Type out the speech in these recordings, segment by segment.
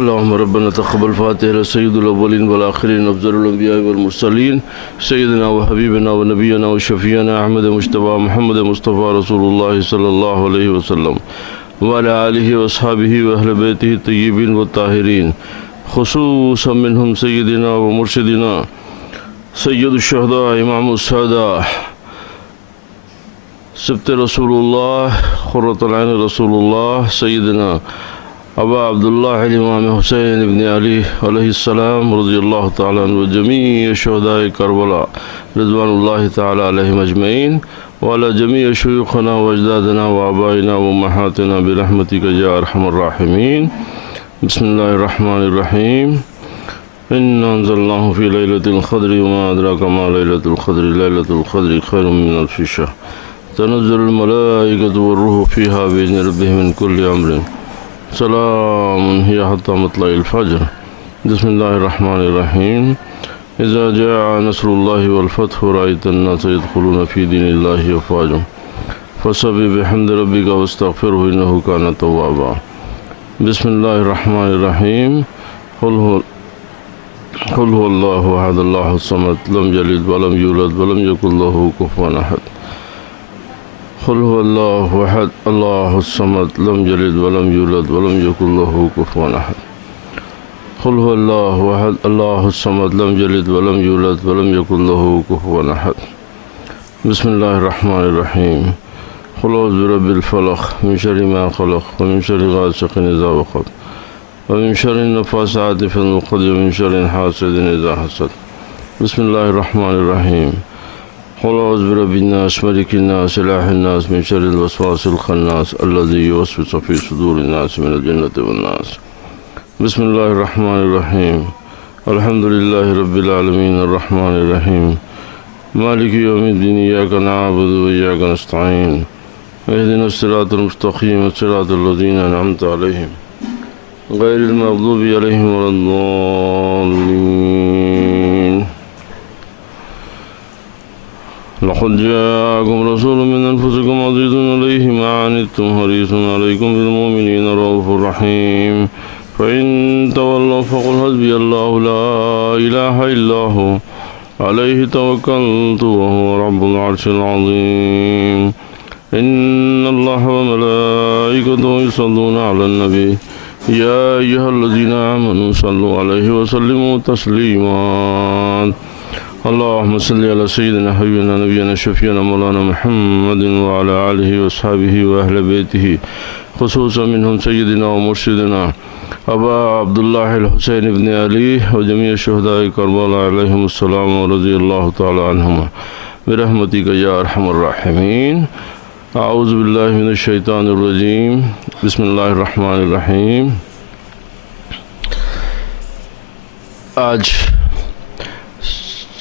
اللهم ربنا تقبل فاتحة سيد الأولين والآخرين أفضل الأنبياء والمرسلين سيدنا وحبيبنا ونبينا وشفيعنا أحمد مجتبى محمد مصطفى رسول الله صلى الله عليه وسلم وعلى آله وأصحابه وأهل بيته الطيبين والطاهرين خصوصا منهم سيدنا ومرشدنا سيد الشهداء إمام السادة سبت رسول الله قرة العين رسول الله سيدنا أبا عبد الله الإمام حسين بن علي عليه السلام رضي الله تعالى عنه وجميع شهداء كربلاء رضوان الله تعالى عليهم أجمعين وعلى جميع شيوخنا وأجدادنا وآبائنا وأمهاتنا برحمتك يا أرحم الراحمين. بسم الله الرحمن الرحيم. إنا أنزلناه في ليلة القدر وما أدراك ما ليلة القدر ليلة القدر خير من ألف شهر تنزل الملائكة والروح فيها بإذن ربهم من كل أمر سلام هي حتى مطلع الفجر. بسم الله الرحمن الرحيم. إذا جاء نصر الله والفتح رأيت الناس يدخلون في دين الله أفواجا فسبح بحمد ربك واستغفره إنه كان توابا. بسم الله الرحمن الرحيم. قل هو الله أحد الله الصمد لم يلد ولم يولد ولم يكن له كفوا أحد. قل هو الله أحد الله الصمد لم يلد ولم يولد ولم يكن له كفوا أحد. قل هو الله أحد الله الصمد لم يلد ولم يولد ولم يكن له كفوا أحد. بسم الله الرحمن الرحيم. قل أعوذ برب الفلق من شر ما خلق ومن شر غاسق إذا وقب ومن شر النفاثات في العقد ومن شر حاسد إذا حسد. بسم الله الرحمن الرحيم. قل أعوذ برب الناس ملك الناس إله الناس من شر الوسواس الخناس الذي يوسوس في صدور الناس من الجنة والناس. بسم الله الرحمن الرحيم. الحمد لله رب العالمين الرحمن الرحيم مالك يوم الدين إياك نعبد وإياك نستعين اهدنا الصراط المستقيم صراط الذين أنعمت عليهم غير المغضوب عليهم ولا الضالين. لقد جاءكم رسول من أنفسكم عزيز عليه ما عنتم حريص عليكم بالمؤمنين رؤوف رحيم فإن تولوا فقل حسبي الله لا إله إلا هو عليه توكلت وهو رب العرش العظيم. إن الله وملائكته يصلون على النبي يا أيها الذين آمنوا صلوا عليه وسلموا تسليما. اللهم صل على سيدنا حبيبنا نبينا شفيعنا مولانا محمد وعلى آله وأصحابه وأهل بيته خصوصا منهم سيدنا ومرشدنا أبا عبد الله الحسين بن علي وجميع شهداء كربلاء عليهم السلام ورضي الله تعالى عنهم برحمتك يا أرحم الراحمين. أعوذ بالله من الشيطان الرجيم. بسم الله الرحمن الرحيم. آج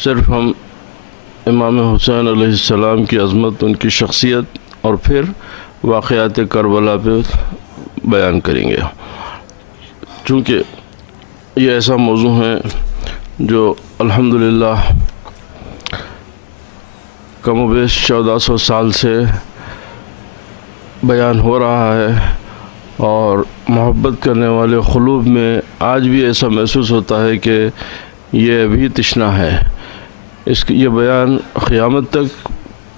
صرف ہم امام حسین علیہ السلام کی عظمت ان کی شخصیت اور پھر واقعات کربلا پہ بیان کریں گے، چونکہ یہ ایسا موضوع ہے جو الحمدللہ کم و بیش 1400 سال سے بیان ہو رہا ہے اور محبت کرنے والے قلوب میں آج بھی ایسا محسوس ہوتا ہے کہ یہ ابھی تشنا ہے. یہ بیان قیامت تک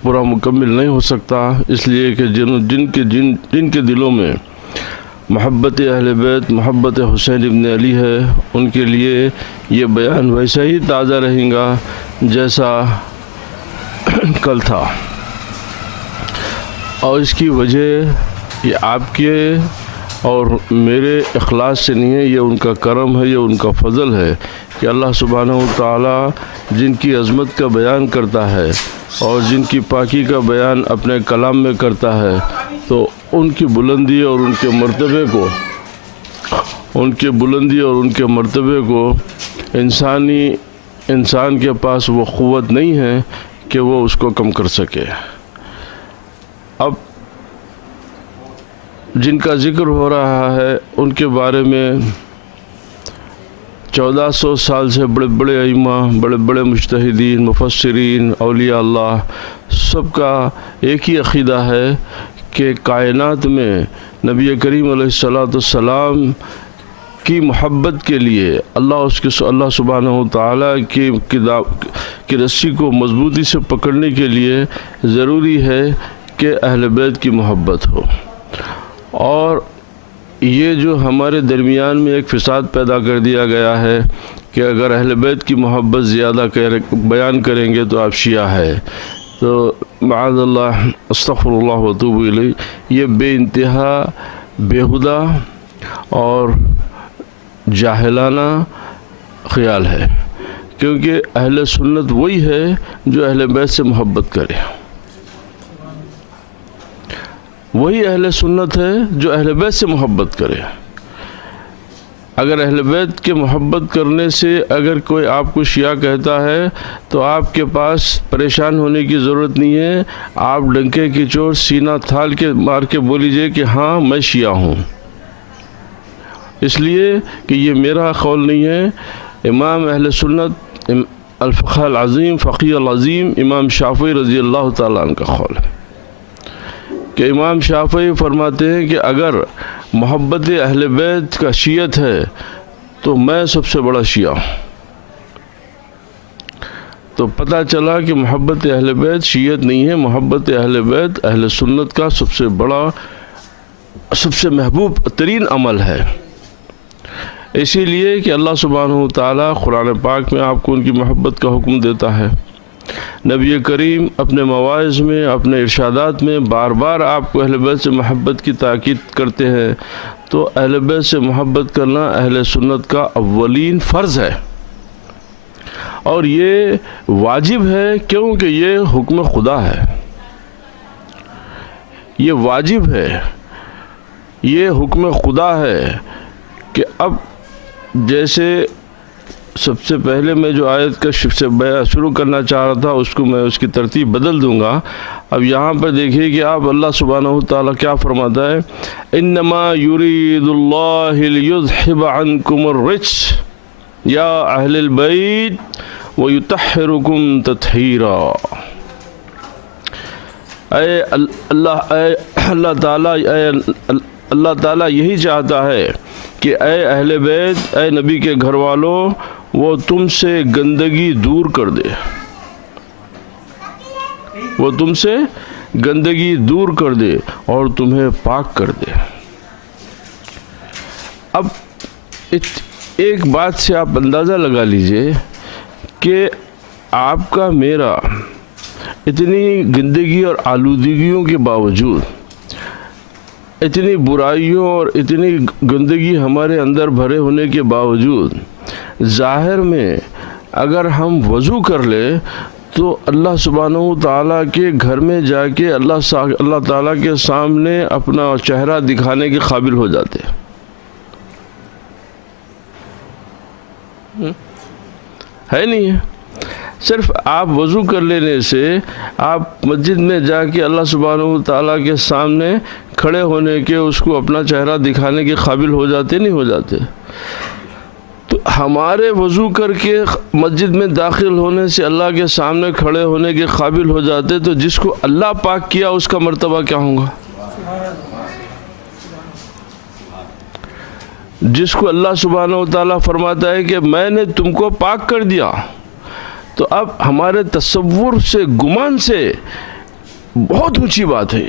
پورا مکمل نہیں ہو سکتا، اس لیے کہ جن کے دلوں میں محبت اہل بیت محبت حسین ابن علی ہے ان کے لیے یہ بیان ویسا ہی تازہ رہے گا جیسا کل تھا، اور اس کی وجہ یہ آپ کے اور میرے اخلاص سے نہیں ہے، یہ ان کا کرم ہے، یہ ان کا فضل ہے کہ اللہ سبحانہ و تعالی جن کی عظمت کا بیان کرتا ہے اور جن کی پاکی کا بیان اپنے کلام میں کرتا ہے تو ان کی بلندی اور ان کے مرتبے کو انسان کے پاس وہ قوت نہیں ہے کہ وہ اس کو کم کر سکے. اب جن کا ذکر ہو رہا ہے ان کے بارے میں 1400 سال سے بڑے بڑے ائمہ، بڑے بڑے مجتہدین، مفسرین، اولیاء اللہ سب کا ایک ہی عقیدہ ہے کہ کائنات میں نبی کریم علیہ السلام کی محبت کے لیے اللہ سبحانہ و تعالیٰ کی کتاب کی رسی کو مضبوطی سے پکڑنے کے لیے ضروری ہے کہ اہل بیت کی محبت ہو. اور یہ جو ہمارے درمیان میں ایک فساد پیدا کر دیا گیا ہے کہ اگر اہل بیت کی محبت زیادہ بیان کریں گے تو آپ شیعہ ہے، تو معاذ اللہ، استغفر اللہ و اتوب الیہ، یہ بے انتہا بیہودہ اور جاہلانہ خیال ہے، کیونکہ اہل سنت وہی ہے جو اہل بیت سے محبت کرے. وہی اہل سنت ہے جو اہل بیت سے محبت کرے. اگر اہل بیت کے محبت کرنے سے اگر کوئی آپ کو شیعہ کہتا ہے تو آپ کے پاس پریشان ہونے کی ضرورت نہیں ہے. آپ ڈنکے کی چوٹ سینہ تھال کے مار کے بولیجئے کہ ہاں میں شیعہ ہوں، اس لیے کہ یہ میرا قول نہیں ہے. امام اہل سنت الفقہ العظیم، فقیہ العظیم امام شافعی رضی اللہ تعالیٰ عنہ کا قول ہے کہ امام شافعی فرماتے ہیں کہ اگر محبت اہل بیت کا شیعت ہے تو میں سب سے بڑا شیعہ ہوں. تو پتہ چلا کہ محبت اہل بیت شیعت نہیں ہے، محبت اہل بیت اہل سنت کا سب سے بڑا، سب سے محبوب ترین عمل ہے. اسی لیے کہ اللہ سبحانہ و تعالیٰ قرآن پاک میں آپ کو ان کی محبت کا حکم دیتا ہے. نبی کریم اپنے مواعظ میں، اپنے ارشادات میں بار بار آپ کو اہل بیت سے محبت کی تاکید کرتے ہیں. تو اہل بیت سے محبت کرنا اہل سنت کا اولین فرض ہے، اور یہ واجب ہے کیونکہ یہ حکم خدا ہے. یہ واجب ہے، یہ حکم خدا ہے کہ اب جیسے سب سے پہلے میں جو آیت کا شروع کرنا چاہ رہا تھا اس کو میں اس کی ترتیب بدل دوں گا. اب یہاں پر دیکھیے کہ آپ اللہ سبحانہ و تعالیٰ کیا فرماتا ہے، انما یرید اللہ لیذھب عنکم الرجس یا اہل البیت ویطہرکم تطہیرا. اے اللہ تعالیٰ یہی چاہتا ہے کہ اے اہل بیت، اے نبی کے گھر والوں، وہ تم سے گندگی دور کر دے، وہ تم سے گندگی دور کر دے اور تمہیں پاک کر دے. اب ایک بات سے آپ اندازہ لگا لیجئے کہ آپ کا میرا اتنی گندگی اور آلودگیوں کے باوجود، اتنی برائیوں اور اتنی گندگی ہمارے اندر بھرے ہونے کے باوجود، ظاہر میں اگر ہم وضو کر لیں تو اللہ سبحانہ و تعالیٰ کے گھر میں جا کے اللہ تعالیٰ کے سامنے اپنا چہرہ دکھانے کے قابل ہو جاتے ہے نہیں ہے. صرف آپ وضو کر لینے سے آپ مسجد میں جا کے اللہ سبحانہ و تعالیٰ کے سامنے کھڑے ہونے کے، اس کو اپنا چہرہ دکھانے کے قابل ہو جاتے نہیں ہو جاتے. تو ہمارے وضو کر کے مسجد میں داخل ہونے سے اللہ کے سامنے کھڑے ہونے کے قابل ہو جاتے، تو جس کو اللہ پاک کیا اس کا مرتبہ کیا ہوگا؟ جس کو اللہ سبحانہ و تعالیٰ فرماتا ہے کہ میں نے تم کو پاک کر دیا، تو اب ہمارے تصور سے، گمان سے بہت اونچی بات ہے.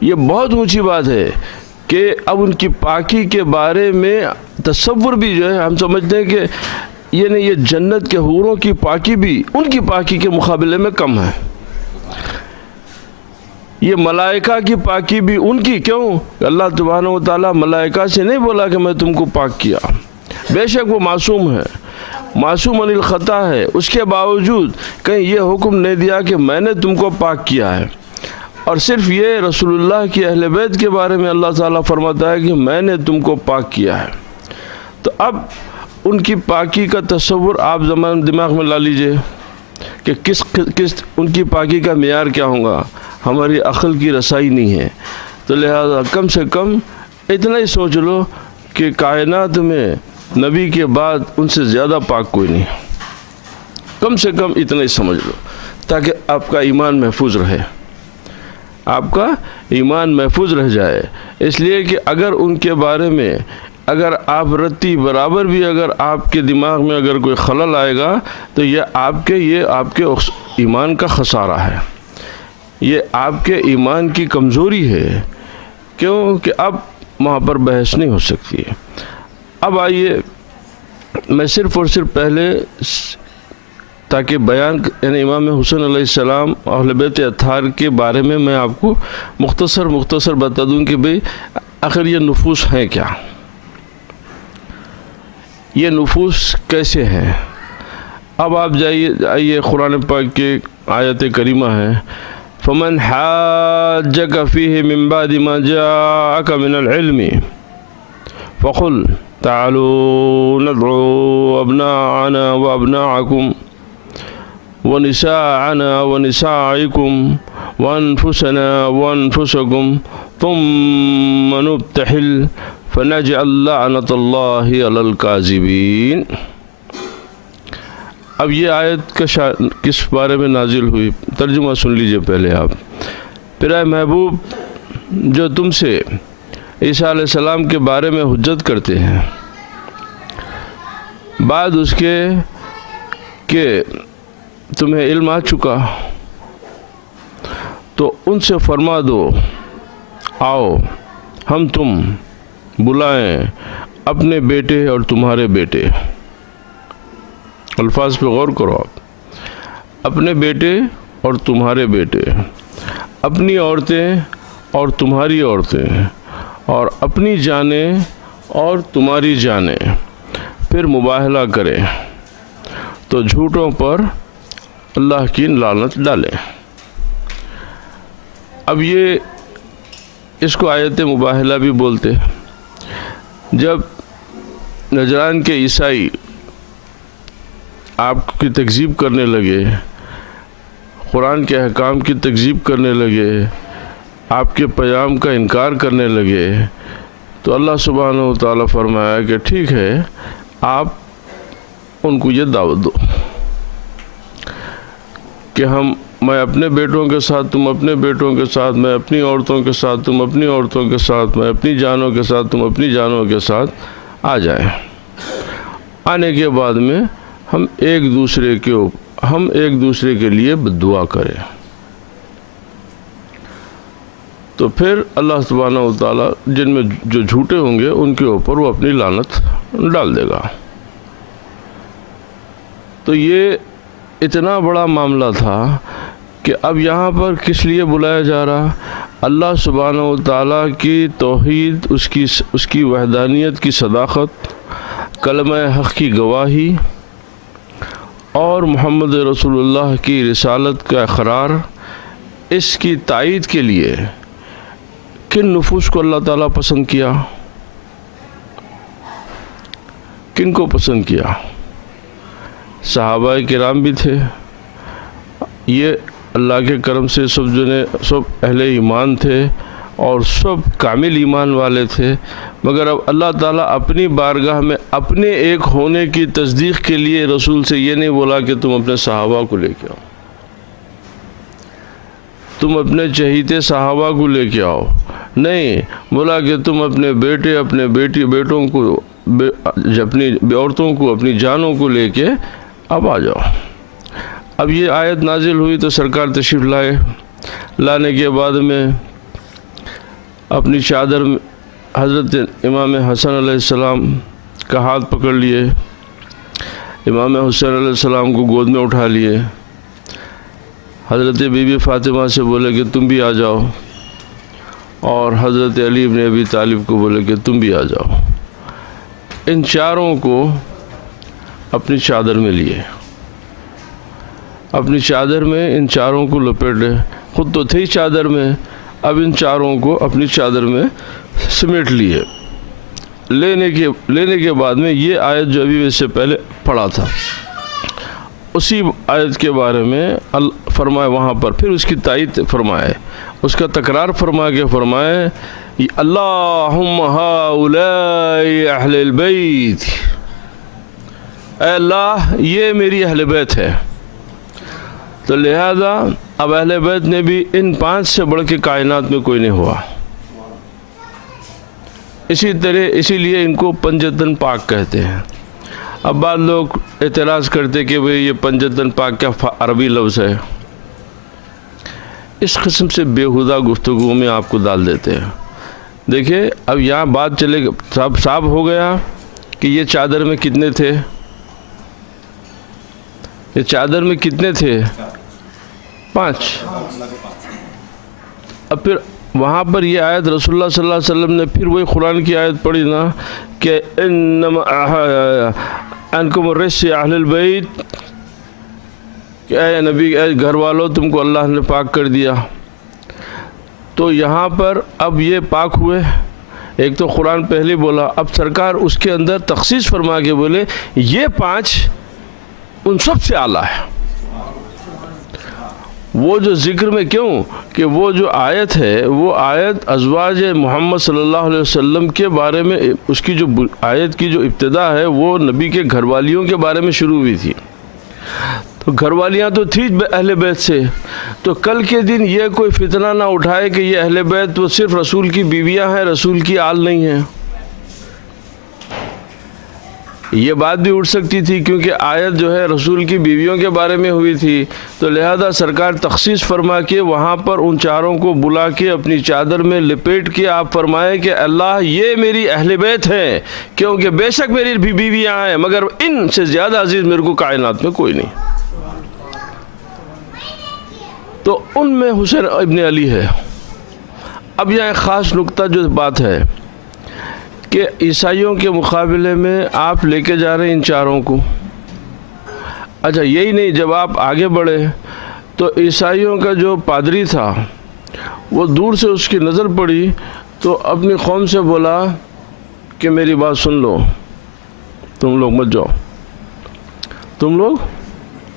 یہ بہت اونچی بات ہے کہ اب ان کی پاکی کے بارے میں تصور بھی جو ہے ہم سمجھتے ہیں کہ یہ جنت کے حوروں کی پاکی بھی ان کی پاکی کے مقابلے میں کم ہے. یہ ملائکہ کی پاکی بھی ان کی، کیوں؟ اللہ سبحانہ و تعالیٰ ملائکہ سے نہیں بولا کہ میں تم کو پاک کیا، بے شک وہ معصوم ہے، معصوم عن الخطا ہے، اس کے باوجود کہیں یہ حکم نہیں دیا کہ میں نے تم کو پاک کیا ہے. اور صرف یہ رسول اللہ کی اہل بیت کے بارے میں اللہ تعالیٰ فرماتا ہے کہ میں نے تم کو پاک کیا ہے. تو اب ان کی پاکی کا تصور آپ دماغ میں لا لیجئے کہ کس ان کی پاکی کا معیار کیا ہوگا. ہماری عقل کی رسائی نہیں ہے. تو لہذا کم سے کم اتنا ہی سوچ لو کہ کائنات میں نبی کے بعد ان سے زیادہ پاک کوئی نہیں. کم سے کم اتنا ہی سمجھ لو تاکہ آپ کا ایمان محفوظ رہے، آپ کا ایمان محفوظ رہ جائے. اس لیے کہ اگر ان کے بارے میں اگر آپ رتی برابر بھی اگر آپ کے دماغ میں اگر کوئی خلل آئے گا تو یہ آپ کے ایمان کا خسارہ ہے، یہ آپ کے ایمان کی کمزوری ہے، کیونکہ اب وہاں پر بحث نہیں ہو سکتی ہے۔ اب آئیے میں صرف اور صرف پہلے تاکہ بیان یعنی امام حسین علیہ السلام اہل بیت اطہار کے بارے میں میں آپ کو مختصر بتا دوں کہ بھئی آخر یہ نفوس ہیں کیا، یہ نفوس کیسے ہیں۔ اب آپ آئیے قرآن پاک کی آیت کریمہ ہے، فمن حاجک فیہ من بعد ما جاءک من العلم فقل تعالوا ندعو ابناءنا وابناءکم ونساءنا ونساءکم وانفسنا وانفسکم ثم نبتحل فنجعل لعنت اللہ علی الکاذبین۔ اب یہ آیت کس بارے میں نازل ہوئی، ترجمہ سن لیجئے پہلے آپ۔ پھر اے محبوب جو تم سے عیسیٰ علیہ السلام کے بارے میں حجت کرتے ہیں بعد اس کے کہ تمہیں علم آ چکا، تو ان سے فرما دو آؤ ہم تم بلائیں اپنے بیٹے اور تمہارے بیٹے، الفاظ پہ غور کرو آپ، اپنے بیٹے اور تمہارے بیٹے، اپنی عورتیں اور تمہاری عورتیں، اور اپنی جانیں اور تمہاری جانیں، پھر مباہلہ کریں تو جھوٹوں پر اللہ کی لعنت ڈالیں۔ اب یہ اس کو آیت مباہلہ بھی بولتے۔ جب نجران کے عیسائی آپ کی تکذیب کرنے لگے، قرآن کے احکام کی تکذیب کرنے لگے، آپ کے پیام کا انکار کرنے لگے، تو اللہ سبحانہ و تعالیٰ فرمایا کہ ٹھیک ہے آپ ان کو یہ دعوت دو کہ میں اپنے بیٹوں کے ساتھ، تم اپنے بیٹوں کے ساتھ، میں اپنی عورتوں کے ساتھ، تم اپنی عورتوں کے ساتھ، میں اپنی جانوں کے ساتھ، تم اپنی جانوں کے ساتھ آ جائیں۔ آنے کے بعد میں ہم ایک دوسرے کے لیے دعا کریں، تو پھر اللہ سبحانہ و تعالیٰ جن میں جو جھوٹے ہوں گے ان کے اوپر وہ اپنی لعنت ڈال دے گا۔ تو یہ اتنا بڑا معاملہ تھا کہ اب یہاں پر کس لیے بلایا جا رہا، اللہ سبحانہ و تعالیٰ کی توحید، اس کی وحدانیت کی صداقت، کلمہ حق کی گواہی اور محمد رسول اللہ کی رسالت کا اقرار، اس کی تائید کے لیے کن نفوس کو اللہ تعالیٰ پسند کیا، کن کو پسند کیا؟ صحابہ کرام بھی تھے، یہ اللہ کے کرم سے سب اہل ایمان تھے اور سب کامل ایمان والے تھے، مگر اب اللہ تعالیٰ اپنی بارگاہ میں اپنے ایک ہونے کی تصدیق کے لیے رسول سے یہ نہیں بولا کہ تم اپنے صحابہ کو لے کے آؤ، تم اپنے چہیتے صحابہ کو لے کے آؤ، نہیں بولا کہ تم اپنے بیٹے، اپنے بیٹوں کو، اپنی عورتوں کو، اپنی جانوں کو لے کے اب آ جاؤ۔ اب یہ آیت نازل ہوئی تو سرکار تشریف لانے کے بعد میں اپنی چادر میں حضرت امام حسن علیہ السلام کا ہاتھ پکڑ لیے، امام حسین علیہ السلام کو گود میں اٹھا لیے، حضرت بی بی فاطمہ سے بولے کہ تم بھی آ جاؤ، اور حضرت علی بن ابی طالب کو بولے کہ تم بھی آ جاؤ۔ ان چاروں کو اپنی چادر میں لیے، اپنی چادر میں ان چاروں کو لپیٹے، خود تو تھے چادر میں، اب ان چاروں کو اپنی چادر میں سمیٹ لیے۔ لینے کے بعد میں یہ آیت جو ابھی اس سے پہلے پڑھا تھا، اسی آیت کے بارے میں فرمائے وہاں پر، پھر اس کی تائید فرمائے، اس کا تکرار فرما کے فرمائے اللہم ہؤلاء اہل البیت، اے اللہ یہ میری اہل بیت ہے۔ تو لہذا اب اہل بیت نے بھی ان 5 سے بڑھ کے کائنات میں کوئی نہیں ہوا، اسی لیے ان کو پنجتن پاک کہتے ہیں۔ اب بعض لوگ اعتراض کرتے کہ بھئی یہ پنجتن پاک کیا عربی لفظ ہے، اس قسم سے بیہودہ گفتگو میں آپ کو ڈال دیتے ہیں۔ دیکھیں اب یہاں بات چلے صاف ہو گیا کہ یہ چادر میں کتنے تھے، یہ چادر میں کتنے تھے؟ 5۔ اب پھر وہاں پر یہ آیت رسول اللہ صلی اللہ علیہ وسلم نے پھر وہی قرآن کی آیت پڑھی نا کہ انما انکم الرجس اہل البیت، کہ اے نبی اے گھر والوں تم کو اللہ نے پاک کر دیا۔ تو یہاں پر اب یہ پاک ہوئے، ایک تو قرآن پہلے بولا، اب سرکار اس کے اندر تخصیص فرما کے بولے یہ 5 ان سب سے اعلیٰ ہے۔ وہ جو ذکر میں کیوں کہ وہ جو آیت ہے وہ آیت ازواج محمد صلی اللہ علیہ وسلم کے بارے میں، اس کی جو آیت کی جو ابتدا ہے وہ نبی کے گھر والیوں کے بارے میں شروع ہوئی تھی، تو گھر والیاں تو تھی اہل بیت سے، تو کل کے دن یہ کوئی فتنہ نہ اٹھائے کہ یہ اہل بیت وہ صرف رسول کی بیویاں ہیں، رسول کی آل نہیں ہیں۔ یہ بات بھی اٹھ سکتی تھی کیونکہ آیت جو ہے رسول کی بیویوں کے بارے میں ہوئی تھی، تو لہذا سرکار تخصیص فرما کے وہاں پر ان چاروں کو بلا کے اپنی چادر میں لپیٹ کے آپ فرمائے کہ اللہ یہ میری اہل بیت ہیں، کیونکہ بے شک میری بھی بیویاں ہیں مگر ان سے زیادہ عزیز میرے کو کائنات میں کوئی نہیں۔ تو ان میں حسین ابن علی ہے۔ اب یہاں ایک خاص نقطہ جو بات ہے کہ عیسائیوں کے مقابلے میں آپ لے کے جا رہے ہیں ان چاروں کو۔ اچھا یہی نہیں، جب آپ آگے بڑھے تو عیسائیوں کا جو پادری تھا وہ دور سے اس کی نظر پڑی تو اپنی قوم سے بولا کہ میری بات سن لو، تم لوگ مت جاؤ، تم لوگ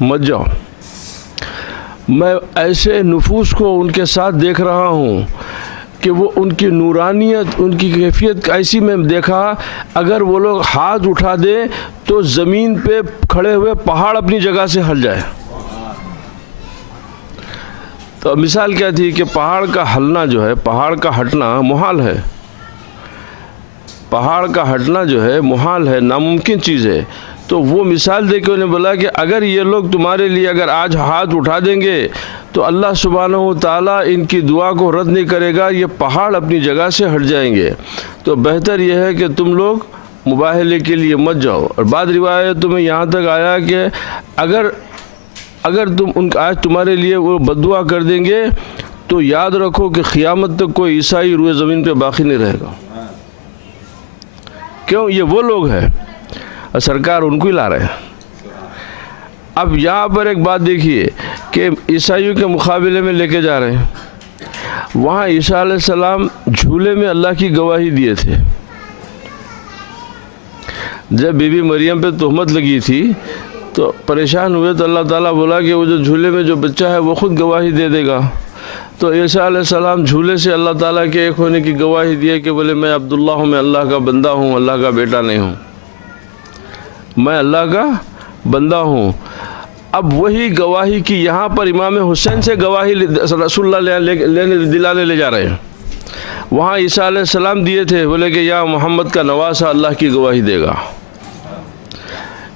مت جاؤ، میں ایسے نفوس کو ان کے ساتھ دیکھ رہا ہوں کہ وہ ان کی نورانیت، ان کی کیفیت ایسی میں دیکھا، اگر وہ لوگ ہاتھ اٹھا دیں تو زمین پہ کھڑے ہوئے پہاڑ اپنی جگہ سے ہل جائے۔ تو مثال کیا تھی کہ پہاڑ کا ہلنا جو ہے، پہاڑ کا ہٹنا محال ہے، پہاڑ کا ہٹنا جو ہے محال ہے، ناممکن چیز ہے۔ تو وہ مثال دے کے انہیں بولا کہ اگر یہ لوگ تمہارے لیے اگر آج ہاتھ اٹھا دیں گے تو اللہ سبحانہ و تعالیٰ ان کی دعا کو رد نہیں کرے گا، یہ پہاڑ اپنی جگہ سے ہٹ جائیں گے۔ تو بہتر یہ ہے کہ تم لوگ مباہلے کے لیے مت جاؤ۔ اور بعض روایتوں میں یہاں تک آیا کہ اگر تم ان آج تمہارے لیے وہ بد دعا کر دیں گے تو یاد رکھو کہ قیامت تک کوئی عیسائی روئے زمین پہ باقی نہیں رہے گا۔ کیوں؟ یہ وہ لوگ ہیں، سرکار ان کو ہی لا رہے ہیں۔ اب یہاں پر ایک بات دیکھیے کہ عیسائیوں کے مقابلے میں لے کے جا رہے ہیں، وہاں عیسیٰ علیہ السلام جھولے میں اللہ کی گواہی دیے تھے۔ جب بی بی مریم پہ تہمت لگی تھی تو پریشان ہوئے تو اللہ تعالیٰ بولا کہ وہ جو جھولے میں جو بچہ ہے وہ خود گواہی دے دے گا۔ تو عیسیٰ علیہ السلام جھولے سے اللہ تعالیٰ کے ایک ہونے کی گواہی دیے کہ بولے میں عبداللہ ہوں، میں اللہ کا بندہ ہوں، اللہ کا بیٹا نہیں ہوں، میں اللہ کا بندہ ہوں۔ اب وہی گواہی کی یہاں پر امام حسین سے گواہی رسول اللہ دلانے لے جا رہے ہیں۔ وہاں عیسیٰ علیہ السلام دیے تھے، بولے کہ یا محمد کا نواسہ اللہ کی گواہی دے گا۔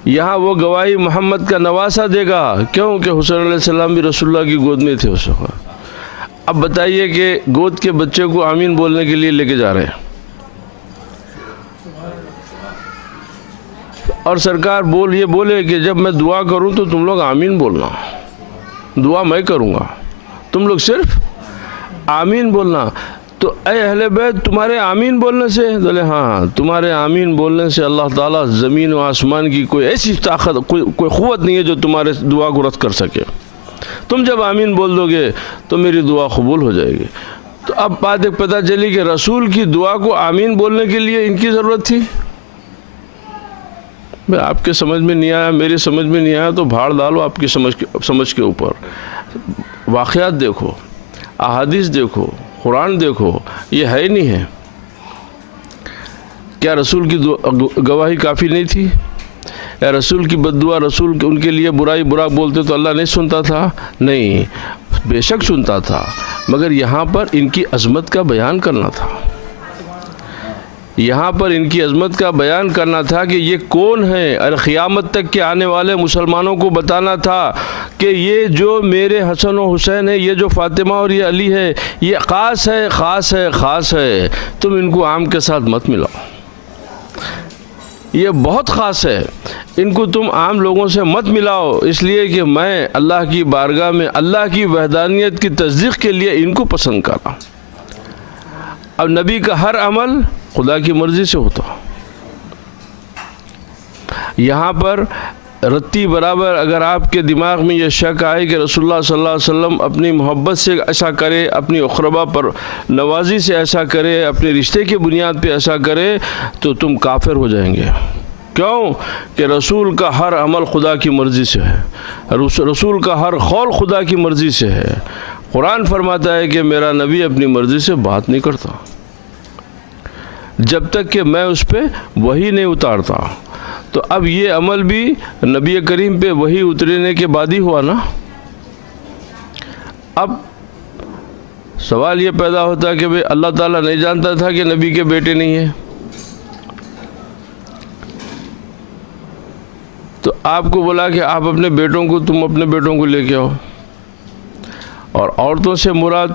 یہاں وہ گواہی محمد کا نواسہ دے گا، کیوں کہ حسین علیہ السلام بھی رسول اللہ کی گود میں تھے اس وقت۔ اب بتائیے کہ گود کے بچے کو آمین بولنے کے لیے لے کے جا رہے ہیں، اور سرکار یہ بولے کہ جب میں دعا کروں تو تم لوگ آمین بولنا، دعا میں کروں گا، تم لوگ صرف آمین بولنا۔ تو اے اہل بیت تمہارے آمین بولنے سے، بولے ہاں تمہارے آمین بولنے سے اللہ تعالیٰ زمین و آسمان کی کوئی ایسی طاقت، کوئی قوت نہیں ہے جو تمہارے دعا کو رد کر سکے۔ تم جب آمین بول دو گے تو میری دعا قبول ہو جائے گی۔ تو اب بات ایک پتہ چلی کہ رسول کی دعا کو آمین بولنے کے لیے ان کی ضرورت تھی۔ آپ کے سمجھ میں نہیں آیا، میری سمجھ میں نہیں آیا تو بھاڑ ڈالو آپ کی سمجھ کے اوپر۔ واقعات دیکھو، احادیث دیکھو، قرآن دیکھو، یہ ہے نہیں ہے۔ کیا رسول کی گواہی کافی نہیں تھی؟ یا رسول کی بد دعا، رسول ان کے لیے برا بولتے تو اللہ نہیں سنتا تھا؟ نہیں، بے شک سنتا تھا، مگر یہاں پر ان کی عظمت کا بیان کرنا تھا۔ یہاں پر ان کی عظمت کا بیان کرنا تھا کہ یہ کون ہے، اور قیامت تک کے آنے والے مسلمانوں کو بتانا تھا کہ یہ جو میرے حسن و حسین ہے، یہ جو فاطمہ اور یہ علی ہے، یہ خاص ہے، خاص ہے، خاص ہے، تم ان کو عام کے ساتھ مت ملاؤ، یہ بہت خاص ہے، ان کو تم عام لوگوں سے مت ملاؤ، اس لیے کہ میں اللہ کی بارگاہ میں اللہ کی وحدانیت کی تصدیق کے لیے ان کو پسند کر رہا ہوں۔ اب نبی کا ہر عمل خدا کی مرضی سے ہوتا، یہاں پر رتی برابر اگر آپ کے دماغ میں یہ شک آئے کہ رسول اللہ صلی اللہ علیہ وسلم اپنی محبت سے ایسا کرے، اپنی اقربا پر نوازی سے ایسا کرے، اپنے رشتے کی بنیاد پہ ایسا کرے، تو تم کافر ہو جائیں گے۔ کیوں؟ کہ رسول کا ہر عمل خدا کی مرضی سے ہے، رسول کا ہر قول خدا کی مرضی سے ہے۔ قرآن فرماتا ہے کہ میرا نبی اپنی مرضی سے بات نہیں کرتا جب تک کہ میں اس پہ وحی نہیں اتارتا۔ تو اب یہ عمل بھی نبی کریم پہ وحی اترنے کے بعد ہی ہوا نا۔ اب سوال یہ پیدا ہوتا ہے کہ بھئی اللہ تعالیٰ نہیں جانتا تھا کہ نبی کے بیٹے نہیں ہیں؟ تو آپ کو بولا کہ آپ اپنے بیٹوں کو، تم اپنے بیٹوں کو لے کے آؤ، اور عورتوں سے مراد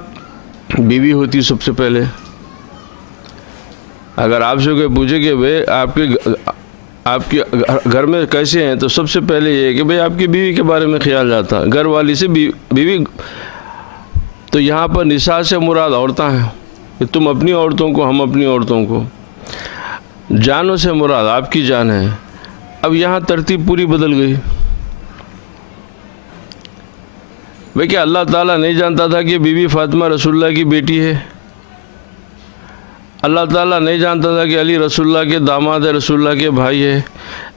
بیوی ہوتی سب سے پہلے۔ اگر آپ سے کوئی پوچھے کہ بھئی آپ کے گھر میں کیسے ہیں، تو سب سے پہلے یہ ہے کہ بھئی آپ کی بیوی کے بارے میں خیال جاتا ہے، گھر والی سے بیوی۔ تو یہاں پر نساء سے مراد عورتیں ہیں کہ تم اپنی عورتوں کو، ہم اپنی عورتوں کو۔ جانوں سے مراد آپ کی جان ہے۔ اب یہاں ترتیب پوری بدل گئی۔ بھئی کہ اللہ تعالیٰ نہیں جانتا تھا کہ بی بی فاطمہ رسول اللہ کی بیٹی ہے؟ اللہ تعالیٰ نہیں جانتا تھا کہ علی رسول اللہ کے داماد ہے، رسول اللہ کے بھائی ہے؟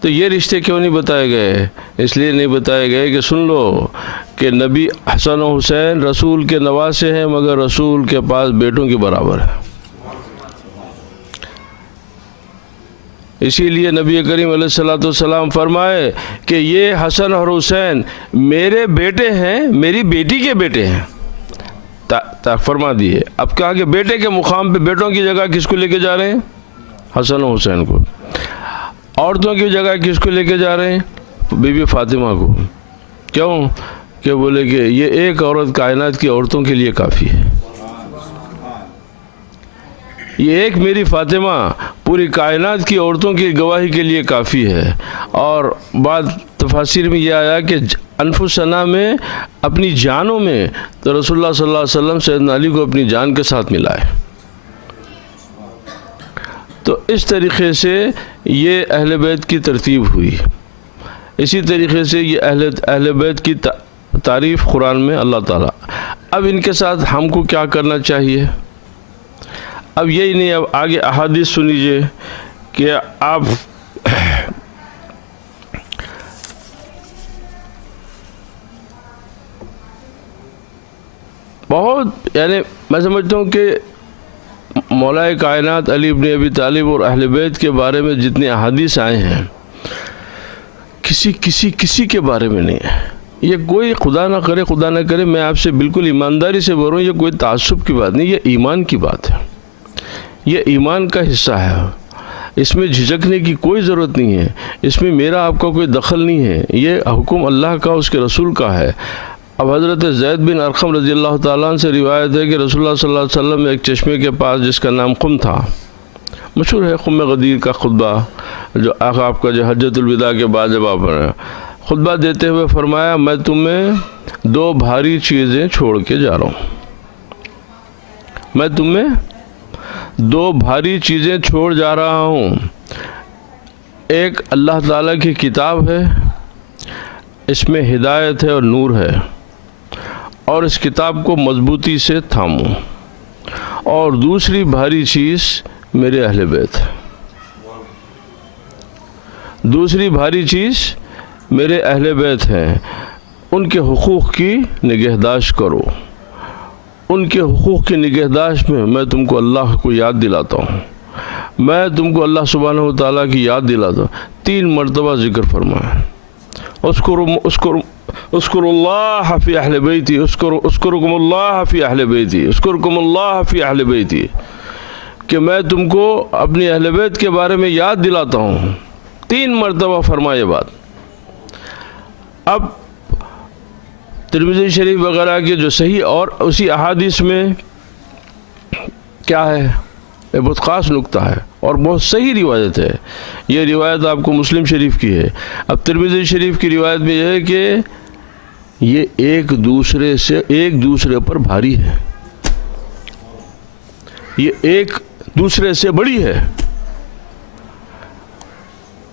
تو یہ رشتے کیوں نہیں بتائے گئے؟ اس لیے نہیں بتائے گئے کہ سن لو کہ نبی حسن و حسین رسول کے نواسے ہیں، مگر رسول کے پاس بیٹوں کے برابر ہے۔ اسی لیے نبی کریم علیہ السلام فرمائے کہ یہ حسن اور حسین میرے بیٹے ہیں، میری بیٹی کے بیٹے ہیں، فرما دیے۔ اب کہا کہ بیٹے کے مقام پہ بیٹوں کی جگہ کس کو لے کے جا رہے ہیں؟ حسن و حسین کو۔ عورتوں کی جگہ کس کو لے کے جا رہے ہیں؟ بی بی فاطمہ کو۔ کیوں؟ کہ بولے کہ یہ ایک عورت کائنات کی عورتوں کے لیے کافی ہے، یہ ایک میری فاطمہ پوری کائنات کی عورتوں کی گواہی کے لیے کافی ہے۔ اور بعد تفاسیر میں یہ آیا کہ انفسنا میں، اپنی جانوں میں، تو رسول اللہ صلی اللہ علیہ وسلم سیدنا علی کو اپنی جان کے ساتھ ملائے۔ تو اس طریقے سے یہ اہل بیت کی ترتیب ہوئی۔ اسی طریقے سے یہ اہل بیت کی تعریف قرآن میں اللہ تعالیٰ۔ اب ان کے ساتھ ہم کو کیا کرنا چاہیے؟ اب یہی نہیں، اب آگے احادیث سن لیجیے کہ آپ بہت، یعنی میں سمجھتا ہوں کہ مولا کائنات علی ابن ابی طالب اور اہل بیت کے بارے میں جتنے احادیث آئے ہیں، کسی کے بارے میں نہیں ہے۔ یہ کوئی خدا نہ کرے میں آپ سے بالکل ایمانداری سے بول رہا ہوں، یہ کوئی تعصب کی بات نہیں، یہ ایمان کی بات ہے، یہ ایمان کا حصہ ہے، اس میں جھجکنے کی کوئی ضرورت نہیں ہے، اس میں میرا آپ کا کوئی دخل نہیں ہے، یہ حکم اللہ کا، اس کے رسول کا ہے۔ اب حضرت زید بن ارقم رضی اللہ تعالیٰ عنہ سے روایت ہے کہ رسول اللہ صلی اللہ علیہ وسلم ایک چشمے کے پاس جس کا نام قم تھا، مشہور ہے قم غدیر کا خطبہ، جو آپ کا جو حجۃ الوداع کے بعد جب آپ خطبہ دیتے ہوئے فرمایا، میں تمہیں دو بھاری چیزیں چھوڑ کے جا رہا ہوں، میں تمہیں دو بھاری چیزیں چھوڑ جا رہا ہوں، ایک اللہ تعالیٰ کی کتاب ہے، اس میں ہدایت ہے اور نور ہے، اور اس کتاب کو مضبوطی سے تھامو، اور دوسری بھاری چیز میرے اہل بیت ہے، دوسری بھاری چیز میرے اہل بیت ہیں، ان کے حقوق کی نگہداشت کرو، ان کے حقوق کی نگہداشت میں تم کو اللہ کو یاد دلاتا ہوں، میں تم کو اللہ سبحانہ و تعالیٰ کی یاد دلاتا ہوں۔ 3 مرتبہ ذکر فرمایا، اذکر اللہ فی اہل بیتی، اذکرکم اللہ فی اہل بیتی، اذکرکم اللہ فی اہل بیتی، کہ میں تم کو اپنی اہل بیت کے بارے میں یاد دلاتا ہوں. 3 مرتبہ فرمائے بات. اب ترمذی شریف وغیرہ کے جو صحیح اور اسی احادیث میں کیا ہے، یہ بہت خاص نکتہ ہے اور بہت صحیح روایت ہے. یہ روایت آپ کو مسلم شریف کی ہے. اب ترمذی شریف کی روایت میں یہ ہے کہ یہ ایک دوسرے پر بھاری ہے، یہ ایک دوسرے سے بڑی ہے،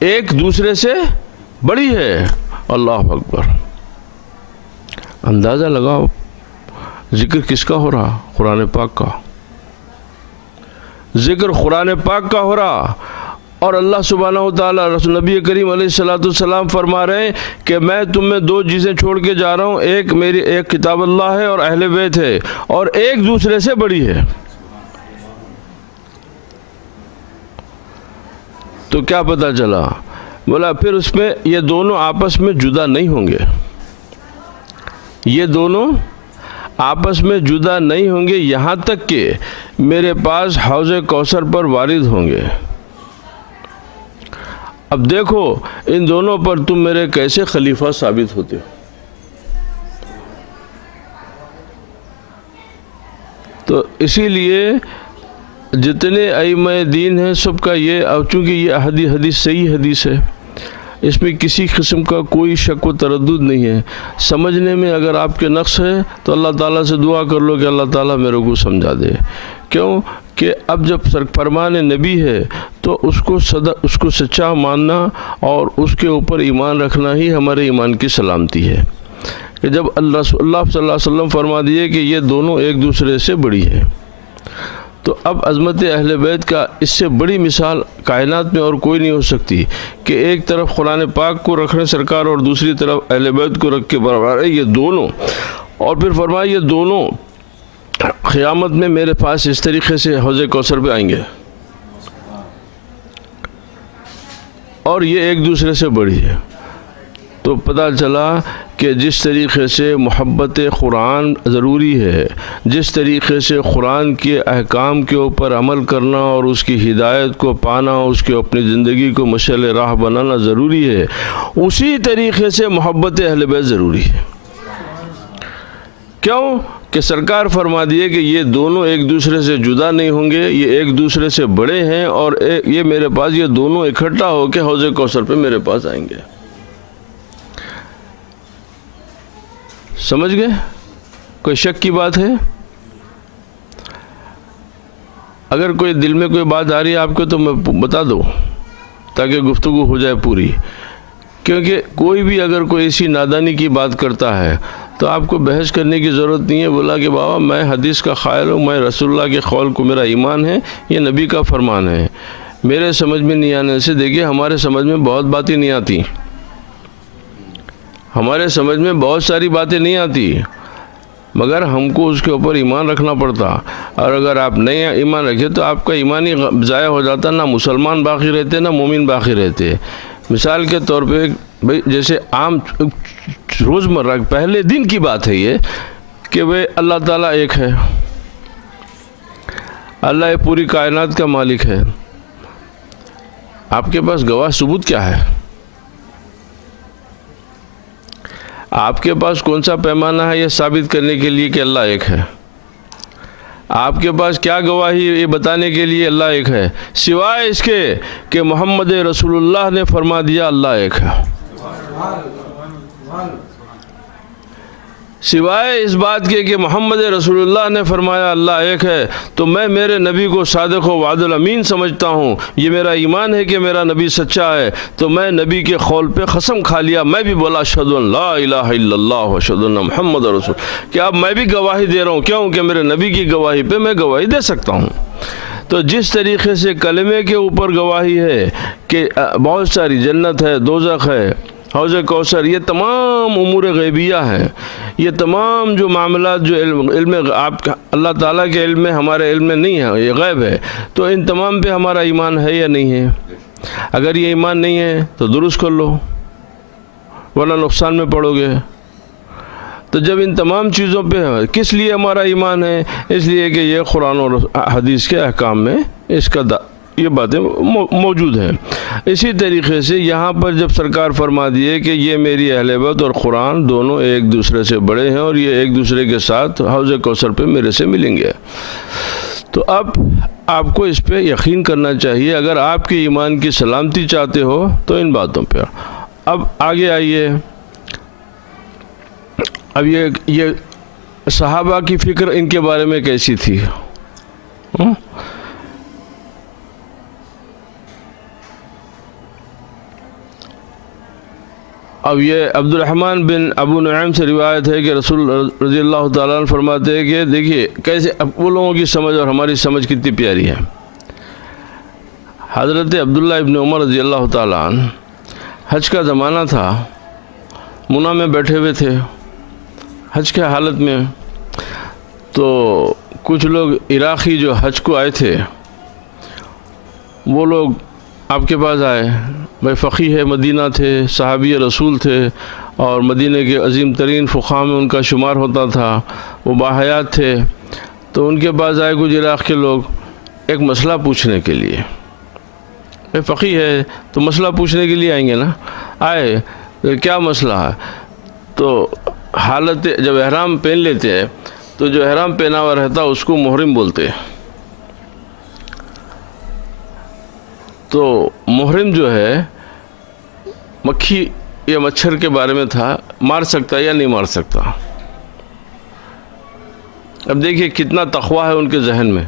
ایک دوسرے سے بڑی ہے. اللہ اکبر. اندازہ لگاؤ ذکر کس کا ہو رہا؟ قرآن پاک کا ذکر، قرآن پاک کا ہو رہا. اور اللہ سبحانہ و تعالیٰ رسول نبی کریم علیہ السلام فرما رہے ہیں کہ میں تم میں 2 چیزیں چھوڑ کے جا رہا ہوں، ایک کتاب اللہ ہے اور اہل بیت ہے، اور ایک دوسرے سے بڑی ہے. تو کیا پتہ چلا؟ بولا پھر اس میں یہ دونوں آپس میں جدا نہیں ہوں گے، یہ دونوں آپس میں جدا نہیں ہوں گے یہاں تک کہ میرے پاس حوض کوثر پر وارد ہوں گے. اب دیکھو ان دونوں پر تم میرے کیسے خلیفہ ثابت ہوتے ہو. تو اسی لیے جتنے ائمہ دین ہیں سب کا یہ، چونکہ یہ حدیث صحیح حدیث ہے، اس میں کسی قسم کا کوئی شک و تردد نہیں ہے. سمجھنے میں اگر آپ کے نقص ہے تو اللہ تعالیٰ سے دعا کر لو کہ اللہ تعالیٰ میرے کو سمجھا دے. کیوں کہ اب جب فرمان نبی ہے تو اس کو سچا ماننا اور اس کے اوپر ایمان رکھنا ہی ہمارے ایمان کی سلامتی ہے. کہ جب اللہ صلی اللہ علیہ وسلم فرما دیے کہ یہ دونوں ایک دوسرے سے بڑی ہے، تو اب عظمت اہل بیت کا اس سے بڑی مثال کائنات میں اور کوئی نہیں ہو سکتی کہ ایک طرف قرآن پاک کو رکھنے سرکار اور دوسری طرف اہل بیت کو رکھ کے برابر یہ دونوں. اور پھر فرمایا یہ دونوں قیامت میں میرے پاس اس طریقے سے حوض کوثر پہ آئیں گے اور یہ ایک دوسرے سے بڑی ہے. تو پتہ چلا کہ جس طریقے سے محبت قرآن ضروری ہے، جس طریقے سے قرآن کے احکام کے اوپر عمل کرنا اور اس کی ہدایت کو پانا، اس کے اپنی زندگی کو مشعل راہ بنانا ضروری ہے، اسی طریقے سے محبت اہل بیت ضروری ہے. کیوں کہ سرکار فرما دیے کہ یہ دونوں ایک دوسرے سے جدا نہیں ہوں گے، یہ ایک دوسرے سے بڑے ہیں، اور یہ میرے پاس یہ دونوں اکٹھا ہو کے حوض کوثر پہ میرے پاس آئیں گے. سمجھ گئے؟ کوئی شک کی بات ہے؟ اگر کوئی دل میں کوئی بات آ رہی ہے آپ کو تو میں بتا دو تاکہ گفتگو ہو جائے پوری. کیونکہ کوئی بھی اگر کوئی ایسی نادانی کی بات کرتا ہے تو آپ کو بحث کرنے کی ضرورت نہیں ہے. بولا کہ بابا میں حدیث کا قائل ہوں، میں رسول اللہ کے قول کو میرا ایمان ہے، یہ نبی کا فرمان ہے. میرے سمجھ میں نہیں آنے سے، دیکھیے ہمارے سمجھ میں بہت باتیں نہیں آتی، ہمارے سمجھ میں بہت ساری باتیں نہیں آتی، مگر ہم کو اس کے اوپر ایمان رکھنا پڑتا. اور اگر آپ نہیں ایمان رکھے تو آپ کا ایمان ہی ضائع ہو جاتا، نہ مسلمان باقی رہتے نہ مومن باقی رہتے. مثال کے طور پہ بھئی جیسے عام روزمرہ پہلے دن کی بات ہے یہ کہ بھئی اللہ تعالیٰ ایک ہے، اللہ یہ پوری کائنات کا مالک ہے. آپ کے پاس گواہ ثبوت کیا ہے؟ آپ کے پاس کون سا پیمانہ ہے یہ ثابت کرنے کے لیے کہ اللہ ایک ہے؟ آپ کے پاس کیا گواہی یہ بتانے کے لیے اللہ ایک ہے، سوائے اس کے کہ محمد رسول اللہ نے فرما دیا اللہ ایک ہے؟ سوائے اس بات کے کہ محمد رسول اللہ نے فرمایا اللہ ایک ہے تو میں میرے نبی کو صادق و وعد الامین سمجھتا ہوں، یہ میرا ایمان ہے کہ میرا نبی سچا ہے. تو میں نبی کے قول پہ قسم کھا لیا، میں بھی بولا اشہد ان لا الہ الا اللہ واشہد ان محمد رسول، کہ اب میں بھی گواہی دے رہا ہوں. کیوں کہ میرے نبی کی گواہی پہ میں گواہی دے سکتا ہوں. تو جس طریقے سے کلمے کے اوپر گواہی ہے کہ بہت ساری جنت ہے، دوزخ ہے، حوض کوثر، یہ تمام امور غیبیہ ہیں، یہ تمام جو معاملات جو علم آپ کا اللہ تعالیٰ کے علم میں ہمارے علم میں نہیں ہے، یہ غیب ہے. تو ان تمام پہ ہمارا ایمان ہے یا نہیں ہے؟ اگر یہ ایمان نہیں ہے تو درست کر لو ورنہ نقصان میں پڑو گے. تو جب ان تمام چیزوں پہ کس لیے ہمارا ایمان ہے؟ اس لیے کہ یہ قرآن اور حدیث کے احکام میں اس کا یہ باتیں موجود ہیں۔ اسی طریقے سے یہاں پر جب سرکار فرما دیے کہ یہ میری اہل بیت اور قرآن دونوں ایک دوسرے سے بڑے ہیں اور یہ ایک دوسرے کے ساتھ حوض کوثر پہ میرے سے ملیں گے، تو اب آپ کو اس پہ یقین کرنا چاہیے۔ اگر آپ کے ایمان کی سلامتی چاہتے ہو تو ان باتوں پہ۔ اب آگے آئیے، اب یہ صحابہ کی فکر ان کے بارے میں کیسی تھی؟ اب یہ عبد الرحمن بن ابو نعیم سے روایت ہے کہ رسول رضی اللہ تعالیٰ عنہ فرماتے ہیں کہ دیکھیے کیسے اب وہ لوگوں کی سمجھ اور ہماری سمجھ کتنی پیاری ہے۔ حضرت عبداللہ ابن عمر رضی اللہ تعالیٰ عنہ، حج کا زمانہ تھا، منی میں بیٹھے ہوئے تھے حج کے حالت میں، تو کچھ لوگ عراقی جو حج کو آئے تھے وہ لوگ آپ کے پاس آئے، بھائی فقیہ ہے مدینہ تھے، صحابی رسول تھے اور مدینہ کے عظیم ترین فقہاء میں ان کا شمار ہوتا تھا، وہ باحیات تھے، تو ان کے پاس آئے کچھ عراق کے لوگ ایک مسئلہ پوچھنے کے لیے۔ بھائی فقیہ ہے تو مسئلہ پوچھنے کے لیے آئیں گے نا، آئے کیا مسئلہ ہے؟ تو حالت جب احرام پہن لیتے ہیں تو جو احرام پہنا ہوا رہتا اس کو محرم بولتے ہیں۔ تو محرم جو ہے مکھی یا مچھر کے بارے میں تھا، مار سکتا یا نہیں مار سکتا۔ اب دیکھیے کتنا تقویٰ ہے ان کے ذہن میں،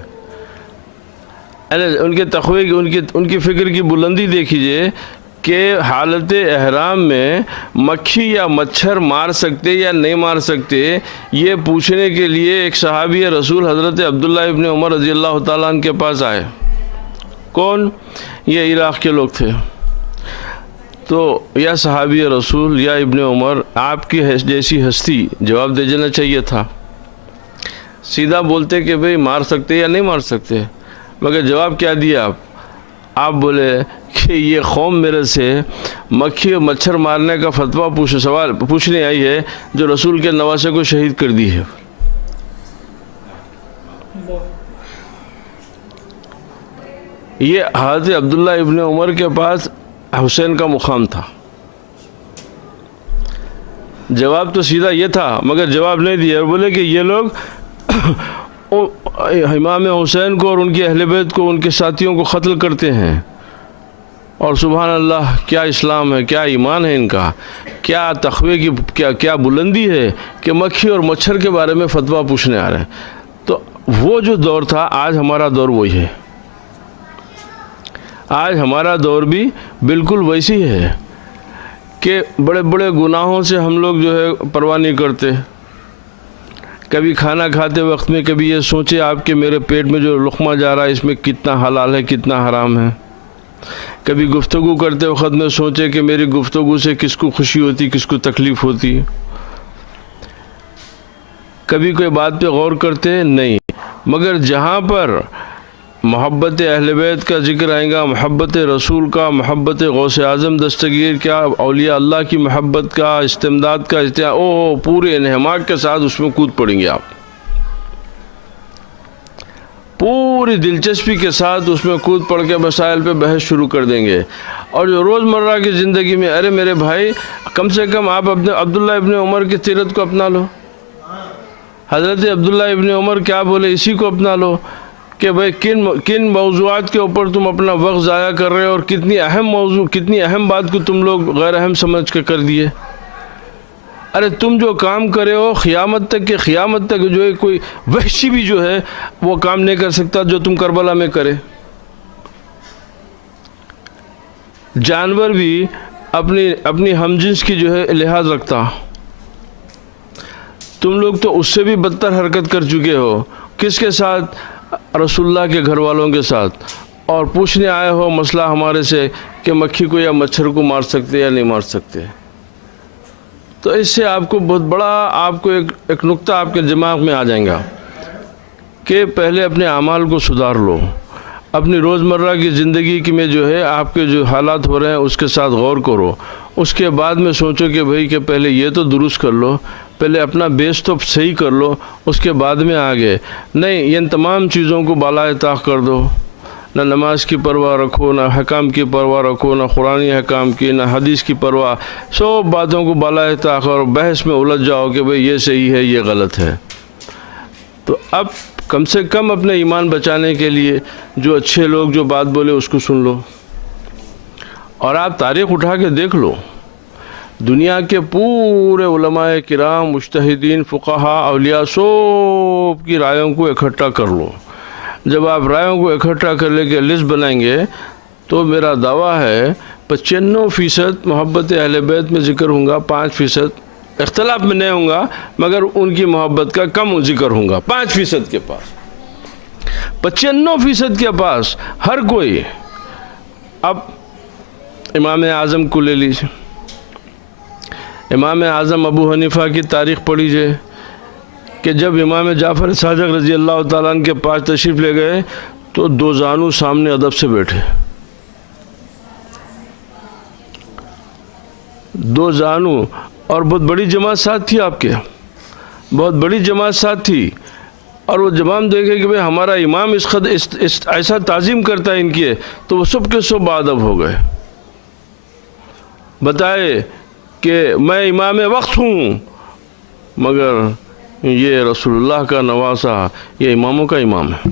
ان کے تقوی کی ان کی فکر کی بلندی دیکھیے کہ حالت احرام میں مکھی یا مچھر مار سکتے یا نہیں مار سکتے، یہ پوچھنے کے لیے ایک صحابی رسول حضرت عبداللہ ابن عمر رضی اللہ تعالیٰ عنہ کے پاس آئے۔ کون؟ یہ عراق کے لوگ تھے۔ تو یا صحابی رسول یا ابن عمر، آپ کی جیسی ہستی جواب دے دینا چاہیے تھا، سیدھا بولتے کہ بھئی مار سکتے یا نہیں مار سکتے، مگر جواب کیا دیا آپ بولے کہ یہ قوم میرے سے مکھی اور مچھر مارنے کا فتویٰ سوال پوچھنے آئی ہے جو رسول کے نواسے کو شہید کر دی ہے۔ یہ حضرت عبداللہ ابن عمر کے پاس حسین کا مقام تھا، جواب تو سیدھا یہ تھا مگر جواب نہیں دیا، اور بولے کہ یہ لوگ امام حسین کو اور ان کی اہل بیت کو، ان کے ساتھیوں کو قتل کرتے ہیں، اور سبحان اللہ کیا اسلام ہے، کیا ایمان ہے ان کا، کیا تقوی کی کیا بلندی ہے کہ مکھی اور مچھر کے بارے میں فتویٰ پوچھنے آ رہے ہیں۔ تو وہ جو دور تھا، آج ہمارا دور وہی ہے، آج ہمارا دور بھی بالکل ویسی ہے کہ بڑے بڑے گناہوں سے ہم لوگ جو ہے پرواہ نہیں کرتے۔ کبھی کھانا کھاتے وقت میں کبھی یہ سوچے آپ کہ میرے پیٹ میں جو لقمہ جا رہا ہے اس میں کتنا حلال ہے کتنا حرام ہے۔ کبھی گفتگو کرتے وقت میں سوچے کہ میری گفتگو سے کس کو خوشی ہوتی کس کو تکلیف ہوتی۔ کبھی کوئی بات پہ غور کرتے نہیں، مگر جہاں پر محبت اہل بیت کا ذکر آئے گا، محبت رسول کا، محبت غوث اعظم دستگیر کا، اولیاء اللہ کی محبت کا، استمداد کا پورے انہماک کے ساتھ اس میں کود پڑیں گے آپ، پوری دلچسپی کے ساتھ اس میں کود پڑ کے مسائل پہ بحث شروع کر دیں گے۔ اور جو روزمرہ کی زندگی میں، ارے میرے بھائی کم سے کم آپ اپنے عبداللہ ابن عمر کی سیرت کو اپنا لو، حضرت عبداللہ ابن عمر کیا بولے اسی کو اپنا لو، کہ بھئی کن موضوعات کے اوپر تم اپنا وقت ضائع کر رہے ہو، اور کتنی اہم موضوع، کتنی اہم بات کو تم لوگ غیر اہم سمجھ کے کر دیے۔ ارے تم جو کام کرے ہو قیامت تک جو ہے کوئی وحشی بھی جو ہے وہ کام نہیں کر سکتا جو تم کربلا میں کرے۔ جانور بھی اپنی ہمجنس کی جو ہے لحاظ رکھتا، تم لوگ تو اس سے بھی بدتر حرکت کر چکے ہو۔ کس کے ساتھ؟ رسول اللہ کے گھر والوں کے ساتھ، اور پوچھنے آئے ہو مسئلہ ہمارے سے کہ مکھی کو یا مچھر کو مار سکتے یا نہیں مار سکتے۔ تو اس سے آپ کو بہت بڑا آپ کو ایک نقطہ آپ کے دماغ میں آ جائے گا کہ پہلے اپنے اعمال کو سدھار لو، اپنی روزمرہ کی زندگی کی میں جو ہے آپ کے جو حالات ہو رہے ہیں اس کے ساتھ غور کرو، اس کے بعد میں سوچو کہ بھئی کہ پہلے یہ تو درست کر لو، پہلے اپنا بیس تو صحیح کر لو، اس کے بعد میں آگے نہیں ان تمام چیزوں کو بالائے طاق کر دو، نہ نماز کی پرواہ رکھو، نہ حکام کی پرواہ رکھو، نہ قرآنی حکام کی، نہ حدیث کی پرواہ، سب باتوں کو بالائے طاق اور بحث میں الجھ جاؤ کہ بھئی یہ صحیح ہے یہ غلط ہے۔ تو اب کم سے کم اپنے ایمان بچانے کے لیے جو اچھے لوگ جو بات بولے اس کو سن لو، اور آپ تاریخ اٹھا کے دیکھ لو، دنیا کے پورے علماء کرام، مجتہدین، فقہا، اولیاء، سب کی رائےوں کو اکٹھا کر لو۔ جب آپ رائےوں کو اکٹھا کر لے کے لسٹ بنائیں گے تو میرا دعویٰ ہے 95% محبت اہل بیت میں ذکر ہوں گا، 5% اختلاف میں نہیں ہوں گا مگر ان کی محبت کا کم ذکر ہوں گا۔ 5% کے پاس، 95% کے پاس ہر کوئی۔ اب امام اعظم کو لے لیجیے، امام اعظم ابو حنیفہ کی تاریخ پڑھیجئے کہ جب امام جعفر صادق رضی اللہ تعالیٰ عنہ کے پاس تشریف لے گئے تو 2 زانو سامنے ادب سے بیٹھے، 2 زانو، اور بہت بڑی جماعت ساتھ تھی، آپ کے بہت بڑی جماعت ساتھ تھی، اور وہ جب ہم دیکھے کہ بھئی ہمارا امام اس ایسا تعظیم کرتا ہے ان کی، تو وہ سب کے سب بادب ہو گئے، بتائے کہ میں امام وقت ہوں مگر یہ رسول اللہ کا نواسا، یہ اماموں کا امام ہے۔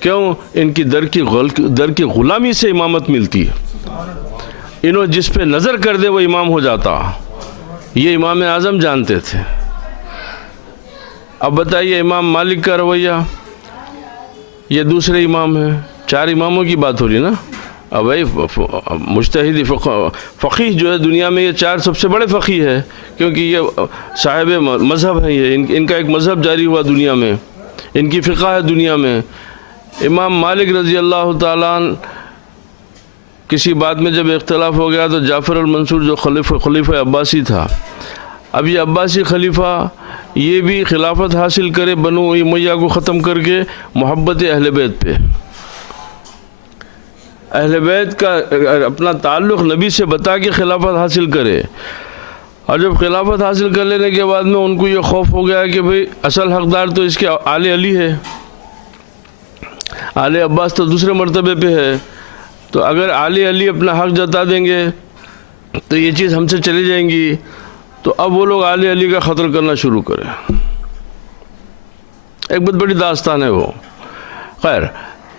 کیوں؟ ان کی در کی غلامی سے امامت ملتی ہے، انہوں جس پہ نظر کر دے وہ امام ہو جاتا، یہ امام اعظم جانتے تھے۔ اب بتائیے امام مالک کا رویہ، یہ دوسرے امام ہیں، 4 اماموں کی بات ہو رہی نا۔ اب بھائی مجتہد فقیہ جو ہے دنیا میں یہ 4 سب سے بڑے فقیہ ہے، کیونکہ یہ صاحب مذہب ہیں، یہ ان کا ایک مذہب جاری ہوا دنیا میں، ان کی فقہ ہے دنیا میں۔ امام مالک رضی اللہ تعالیٰ عنہ کسی بات میں جب اختلاف ہو گیا تو جعفر المنصور جو خلیفہ عباسی تھا، اب یہ عباسی خلیفہ یہ بھی خلافت حاصل کرے بنو امیہ کو ختم کر کے محبت اہل بیت پہ، اہل بیت کا اپنا تعلق نبی سے بتا کے خلافت حاصل کرے، اور جب خلافت حاصل کر لینے کے بعد میں ان کو یہ خوف ہو گیا کہ بھئی اصل حقدار تو اس کے آل علی ہے، آل عباس تو دوسرے مرتبے پہ ہے، تو اگر آل علی اپنا حق جتا دیں گے تو یہ چیز ہم سے چلی جائیں گی، تو اب وہ لوگ آل علی کا خطر کرنا شروع کریں۔ ایک بہت بڑی داستان ہے وہ۔ خیر،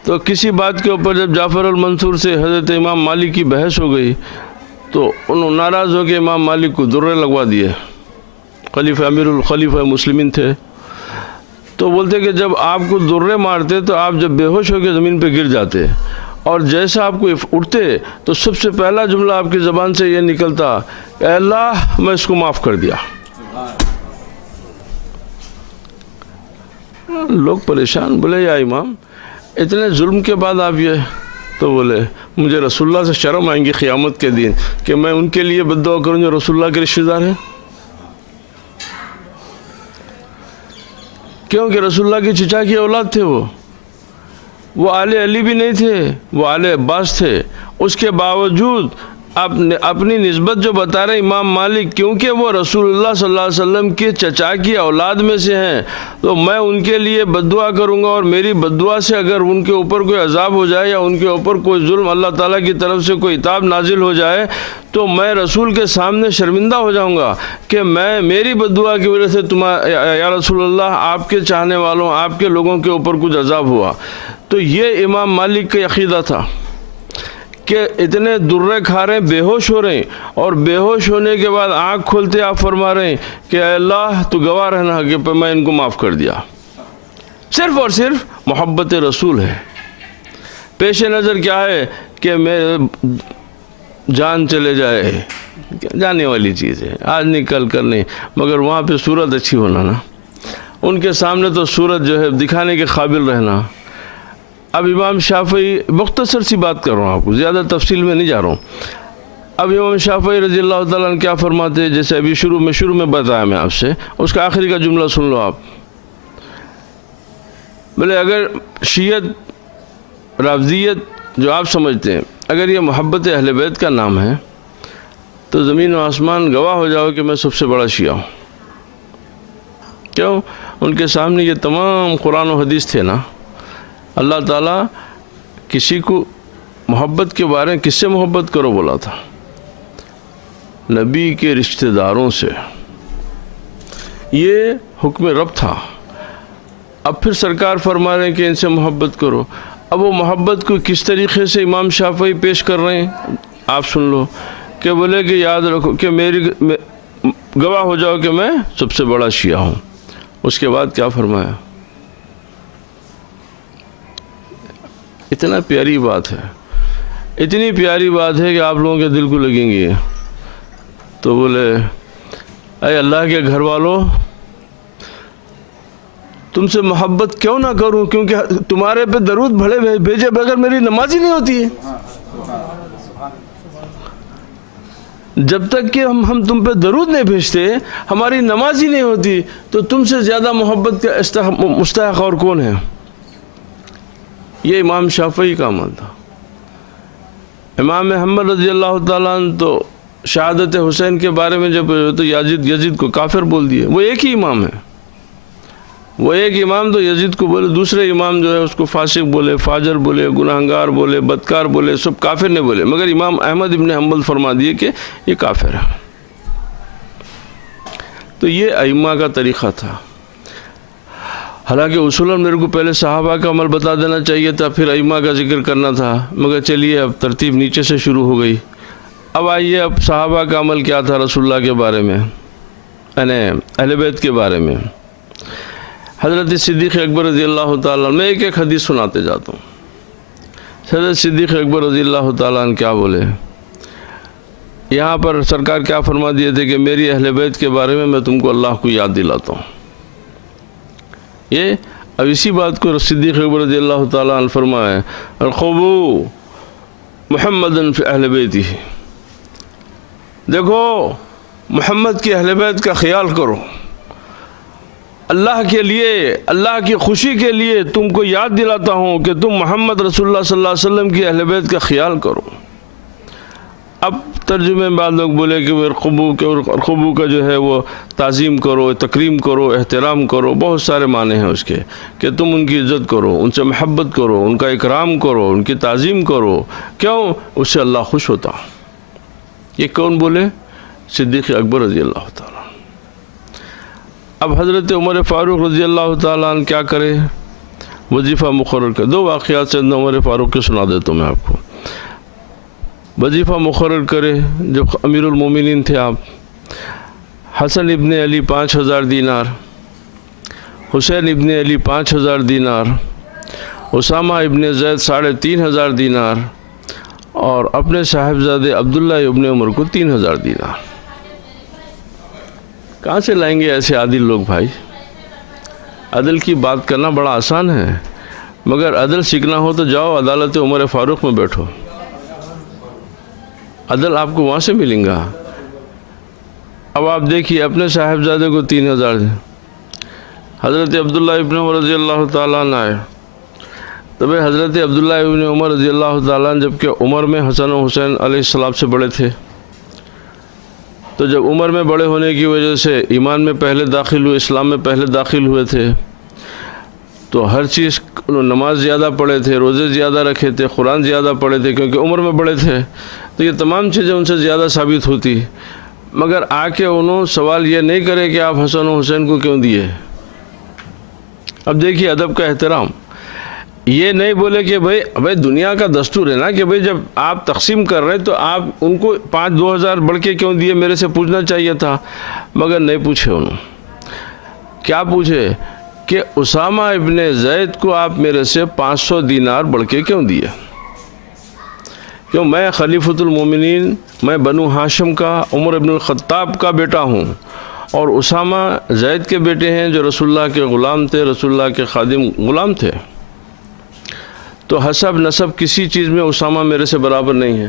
تو کسی بات کے اوپر جب جعفر المنصور سے حضرت امام مالک کی بحث ہو گئی تو انہوں ناراض ہو کے امام مالک کو درے لگوا دیے، خلیفہ امیر الخلیفہ مسلمین تھے، تو بولتے کہ جب آپ کو درے مارتے تو آپ جب بے ہوش ہو کے زمین پہ گر جاتے، اور جیسا آپ کو اٹھتے تو سب سے پہلا جملہ آپ کی زبان سے یہ نکلتا، اے اللہ میں اس کو معاف کر دیا۔ لوگ پریشان، بولے یا امام اتنے ظلم کے بعد آپ یہ، تو بولے مجھے رسول اللہ سے شرم آئیں گی قیامت کے دن کہ میں ان کے لیے بد دعا کروں جو رسول اللہ کے رشتہ دار ہیں، کیونکہ رسول اللہ کی چچا کی اولاد تھے، وہ آل علی بھی نہیں تھے، وہ آل عباس تھے، اس کے باوجود اپنی نسبت جو بتا رہے امام مالک، کیونکہ وہ رسول اللہ صلی اللہ علیہ وسلم کے چچا کی اولاد میں سے ہیں تو میں ان کے لیے بد دعا کروں گا، اور میری بد دعا سے اگر ان کے اوپر کوئی عذاب ہو جائے یا ان کے اوپر کوئی ظلم اللہ تعالیٰ کی طرف سے کوئی عتاب نازل ہو جائے تو میں رسول کے سامنے شرمندہ ہو جاؤں گا کہ میری بد دعا کی وجہ سے یا رسول اللہ آپ کے چاہنے والوں، آپ کے لوگوں کے اوپر کچھ عذاب ہوا۔ تو یہ امام مالک کا عقیدہ تھا کہ اتنے درے کھا رہے ہیں، بے ہوش ہو رہے ہیں، اور بے ہوش ہونے کے بعد آنکھ کھولتے آپ فرما رہے ہیں کہ اے اللہ تو گواہ رہنا کہ میں ان کو معاف کر دیا۔ صرف اور صرف محبت رسول ہے، پیش نظر کیا ہے کہ میں جان چلے جائے، جانے والی چیز ہے، آج نہیں کل کر نہیں، مگر وہاں پہ صورت اچھی ہونا نا، ان کے سامنے تو صورت جو ہے دکھانے کے قابل رہنا۔ اب امام شافعی، مختصر سی بات کر رہا ہوں آپ کو، زیادہ تفصیل میں نہیں جا رہا ہوں۔ اب امام شافعی رضی اللہ تعالیٰ عنہ کیا فرماتے ہیں، جیسے ابھی شروع میں بتایا میں آپ سے، اس کا آخری کا جملہ سن لو آپ۔ بولے اگر شیعت رافضیت جو آپ سمجھتے ہیں اگر یہ محبت اہل بیت کا نام ہے تو زمین و آسمان گواہ ہو جاؤ کہ میں سب سے بڑا شیعہ ہوں. کیوں؟ ان کے سامنے یہ تمام قرآن و حدیث تھے نا. اللہ تعالیٰ کسی کو محبت کے بارے میں کس سے محبت کرو بولا تھا؟ نبی کے رشتہ داروں سے. یہ حکم رب تھا. اب پھر سرکار فرما رہے ہیں کہ ان سے محبت کرو. اب وہ محبت کو کس طریقے سے امام شافعی پیش کر رہے ہیں آپ سن لو کہ بولے کہ یاد رکھو کہ میری گواہ ہو جاؤ کہ میں سب سے بڑا شیعہ ہوں. اس کے بعد کیا فرمایا؟ اتنا پیاری بات ہے, اتنی پیاری بات ہے کہ آپ لوگوں کے دل کو لگیں گی. تو بولے اے اللہ کے گھر والوں, تم سے محبت کیوں نہ کروں, کیونکہ تمہارے پہ درود بھیجے بغیر میری نماز ہی نہیں ہوتی ہے. جب تک کہ ہم تم پہ درود نہیں بھیجتے ہماری نماز ہی نہیں ہوتی, تو تم سے زیادہ محبت کا مستحق اور کون ہے؟ یہ امام شافعی کا عمل تھا. امام محمد رضی اللہ تعالیٰ عنہ تو شہادت حسین کے بارے میں جب تو یزید کو کافر بول دیے. وہ ایک ہی امام ہے, وہ ایک امام تو یزید کو بولے, دوسرے امام جو ہے اس کو فاسق بولے, فاجر بولے, گناہگار بولے, بدکار بولے, سب کافر نے بولے. مگر امام احمد ابن حنبل فرما دیے کہ یہ کافر ہے. تو یہ ائمہ کا طریقہ تھا. حالانکہ اصولاً میرے کو پہلے صحابہ کا عمل بتا دینا چاہیے تھا, پھر ائمہ کا ذکر کرنا تھا, مگر چلیے اب ترتیب نیچے سے شروع ہو گئی. اب آئیے اب صحابہ کا عمل کیا تھا رسول اللہ کے بارے میں, یعنی اہل بیت کے بارے میں. حضرت صدیق اکبر رضی اللہ تعالیٰ, میں ایک حدیث سناتے جاتا ہوں. حضرت صدیق اکبر رضی اللہ تعالیٰ عنہ کیا بولے؟ یہاں پر سرکار کیا فرما دیے تھے کہ میری اہل بیت کے بارے میں میں تم کو اللہ کو یاد دلاتا ہوں. یہ اب اسی بات کو صدیق اکبر رضی اللہ تعالیٰ عنہ فرمائے, ارقبوا محمدًا فی اہل بیتہ, دیکھو محمد کی اہل بیت کا خیال کرو. اللہ کے لیے, اللہ کی خوشی کے لیے تم کو یاد دلاتا ہوں کہ تم محمد رسول اللہ صلی اللہ علیہ وسلم کی اہل بیت کا خیال کرو. اب ترجمے میں بعض لوگ بولے کہ ارقبوا کا جو ہے وہ تعظیم کرو, تکریم کرو, احترام کرو, بہت سارے معنی ہیں اس کے, کہ تم ان کی عزت کرو, ان سے محبت کرو, ان کا اکرام کرو, ان کی تعظیم کرو. کیوں؟ اس سے اللہ خوش ہوتا. یہ کون بولے؟ صدیق اکبر رضی اللہ تعالیٰ. اب حضرت عمر فاروق رضی اللہ تعالیٰ عنہ کیا کرے؟ وظیفہ مقرر کر. دو واقعات سے عمر فاروق کے سنا دیتا ہوں میں آپ کو. وظیفہ مقرر کرے جب امیر المومنین تھے آپ. حسن ابن علی 5000 دینار, حسین ابن علی 5000 دینار, اسامہ ابن زید 3500 دینار, اور اپنے صاحبزادے عبداللہ ابن عمر کو 3000 دینار. کہاں سے لائیں گے ایسے عادل لوگ بھائی؟ عدل کی بات کرنا بڑا آسان ہے, مگر عدل سیکھنا ہو تو جاؤ عدالت عمر فاروق میں بیٹھو, عدل آپ کو وہاں سے ملیں گا. اب آپ دیکھیے اپنے صاحبزادے کو 3000. حضرت عبداللہ ابن عمر رضی اللہ تعالیٰ عنہ آئے, تب حضرت عبداللہ ابن عمر رضی اللہ تعالیٰ عنہ جبکہ عمر میں حسن و حسین علیہ السلام سے بڑے تھے, تو جب عمر میں بڑے ہونے کی وجہ سے ایمان میں پہلے داخل ہوئے, اسلام میں پہلے داخل ہوئے تھے, تو ہر چیز نماز زیادہ پڑھے تھے, روزے زیادہ رکھے تھے, قرآن زیادہ پڑھے تھے, کیونکہ عمر میں بڑے تھے, تو یہ تمام چیزیں ان سے زیادہ ثابت ہوتی. مگر آ کے انہوں سوال یہ نہیں کرے کہ آپ حسن و حسین کو کیوں دیے. اب دیکھیے ادب کا احترام. یہ نہیں بولے کہ بھائی دنیا کا دستور ہے نا کہ بھائی جب آپ تقسیم کر رہے تو آپ ان کو 2000 بڑھ کے کیوں دیے, میرے سے پوچھنا چاہیے تھا. مگر نہیں پوچھے انہوں. کیا پوچھے کہ اسامہ ابن زید کو آپ میرے سے 500 دینار بڑھ کے کیوں دیے؟ کیوں؟ میں خلیفۃ المومنین, میں بنو ہاشم کا عمر ابن الخطاب کا بیٹا ہوں, اور اسامہ زید کے بیٹے ہیں جو رسول اللہ کے غلام تھے, رسول اللہ کے خادم غلام تھے. تو حسب نسب کسی چیز میں اسامہ میرے سے برابر نہیں ہے,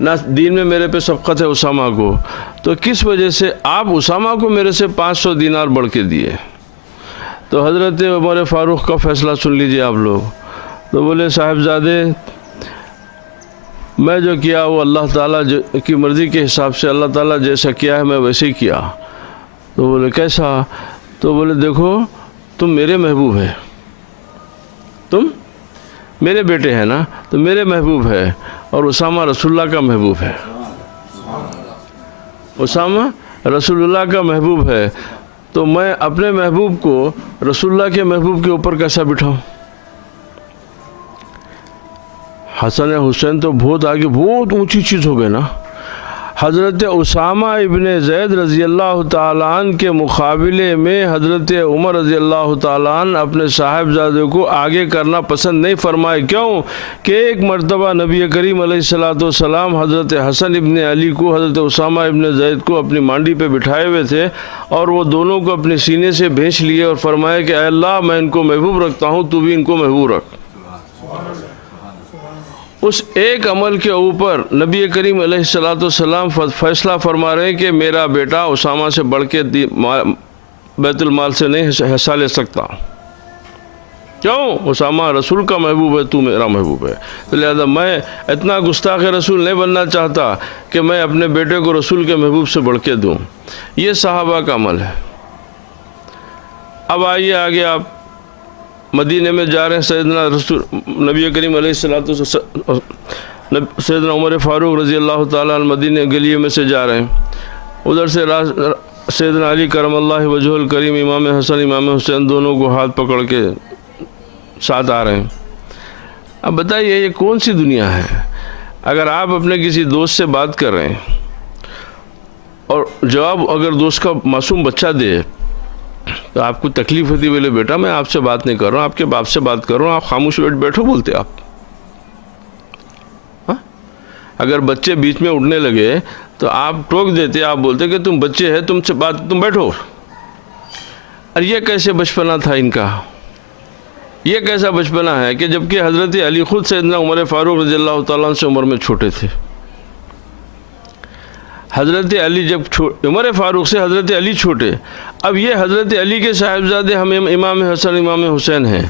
نہ دین میں میرے پہ سبقت ہے اسامہ کو. تو کس وجہ سے آپ اسامہ کو میرے سے 500 دینار بڑھ کے دیے؟ تو حضرت عمر فاروق کا فیصلہ سن لیجئے آپ لوگ. تو بولے صاحبزادے میں جو کیا وہ اللہ تعالیٰ کی مرضی کے حساب سے، اللہ تعالیٰ جیسا کیا ہے میں ویسے ہی کیا. تو بولے کیسا؟ تو بولے دیکھو تم میرے محبوب ہے، تم میرے بیٹے ہیں نا، تو میرے محبوب ہے، اور اسامہ رسول اللہ کا محبوب ہے. اسامہ رسول اللہ کا محبوب ہے، تو میں اپنے محبوب کو رسول اللہ کے محبوب کے اوپر کیسا بٹھاؤں؟ حسن حسین تو بہت آگے، بہت اونچی چیز ہو گئے نا. حضرت اسامہ ابن زید رضی اللہ تعالیٰ عنہ کے مقابلے میں حضرت عمر رضی اللہ تعالیٰ عنہ اپنے صاحبزادے کو آگے کرنا پسند نہیں فرمائے. کیوں کہ ایک مرتبہ نبی کریم علیہ السلام حضرت حسن ابن علی کو حضرت اسامہ ابن زید کو اپنی مانڈی پہ بٹھائے ہوئے تھے، اور وہ دونوں کو اپنے سینے سے بھینچ لیے اور فرمایا کہ اے اللہ میں ان کو محبوب رکھتا ہوں، تو بھی ان کو محبوب رکھ. اس ایک عمل کے اوپر نبی کریم علیہ السلام فیصلہ فرما رہے ہیں کہ میرا بیٹا اسامہ سے بڑھ کے بیت المال سے نہیں حصہ لے سکتا. کیوں؟ اسامہ رسول کا محبوب ہے، تو میرا محبوب ہے. تو لہذا میں اتنا گستاخ رسول نہیں بننا چاہتا کہ میں اپنے بیٹے کو رسول کے محبوب سے بڑھ کے دوں. یہ صحابہ کا عمل ہے. اب آئیے آگے، آپ مدینے میں جا رہے ہیں، سیدنا رسول نبی کریم علیہ سیدنا عمر فاروق رضی اللہ تعالیٰ عنہ مدینے گلیے میں سے جا رہے ہیں. ادھر سے سیدنا علی کرم اللہ وجہ الکریم، امام حسن امام حسین دونوں کو ہاتھ پکڑ کے ساتھ آ رہے ہیں. اب بتائیے یہ کون سی دنیا ہے؟ اگر آپ اپنے کسی دوست سے بات کر رہے ہیں اور جواب اگر دوست کا معصوم بچہ دے تو آپ کو تکلیف ہوتی، بولے بیٹا میں آپ سے بات نہیں کر رہا ہوں، آپ کے باپ سے بات کر رہا ہوں، آپ خاموش بیٹھو بولتے آپ. اگر بچے بیچ میں اٹھنے لگے تو آپ ٹوک دیتے، آپ بولتے کہ تم بچے ہیں، تم بیٹھو. اور یہ کیسے بچپنا تھا ان کا؟ یہ کیسا بچپنا ہے کہ جبکہ حضرت علی خود سیدنا عمر فاروق رضی اللہ تعالیٰ عنہ سے عمر میں چھوٹے تھے. حضرت علی جب عمر فاروق سے حضرت علی چھوٹے، اب یہ حضرت علی کے صاحبزادے ہم امام حسن امام حسین ہیں.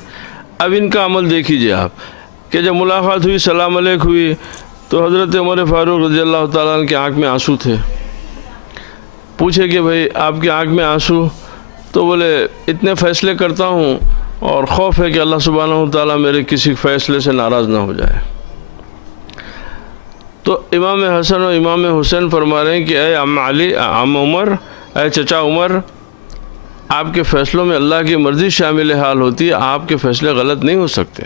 اب ان کا عمل دیکھیے آپ کہ جب ملاقات ہوئی، سلام علیک ہوئی، تو حضرت عمر فاروق رضی اللہ تعالیٰ عنہ کی آنکھ میں آنسو تھے. پوچھے کہ بھائی آپ کی آنکھ میں آنسو؟ تو بولے اتنے فیصلے کرتا ہوں اور خوف ہے کہ اللہ سبحانہ و تعالیٰ میرے کسی فیصلے سے ناراض نہ ہو جائے. تو امام حسن و امام حسین فرما رہے ہیں کہ اے عم علی، عم عمر، اے چچا عمر، آپ کے فیصلوں میں اللہ کی مرضی شامل حال ہوتی ہے، آپ کے فیصلے غلط نہیں ہو سکتے.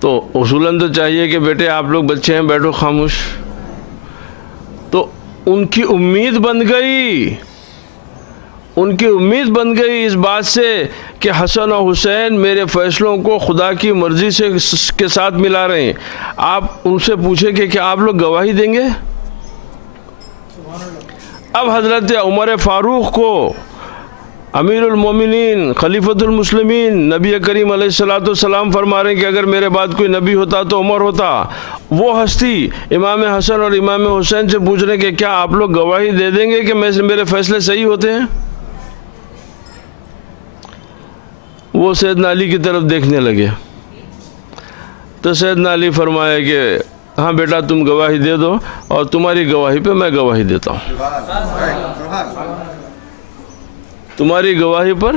تو اصولاً تو چاہیے کہ بیٹے آپ لوگ بچے ہیں، بیٹھو خاموش. تو ان کی امید بن گئی، ان کی امید بن گئی اس بات سے کہ حسن و حسین میرے فیصلوں کو خدا کی مرضی سے کے ساتھ ملا رہے ہیں. آپ ان سے پوچھیں کہ کیا آپ لوگ گواہی دیں گے؟ اب حضرت عمر فاروق کو امیر المومنین خلیفۃ المسلمین نبی کریم علیہ السلام فرما رہے ہیں کہ اگر میرے بعد کوئی نبی ہوتا تو عمر ہوتا. وہ ہستی امام حسن اور امام حسین سے پوچھ رہے ہیں کہ کیا آپ لوگ گواہی دے دیں گے کہ میرے فیصلے صحیح ہوتے ہیں؟ وہ سیدنا علی کی طرف دیکھنے لگے تو سیدنا علی فرمایا کہ ہاں بیٹا تم گواہی دے دو، اور تمہاری گواہی پہ میں گواہی دیتا ہوں. تمہاری گواہی پر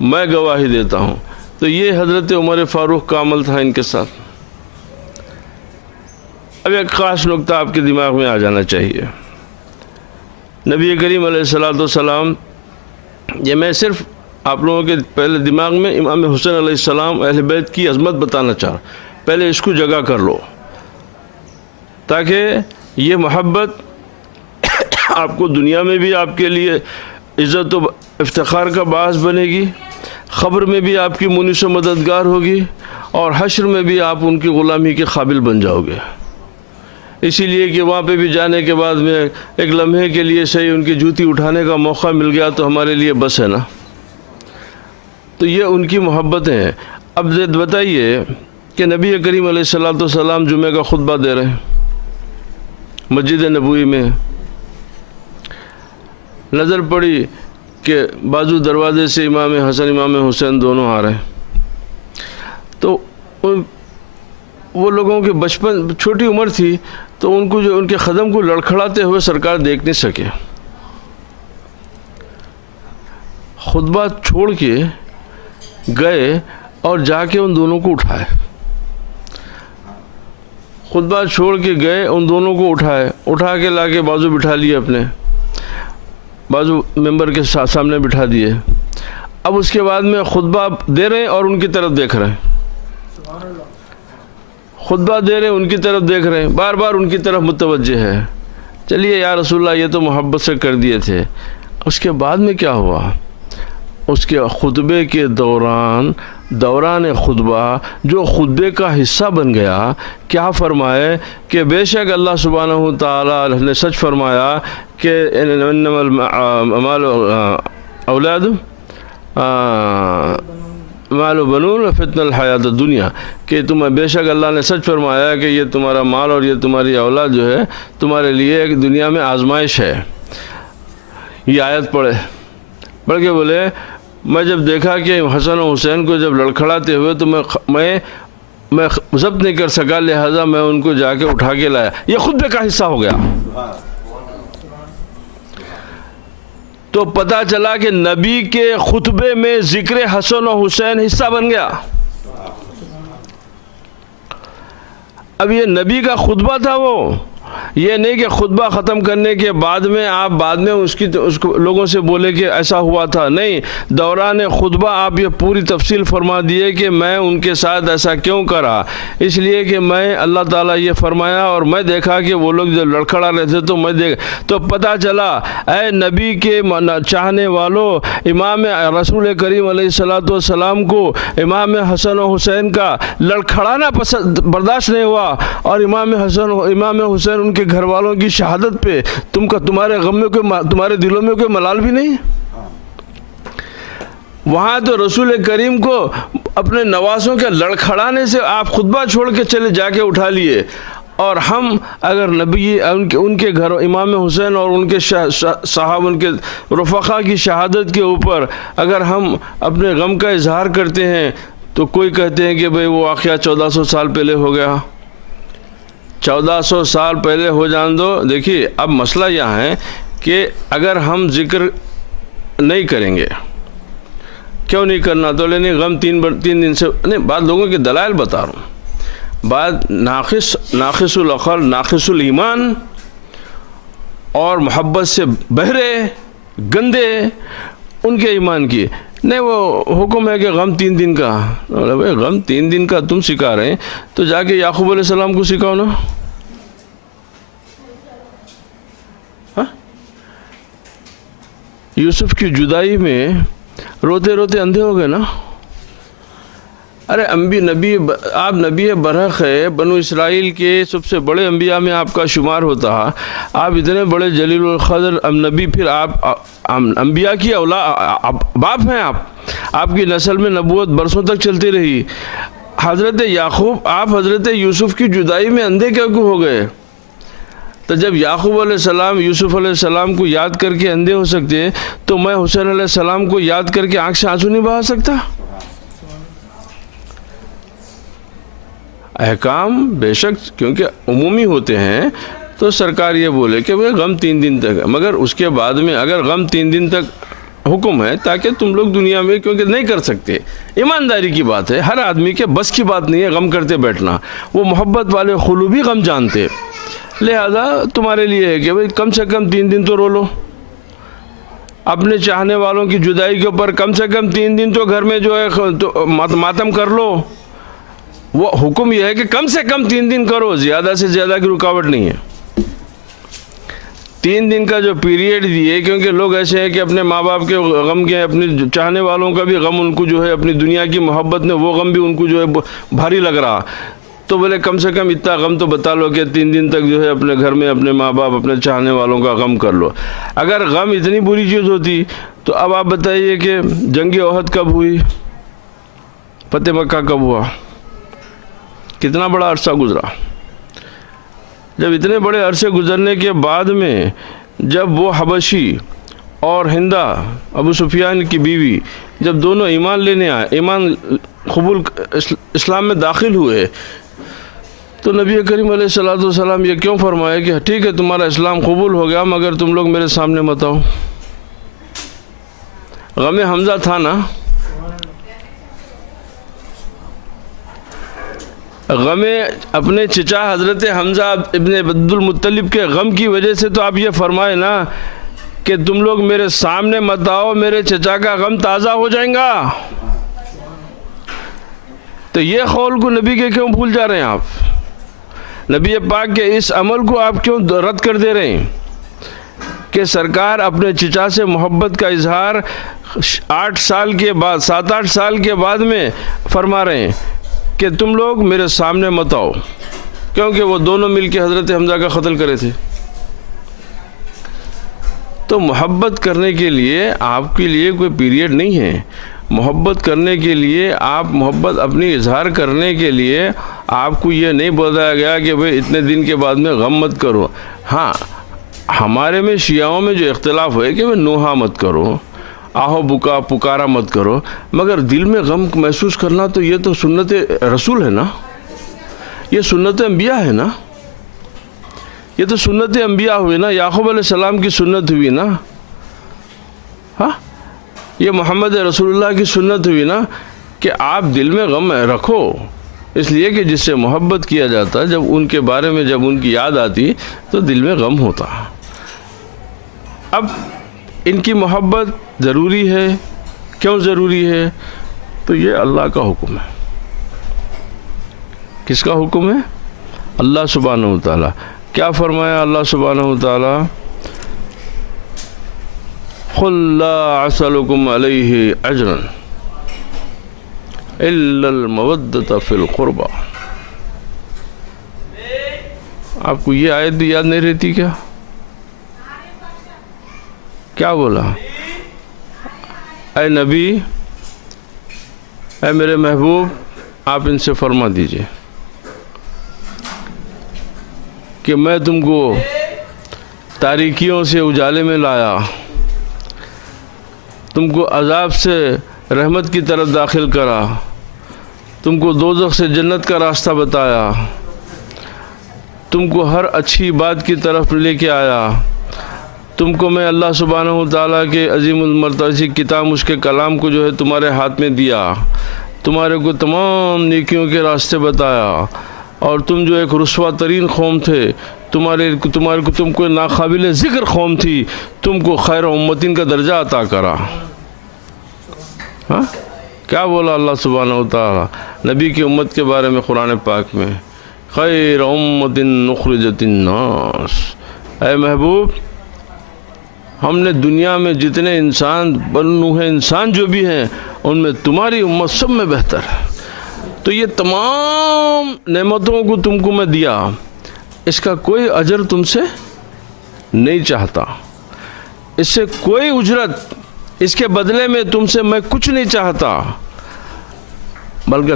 میں گواہی دیتا ہوں. تو یہ حضرت عمر فاروق کا عمل تھا ان کے ساتھ. اب ایک خاص نقطہ آپ کے دماغ میں آ جانا چاہیے. نبی کریم علیہ السلام، یہ میں صرف آپ لوگوں کے پہلے دماغ میں امام حسین علیہ السلام اہل بیت کی عظمت بتانا چاہ رہا. پہلے اس کو جگہ کر لو تاکہ یہ محبت آپ کو دنیا میں بھی آپ کے لیے عزت و افتخار کا باعث بنے گی، قبر میں بھی آپ کی مونس و مددگار ہوگی، اور حشر میں بھی آپ ان کی غلامی کے قابل بن جاؤ گے. اسی لیے کہ وہاں پہ بھی جانے کے بعد میں ایک لمحے کے لیے صحیح ان کی جوتی اٹھانے کا موقع مل گیا تو ہمارے لیے بس ہے نا. تو یہ ان کی محبتیں ہیں. اب بتائیے کہ نبی کریم علیہ السلام جمعہ کا خطبہ دے رہے ہیں مسجد نبوی میں. نظر پڑی کہ بازو دروازے سے امام حسن امام حسین دونوں آ رہے ہیں. تو وہ لوگوں کے بچپن چھوٹی عمر تھی تو ان کو جو ان کے قدم کو لڑکھڑاتے ہوئے سرکار دیکھ نہیں سکے. خطبہ چھوڑ کے گئے اور جا کے ان دونوں کو اٹھائے. خطبہ چھوڑ کے گئے ان دونوں کو اٹھا کے لا کے بازو بٹھا لیے، اپنے بازو ممبر کے سامنے بٹھا دیے. اب اس کے بعد میں خطبہ دے رہے ہیں اور ان کی طرف دیکھ رہے ہیں. خطبہ دے رہے ہیں ان کی طرف دیکھ رہے ہیں، بار بار ان کی طرف متوجہ ہے. چلیے یا رسول اللہ یہ تو محبت سے کر دیے تھے. اس کے بعد میں کیا ہوا؟ اس کے خطبے کے دوران خطبہ جو خطبے کا حصہ بن گیا، کیا فرمائے کہ بے شک اللہ سبحانہ و تعالی نے سچ فرمایا کہ انما المال اولاد مال و بنون فتنہ الحیات الدنیا، کہ بے شک اللہ نے سچ فرمایا کہ یہ تمہارا مال اور یہ تمہاری اولاد جو ہے تمہارے لیے ایک دنیا میں آزمائش ہے. یہ آیت پڑھ کے بولے میں جب دیکھا کہ حسن و حسین کو جب لڑکھڑاتے ہوئے تو میں ضبط نہیں کر سکا، لہذا میں ان کو جا کے اٹھا کے لایا. یہ خطبے کا حصہ ہو گیا. تو پتہ چلا کہ نبی کے خطبے میں ذکر حسن و حسین حصہ بن گیا. اب یہ نبی کا خطبہ تھا، وہ یہ نہیں کہ خطبہ ختم کرنے کے بعد میں آپ بعد میں اس کو لوگوں سے بولے کہ ایسا ہوا تھا. نہیں، دوران خطبہ آپ یہ پوری تفصیل فرما دیے کہ میں ان کے ساتھ ایسا کیوں کرا، اس لیے کہ میں اللہ تعالیٰ یہ فرمایا اور میں دیکھا کہ وہ لوگ جب لڑکھڑا رہے تھے تو پتہ چلا اے نبی کے چاہنے والوں، امام رسول کریم علیہ الصلوۃ والسلام کو امام حسن و حسین کا لڑکھڑانا برداشت نہیں ہوا، اور امام حسین ان کے گھر والوں کی شہادت پہ تمہارے غم میں تمہارے دلوں میں کوئی ملال بھی نہیں. وہاں تو رسول کریم کو اپنے نوازوں کے لڑکھڑانے سے آپ خطبہ چھوڑ کے چلے جا کے اٹھا لیے، اور ہم اگر نبی ان کے گھر امام حسین اور ان کے صحابہ ان کے رفقا کی شہادت کے اوپر اگر ہم اپنے غم کا اظہار کرتے ہیں تو کوئی کہتے ہیں کہ بھئی وہ واقعہ 1400 سال پہلے ہو گیا. 1400 سال پہلے ہو جان دو. دیکھیے اب مسئلہ یہاں ہے کہ اگر ہم ذکر نہیں کریں گے، کیوں نہیں کرنا تو لینے غم 3 دن سے نہیں، بعض لوگوں کے دلائل بتا رہا ہوں. بعض ناقص العقل ناقص الایمان اور محبت سے بہرے گندے ان کے ایمان کی نہیں، وہ حکم ہے کہ غم 3 دن کا. غم 3 دن کا تم سکھا رہے ہیں تو جا کے یعقوب علیہ السلام کو سکھاؤ نا. یوسف کی جدائی میں روتے روتے اندھے ہو گئے نا. ارے آپ نبی برحق ہے، بنو اسرائیل کے سب سے بڑے انبیاء میں آپ کا شمار ہوتا ہے. آپ اتنے بڑے جلیل القدر نبی، پھر آپ انبیاء کی باپ ہیں. آپ کی نسل میں نبوت برسوں تک چلتی رہی. حضرت یعقوب آپ حضرت یوسف کی جدائی میں اندھے کیوں ہو گئے؟ تو جب یعقوب علیہ السلام یوسف علیہ السلام کو یاد کر کے اندھے ہو سکتے تو میں حسین علیہ السلام کو یاد کر کے آنکھ سے آنسو نہیں بہا سکتا؟ احکام بے شک کیونکہ عمومی ہوتے ہیں تو سرکار یہ بولے کہ وہ غم 3 دن تک، مگر اس کے بعد میں اگر غم 3 دن تک حکم ہے تاکہ تم لوگ دنیا میں کیونکہ نہیں کر سکتے، ایمانداری کی بات ہے، ہر آدمی کے بس کی بات نہیں ہے غم کرتے بیٹھنا. وہ محبت والے قلوبی غم جانتے، لہذا تمہارے لیے ہے کہ کم سے کم 3 دن تو رو لو. اپنے چاہنے والوں کی جدائی کے اوپر کم سے کم 3 دن تو گھر میں جو ہے ماتم کر لو. وہ حکم یہ ہے کہ کم سے کم 3 دن کرو، زیادہ سے زیادہ کی رکاوٹ نہیں ہے. 3 دن کا جو پیریڈ دیے، کیونکہ لوگ ایسے ہیں کہ اپنے ماں باپ کے غم کے، اپنے چاہنے والوں کا بھی غم ان کو جو ہے اپنی دنیا کی محبت میں وہ غم بھی ان کو جو ہے بھاری لگ رہا، تو بولے کم سے کم اتنا غم تو بتا لو کہ 3 دن تک جو ہے اپنے گھر میں اپنے ماں باپ اپنے چاہنے والوں کا غم کر لو. اگر غم اتنی بری چیز ہوتی تو اب آپ بتائیے کہ جنگ احد کب ہوئی، فتح مکہ کب ہوا، کتنا بڑا عرصہ گزرا. جب اتنے بڑے عرصے گزرنے کے بعد میں جب وہ حبشی اور ہندہ ابو سفیان کی بیوی جب دونوں ایمان لینے آئے، ایمان قبول اسلام میں داخل ہوئے، تو نبی کریم علیہ الصلوۃ والسلام یہ کیوں فرمایا کہ ٹھیک ہے تمہارا اسلام قبول ہو گیا مگر تم لوگ میرے سامنے مت آؤ؟ غم حمزہ تھا نا، غم اپنے چچا حضرت حمزہ ابن عبد المطلب کے غم کی وجہ سے تو آپ یہ فرمائے نا کہ تم لوگ میرے سامنے مت آؤ، میرے چچا کا غم تازہ ہو جائیں گا۔ تو یہ قول کو نبی کے کیوں بھول جا رہے ہیں آپ؟ نبی پاک کے اس عمل کو آپ کیوں رد کر دے رہے ہیں کہ سرکار اپنے چچا سے محبت کا اظہار 8 سال کے بعد 7-8 سال کے بعد میں فرما رہے ہیں کہ تم لوگ میرے سامنے مت آؤ، کیونکہ وہ دونوں مل کے حضرت حمزہ کا قتل کرے تھے۔ تو محبت کرنے کے لیے آپ کے لیے کوئی پیریڈ نہیں ہے، محبت کرنے کے لیے آپ محبت اپنی اظہار کرنے کے لیے آپ کو یہ نہیں بتایا گیا کہ بھئی اتنے دن کے بعد میں غم مت کرو۔ ہاں ہمارے میں شیعوں میں جو اختلاف ہے کہ نوحہ مت کرو، آہو بکا پکارا مت کرو، مگر دل میں غم محسوس کرنا تو یہ تو سنت رسول ہے نا، یہ سنت انبیاء ہے نا، یہ تو سنت انبیاء ہوئی نا، یعقوب علیہ السلام کی سنت ہوئی نا، ہاں یہ محمد رسول اللہ کی سنت ہوئی نا کہ آپ دل میں غم رکھو، اس لیے کہ جس سے محبت کیا جاتا جب ان کے بارے میں جب ان کی یاد آتی تو دل میں غم ہوتا۔ اب ان کی محبت ضروری ہے، کیوں ضروری ہے؟ تو یہ اللہ کا حکم ہے۔ کس کا حکم ہے؟ اللہ سبحانہ و تعالیٰ۔ کیا فرمایا اللہ سبحانہ و تعالیٰ؟ قُلْ لَا أَسْأَلُكُمْ عَلَيْهِ أَجْرًا إِلَّا الْمَوَدَّةَ فِي الْقُرْبَى۔ آپ کو یہ آیت بھی یاد نہیں رہتی کیا؟ کیا بولا؟ اے نبی، اے میرے محبوب، آپ ان سے فرما دیجئے کہ میں تم کو تاریکیوں سے اجالے میں لایا، تم کو عذاب سے رحمت کی طرف داخل کرا، تم کو دوزخ سے جنت کا راستہ بتایا، تم کو ہر اچھی بات کی طرف لے کے آیا، تم کو میں اللہ سبحانہ و تعالیٰ کے عظیم المرتبہ کتاب اس کے کلام کو جو ہے تمہارے ہاتھ میں دیا، تمہارے کو تمام نیکیوں کے راستے بتایا، اور تم جو ایک رسوا ترین قوم تھے، تم کو ناقابل ذکر قوم تھی، تم کو خیر امتین کا درجہ عطا کرا۔ ہاں کیا بولا اللہ سبحانہ و تعالیٰ نبی کی امت کے بارے میں قرآن پاک میں؟ خیر امت اخرجت الناس۔ اے محبوب، ہم نے دنیا میں جتنے انسان بنو ہیں، انسان جو بھی ہیں، ان میں تمہاری امت سب میں بہتر ہے۔ تو یہ تمام نعمتوں کو تم کو میں دیا، اس کا کوئی اجر تم سے نہیں چاہتا، اس سے کوئی اجرت، اس کے بدلے میں تم سے میں کچھ نہیں چاہتا، بلکہ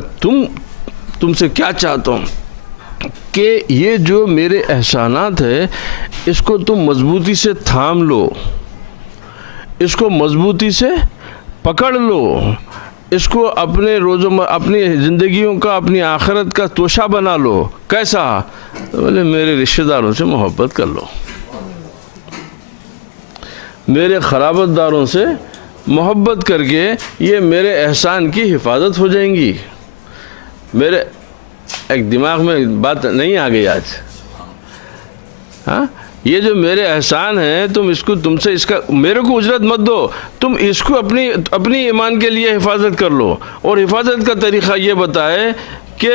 تم سے کیا چاہتا ہوں کہ یہ جو میرے احسانات ہیں اس کو تم مضبوطی سے تھام لو، اس کو مضبوطی سے پکڑ لو، اس کو اپنی زندگیوں کا، اپنی آخرت کا توشہ بنا لو۔ کیسا؟ تو بولے میرے رشتہ داروں سے محبت کر لو، میرے قرابت داروں سے محبت کر کے یہ میرے احسان کی حفاظت ہو جائیں گی۔ میرے ایک دماغ میں بات نہیں آ گئی آج، ہاں یہ جو میرے احسان ہیں تم سے اس کا میرے کو اجرت مت دو، تم اس کو اپنی ایمان کے لیے حفاظت کر لو، اور حفاظت کا طریقہ یہ بتائے کہ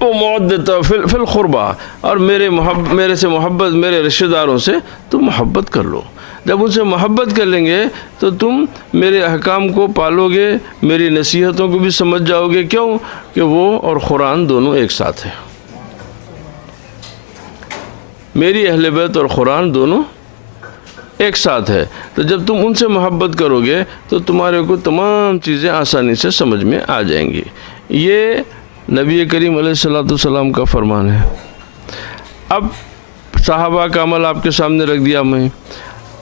وہ مودۃ فی القربہ، اور میرے سے محبت، میرے رشتہ داروں سے تم محبت کر لو۔ جب ان سے محبت کر لیں گے تو تم میرے احکام کو پالو گے، میری نصیحتوں کو بھی سمجھ جاؤ گے۔ کیوں؟ کہ وہ اور قرآن دونوں ایک ساتھ ہیں، میری اہل بیت اور قرآن دونوں ایک ساتھ ہے۔ تو جب تم ان سے محبت کرو گے تو تمہارے کو تمام چیزیں آسانی سے سمجھ میں آ جائیں گی۔ یہ نبی کریم علیہ السلام کا فرمان ہے۔ اب صحابہ کا عمل آپ کے سامنے رکھ دیا میں۔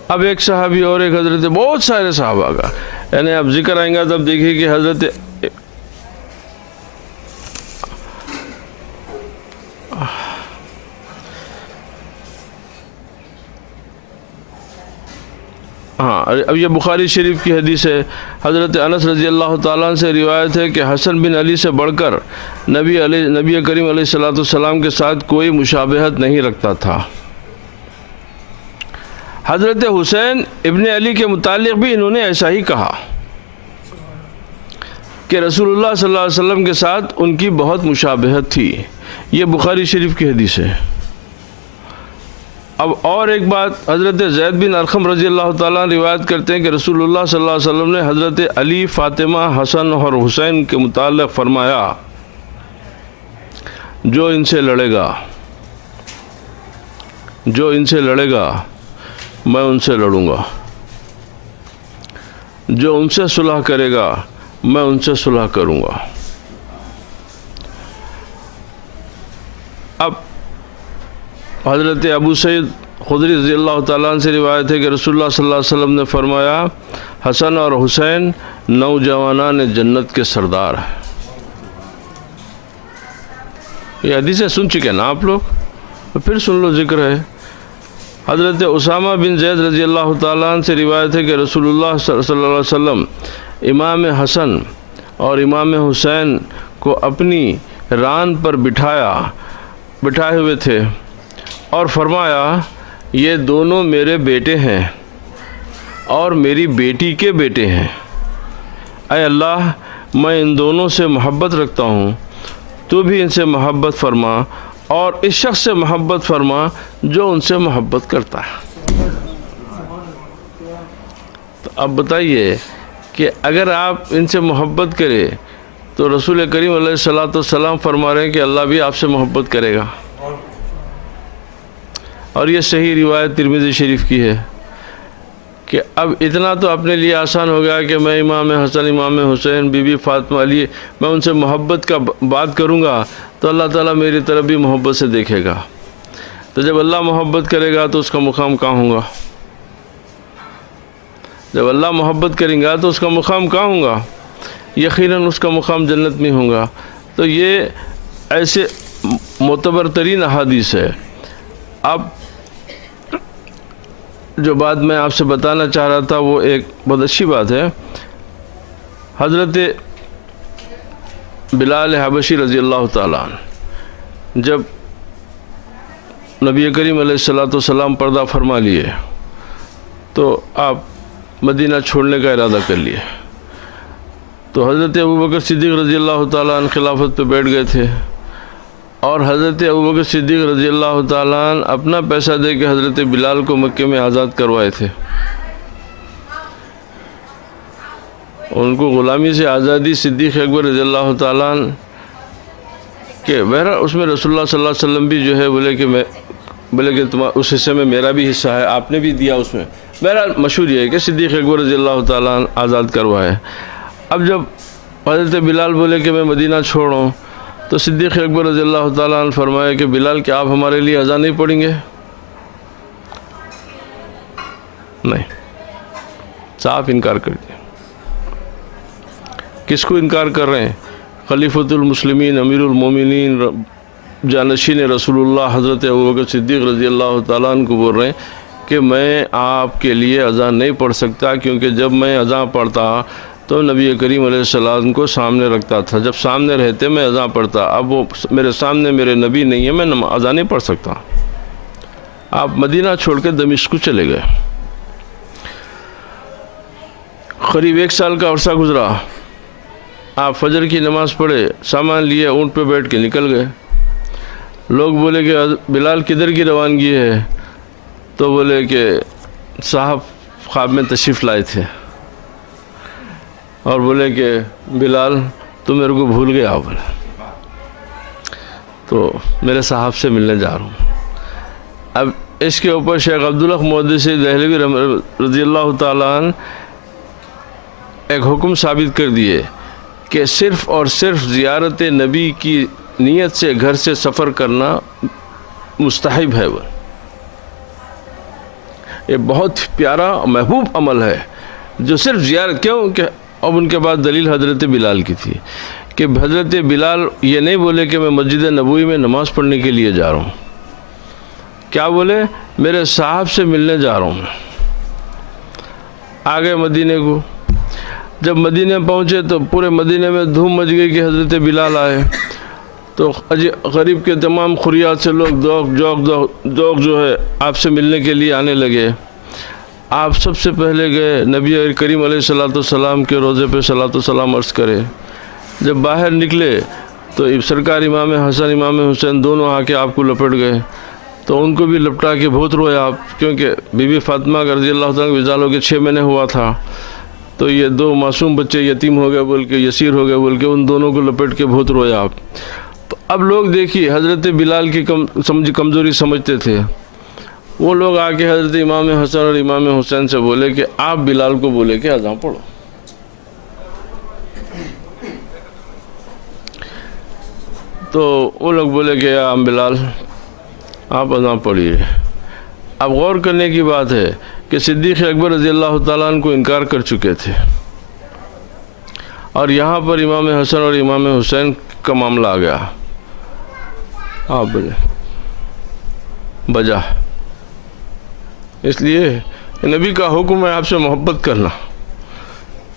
اب ایک صحابی اور ایک حضرت، بہت سارے صحابہ کا، یعنی اب ذکر آئیں گا تب دیکھیے کہ حضرت اب یہ بخاری شریف کی حدیث ہے، حضرت انس رضی اللہ تعالیٰ عنہ سے روایت ہے کہ حسن بن علی سے بڑھ کر نبی کریم علیہ الصلوۃ والسلام کے ساتھ کوئی مشابہت نہیں رکھتا تھا۔ حضرت حسین ابن علی کے متعلق بھی انہوں نے ایسا ہی کہا کہ رسول اللہ صلی اللہ علیہ وسلم کے ساتھ ان کی بہت مشابہت تھی۔ یہ بخاری شریف کی حدیث ہے۔ اب اور ایک بات، حضرت زید بن ارقم رضی اللہ تعالیٰ روایت کرتے ہیں کہ رسول اللہ صلی اللہ علیہ وسلم نے حضرت علی، فاطمہ، حسن اور حسین کے متعلق فرمایا، جو ان سے لڑے گا میں ان سے لڑوں گا، جو ان سے صلح کرے گا میں ان سے صلح کروں گا۔ اب حضرت ابو سعید خدری رضی اللہ تعالیٰ عنہ سے روایت ہے کہ رسول اللہ صلی اللہ علیہ وسلم نے فرمایا، حسن اور حسین نوجوانان جنت کے سردار ہیں۔ یہ حدیثیں سن چکے نا آپ لوگ، پھر سن لو، ذکر ہے۔ حضرت اسامہ بن زید رضی اللہ تعالیٰ عنہ سے روایت ہے کہ رسول اللہ صلی اللہ علیہ وسلم امام حسن اور امام حسین کو اپنی ران پر بٹھائے ہوئے تھے اور فرمایا، یہ دونوں میرے بیٹے ہیں اور میری بیٹی کے بیٹے ہیں۔ اے اللہ، میں ان دونوں سے محبت رکھتا ہوں، تو بھی ان سے محبت فرما اور اس شخص سے محبت فرما جو ان سے محبت کرتا ہے۔ تو اب بتائیے کہ اگر آپ ان سے محبت کرے تو رسول کریم علیہ الصلوۃ والسلام فرما رہے ہیں کہ اللہ بھی آپ سے محبت کرے گا۔ اور یہ صحیح روایت ترمذی شریف کی ہے کہ اب اتنا تو اپنے لیے آسان ہو گیا کہ میں امام حسن، امام حسین، بی بی فاطمہ، علی، میں ان سے محبت کا بات کروں گا تو اللہ تعالیٰ میری طرف بھی محبت سے دیکھے گا۔ تو جب اللہ محبت کرے گا تو اس کا مقام کہاں ہوگا؟ جب اللہ محبت کریں گا تو اس کا مقام کہاں ہوگا؟ یقیناً اس کا مقام جنت میں ہوگا۔ تو یہ ایسے معتبر ترین احادیث ہے۔ اب جو بات میں آپ سے بتانا چاہ رہا تھا وہ ایک بہت اچھی بات ہے۔ حضرت بلال حبشی رضی اللہ تعالیٰ عنہ جب نبی کریم علیہ الصلوۃ والسلام پردہ فرما لیے تو آپ مدینہ چھوڑنے کا ارادہ کر لیے، تو حضرت ابوبکر صدیق رضی اللہ تعالیٰ عنہ خلافت پہ بیٹھ گئے تھے، اور حضرت ابوبکر صدیق رضی اللہ تعالیٰ عنہ اپنا پیسہ دے کے حضرت بلال کو مکے میں آزاد کروائے تھے۔ ان کو غلامی سے آزادی صدیق اکبر رضی اللہ تعالیٰ عنہ کہ بہرحال اس میں رسول اللہ صلی اللہ علیہ وسلم بھی جو ہے بولے کہ اس حصے میں میرا بھی حصہ ہے، آپ نے بھی دیا اس میں۔ بہرحال مشہور یہ ہے کہ صدیق اکبر رضی اللہ تعالیٰ عنہ آزاد کروائے۔ اب جب حضرت بلال بولے کہ میں مدینہ چھوڑوں تو صدیق اکبر رضی اللہ تعالیٰ عنہ فرمایا کہ بلال کیا آپ ہمارے لیے اذان نہیں پڑھیں گے؟ نہیں، صاف انکار کر دیا۔ کس کو انکار کر رہے ہیں؟ خلیفۃ المسلمین، امیر المومنین، جانشین رسول اللہ حضرت ابوبکر صدیق رضی اللہ تعالیٰ عنہ کو بول رہے ہیں کہ میں آپ کے لیے اذان نہیں پڑھ سکتا، کیونکہ جب میں اذان پڑھتا تو نبی کریم علیہ السلام کو سامنے رکھتا تھا، جب سامنے رہتے میں اذان پڑھتا، اب وہ میرے سامنے میرے نبی نہیں ہے، میں اذان نہیں پڑھ سکتا۔ آپ مدینہ چھوڑ کے دمشق چلے گئے۔ قریب 1 سال کا عرصہ گزرا، آپ فجر کی نماز پڑھے، سامان لیے، اونٹ پہ بیٹھ کے نکل گئے۔ لوگ بولے کہ بلال کدھر کی روانگی ہے؟ تو بولے کہ صاحب خواب میں تشریف لائے تھے اور بولے کہ بلال تو میرے کو بھول گیا، بولا تو میرے صاحب سے ملنے جا رہا ہوں۔ اب اس کے اوپر شیخ عبدالحق محدثی دہلوی رضی اللہ تعالیٰ عنہ ایک حکم ثابت کر دیے کہ صرف اور صرف زیارت نبی کی نیت سے گھر سے سفر کرنا مستحب ہے۔ وہ یہ بہت پیارا محبوب عمل ہے جو صرف زیارت کیوں کہ اب ان کے بعد دلیل حضرت بلال کی تھی کہ حضرت بلال یہ نہیں بولے کہ میں مسجد نبوی میں نماز پڑھنے کے لیے جا رہا ہوں، کیا بولے؟ میرے صاحب سے ملنے جا رہا ہوں۔ آگئے مدینے کو، جب مدینے پہنچے تو پورے مدینے میں دھوم مچ گئی کہ حضرت بلال آئے، تو غریب کے تمام خریات سے لوگ دوگ جو ہے آپ سے ملنے کے لیے آنے لگے۔ آپ سب سے پہلے گئے، نبی کریم علیہ السلام کے روضے پہ صلاۃ والسلام عرض کرے۔ جب باہر نکلے تو سرکار امام حسن امام حسین دونوں آ کے آپ کو لپٹ گئے، تو ان کو بھی لپٹا کے بہت روئے آپ، کیونکہ بی بی فاطمہ کا رضی اللہ تعالیٰ وصال ہو کے 6 مہینے ہوا تھا، تو یہ 2 معصوم بچے یتیم ہو گئے بول کے، یسیر ہو گئے بول کے، ان دونوں کو لپٹ کے بہت روئے آپ۔ تو اب لوگ دیکھیے حضرت بلال کی کمزوری سمجھتے تھے، وہ لوگ آ کے حضرت امام حسن اور امام حسین سے بولے کہ آپ بلال کو بولے کہ اذان پڑھو۔ تو وہ لوگ بولے کہ یا بلال آپ اذان پڑھیے۔ اب غور کرنے کی بات ہے کہ صدیق اکبر رضی اللہ تعالیٰ عنہ کو انکار کر چکے تھے، اور یہاں پر امام حسن اور امام حسین کا معاملہ آ گیا۔ آپ بولے بجا، اس لیے نبی کا حکم ہے آپ سے محبت کرنا،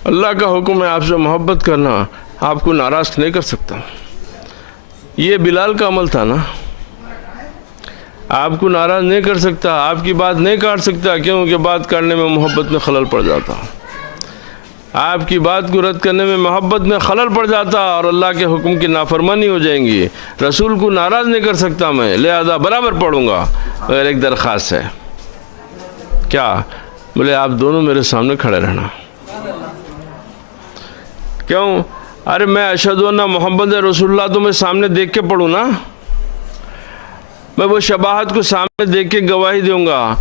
اللہ کا حکم ہے آپ سے محبت کرنا، آپ کو ناراض نہیں کر سکتا۔ یہ بلال کا عمل تھا نا، آپ کو ناراض نہیں کر سکتا، آپ کی بات نہیں کاٹ سکتا، کیونکہ بات کاٹنے میں محبت میں خلل پڑ جاتا، آپ کی بات کو رد کرنے میں محبت میں خلل پڑ جاتا اور اللہ کے حکم کی نافرمانی ہو جائیں گی۔ رسول کو ناراض نہیں کر سکتا میں، لہذا برابر پڑھوں گا، مگر ایک درخواست ہے۔ کیا؟ بولے آپ دونوں میرے سامنے کھڑے رہنا۔ کیوں؟ ارے میں اشہد ان محمد رسول اللہ تو میں سامنے دیکھ کے پڑھوں نا، میں وہ شباہت کو سامنے دیکھ کے گواہی دوں گا،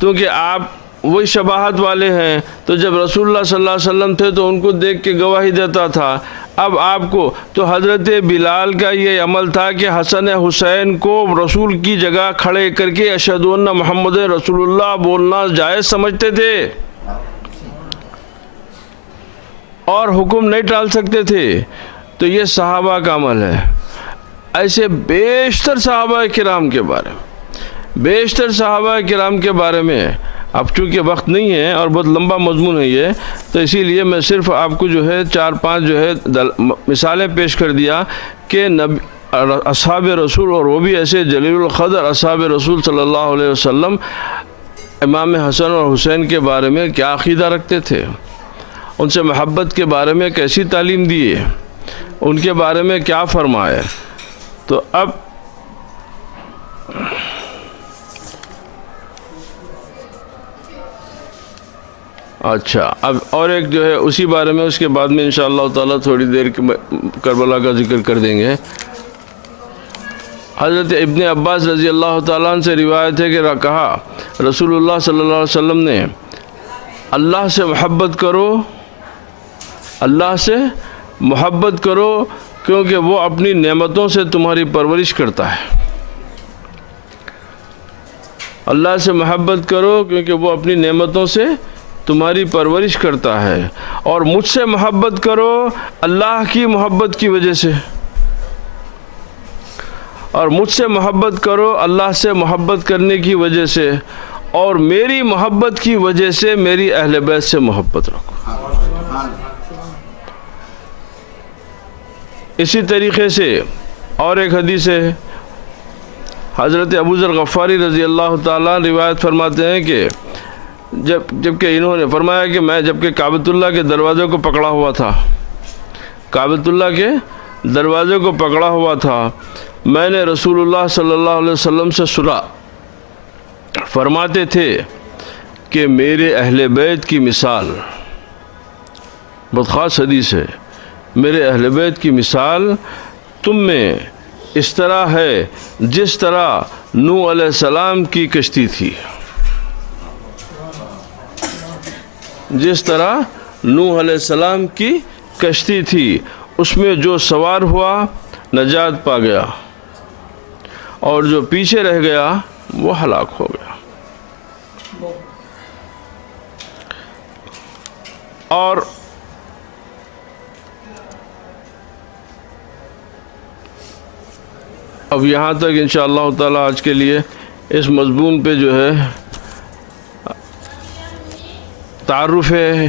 کیونکہ آپ وہی شباہت والے ہیں، تو جب رسول اللہ صلی اللہ علیہ وسلم تھے تو ان کو دیکھ کے گواہی دیتا تھا۔ اب آپ کو تو حضرت بلال کا یہ عمل تھا کہ حسن حسین کو رسول کی جگہ کھڑے کر کے اشہد ان محمد رسول اللہ بولنا جائز سمجھتے تھے، اور حکم نہیں ٹال سکتے تھے۔ تو یہ صحابہ کا عمل ہے۔ ایسے بیشتر صحابہ کرام کے بارے میں اب چونکہ وقت نہیں ہے اور بہت لمبا مضمون ہے یہ، تو اسی لیے میں صرف آپ کو جو ہے 4-5 جو ہے مثالیں پیش کر دیا کہ اصحاب رسول، اور وہ بھی ایسے جلیل القدر اصحاب رسول صلی اللہ علیہ وسلم امام حسن اور حسین کے بارے میں کیا عقیدہ رکھتے تھے، ان سے محبت کے بارے میں کیسی تعلیم دیے، ان کے بارے میں کیا فرمائے۔ تو اب اچھا، اب اور ایک جو ہے اسی بارے میں، اس کے بعد میں انشاءاللہ تعالیٰ تھوڑی دیر کربلا کا ذکر کر دیں گے۔ حضرت ابن عباس رضی اللہ تعالیٰ عنہ سے روایت ہے کہ کہا رسول اللہ صلی اللہ علیہ وسلم نے، اللہ سے محبت کرو، اللہ سے محبت کرو، کیونکہ وہ اپنی نعمتوں سے تمہاری پرورش کرتا ہے۔ اللہ سے محبت کرو کیونکہ وہ اپنی نعمتوں سے تمہاری پرورش کرتا ہے، اور مجھ سے محبت کرو اللہ کی محبت کی وجہ سے، اور مجھ سے محبت کرو اللہ سے محبت کرنے کی وجہ سے، اور میری محبت کی وجہ سے میری اہل بیت سے محبت رکھو۔ اسی طریقے سے اور ایک حدیث ہے، حضرت ابو ذر غفاری رضی اللہ تعالیٰ روایت فرماتے ہیں کہ جبکہ انہوں نے فرمایا کہ میں جبکہ کعبۃ اللہ کے دروازے کو پکڑا ہوا تھا، کعبۃ اللہ کے دروازے کو پکڑا ہوا تھا، میں نے رسول اللہ صلی اللہ علیہ وسلم سے سنا، فرماتے تھے کہ میرے اہل بیت کی مثال، بہت خاص حدیث ہے، میرے اہل بیت کی مثال تم میں اس طرح ہے جس طرح نوح علیہ السلام کی کشتی تھی، جس طرح نوح علیہ السلام کی کشتی تھی، اس میں جو سوار ہوا نجات پا گیا، اور جو پیچھے رہ گیا وہ ہلاک ہو گیا۔ اور اب یہاں تک انشاءاللہ تعالی آج کے لیے اس مضمون پہ جو ہے تعارف ہے،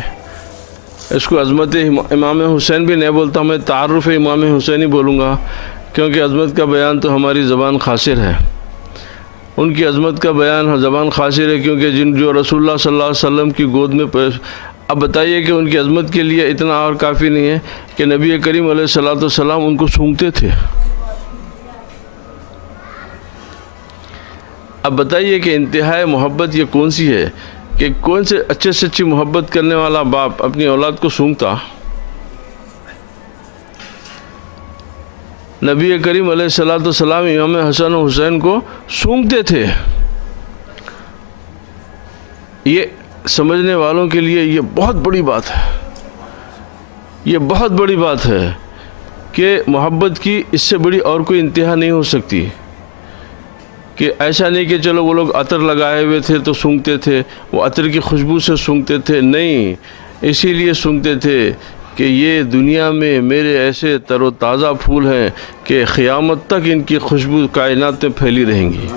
اس کو عظمت امام حسین بھی نہیں بولتا، میں تعارف امام حسین ہی بولوں گا، کیونکہ عظمت کا بیان تو ہماری زبان قاصر ہے، ان کی عظمت کا بیان زبان قاصر ہے، کیونکہ جو رسول اللہ صلی اللہ علیہ وسلم کی گود میں اب بتائیے کہ ان کی عظمت کے لیے اتنا اور کافی نہیں ہے کہ نبی کریم علیہ الصلوۃ والسلام ان کو سونگتے تھے۔ اب بتائیے کہ انتہائی محبت یہ کون سی ہے کہ کون سے اچھے سے اچھی محبت کرنے والا باپ اپنی اولاد کو سونگتا؟ نبی کریم علیہ الصلوۃ والسلام امام حسن و حسین کو سونگتے تھے۔ یہ سمجھنے والوں کے لیے یہ بہت بڑی بات ہے، یہ بہت بڑی بات ہے کہ محبت کی اس سے بڑی اور کوئی انتہا نہیں ہو سکتی، کہ ایسا نہیں کہ چلو وہ لوگ عطر لگائے ہوئے تھے تو سونگتے تھے، وہ عطر کی خوشبو سے سونگتے تھے، نہیں، اسی لیے سونگتے تھے کہ یہ دنیا میں میرے ایسے تر و تازہ پھول ہیں کہ قیامت تک ان کی خوشبو کائنات میں پھیلی رہیں گی،